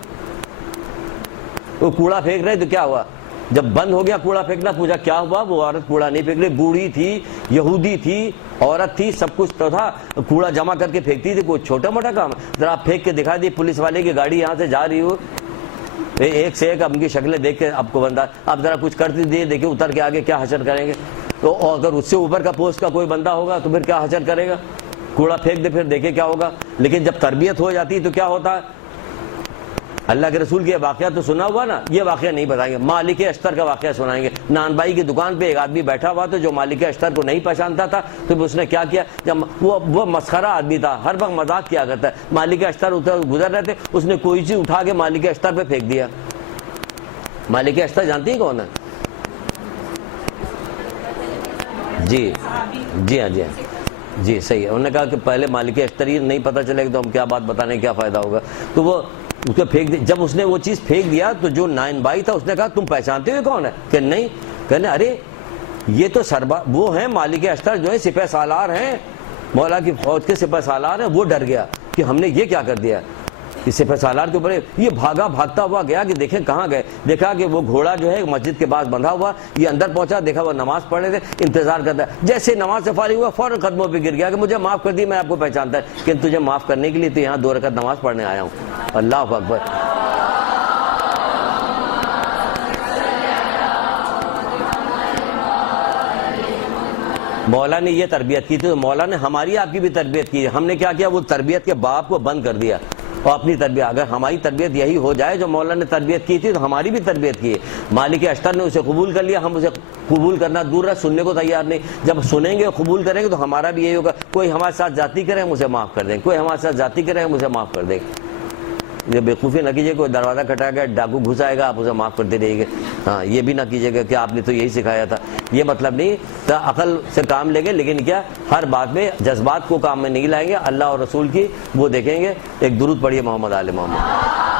وہ کوڑا پھینک رہے تو کیا ہوا, جب بند ہو گیا کوڑا پھینکنا پوچھا کیا ہوا, وہ عورت کوڑا نہیں پھینک رہی, بوڑھی تھی, یہودی تھی, عورت تھی, سب کچھ تو تھا, کوڑا جمع کر کے پھینکتی تھی. کوئی چھوٹا موٹا کام, ذرا آپ پھینک کے دکھا دی پولیس والے کی گاڑی یہاں سے جا رہی ہو, ایک سے ایک ان کی شکلیں دیکھ کے آپ کو بندہ, آپ ذرا کچھ کرتی دیے دیکھیں اتر کے آگے کیا حشر کریں گے. تو اگر اس سے اوپر کا پوسٹ کا کوئی بندہ ہوگا تو پھر کیا حشر کرے گا, کوڑا پھینک دے پھر دیکھے کیا ہوگا. لیکن جب تربیت ہو جاتی تو کیا ہوتا ہے, اللہ کے رسول کے واقعہ تو سنا ہوا نا, یہ واقعہ نہیں بتائیں گے, مالک اشتر کا واقعہ سنائیں گے. نان بھائی کی دکان پہ ایک آدمی بیٹھا ہوا تو جو مالک اشتر کو نہیں پہچانتا تھا, تو اس نے کیا کیا, جب وہ مسخرہ آدمی تھا, ہر وقت مذاق کیا کرتا ہے, مالک اشتر گزر رہے تھے, اس نے کوئی چیز اٹھا کے مالک اشتر پہ پھینک دیا. مالک اشتر جانتی ہیں کون ہے؟ جی جی ہاں جی ہاں جی صحیح ہے. انہوں نے کہا کہ پہلے مالک اشتر ہی نہیں پتہ چلے گا تو ہم کیا بات بتانے کیا فائدہ ہوگا. تو وہ اس کو پھینک دیا. جب اس نے وہ چیز پھینک دیا تو جو نائن بھائی تھا اس نے کہا تم پہچانتے ہوئے کون ہے, کہ نہیں. کہنے ارے یہ تو وہ ہیں مالک اشتر جو ہے سپہ سالار ہیں, مولا کی فوج کے سپہ سالار ہیں. وہ ڈر گیا کہ ہم نے یہ کیا کر دیا, اس سپہ سالار کے اوپر یہ بھاگتا ہوا گیا کہ دیکھیں کہاں گئے. دیکھا کہ وہ گھوڑا جو ہے مسجد کے پاس بندھا ہوا, یہ اندر پہنچا, دیکھا وہ نماز پڑھ رہے تھے, انتظار کرتا ہے. جیسے نماز سے فارغ ہوا فوراً قدموں پہ گر گیا کہ مجھے معاف کر دی, میں آپ کو پہچانتا ہے, کہ تجھے معاف کرنے کے لیے تو یہاں 2 رکعت نماز پڑھنے آیا ہوں. اللہ اکبر. مولا نے یہ تربیت کی تھی, تو مولا نے ہماری آپ کی بھی تربیت کی. ہم نے کیا کیا, وہ تربیت کے باپ کو بند کر دیا اور اپنی تربیت. اگر ہماری تربیت یہی ہو جائے جو مولا نے تربیت کی تھی, تو ہماری بھی تربیت کی ہے. مالک اشتر نے اسے قبول کر لیا, ہم اسے قبول کرنا دور رہا, سننے کو تیار نہیں. جب سنیں گے قبول کریں گے تو ہمارا بھی یہی ہوگا, کوئی ہمارے ساتھ زیادتی کرے ہم اسے معاف کر دیں, کوئی ہمارے ساتھ زیادتی کرے ہم اسے معاف کر دیں. یہ بیوقوفی نہ کیجیے, کوئی دروازہ کھٹا گیا ڈاکو گھس آئے گا, آپ اسے معاف کرتے رہیے گے. ہاں یہ بھی نہ کیجیے گا کہ آپ نے تو یہی سکھایا تھا. یہ مطلب نہیں, تو عقل سے کام لیں گے, لیکن کیا ہر بات میں جذبات کو کام میں نہیں لائیں گے. اللہ اور رسول کی وہ دیکھیں گے. ایک درود پڑھیے محمد آل محمد.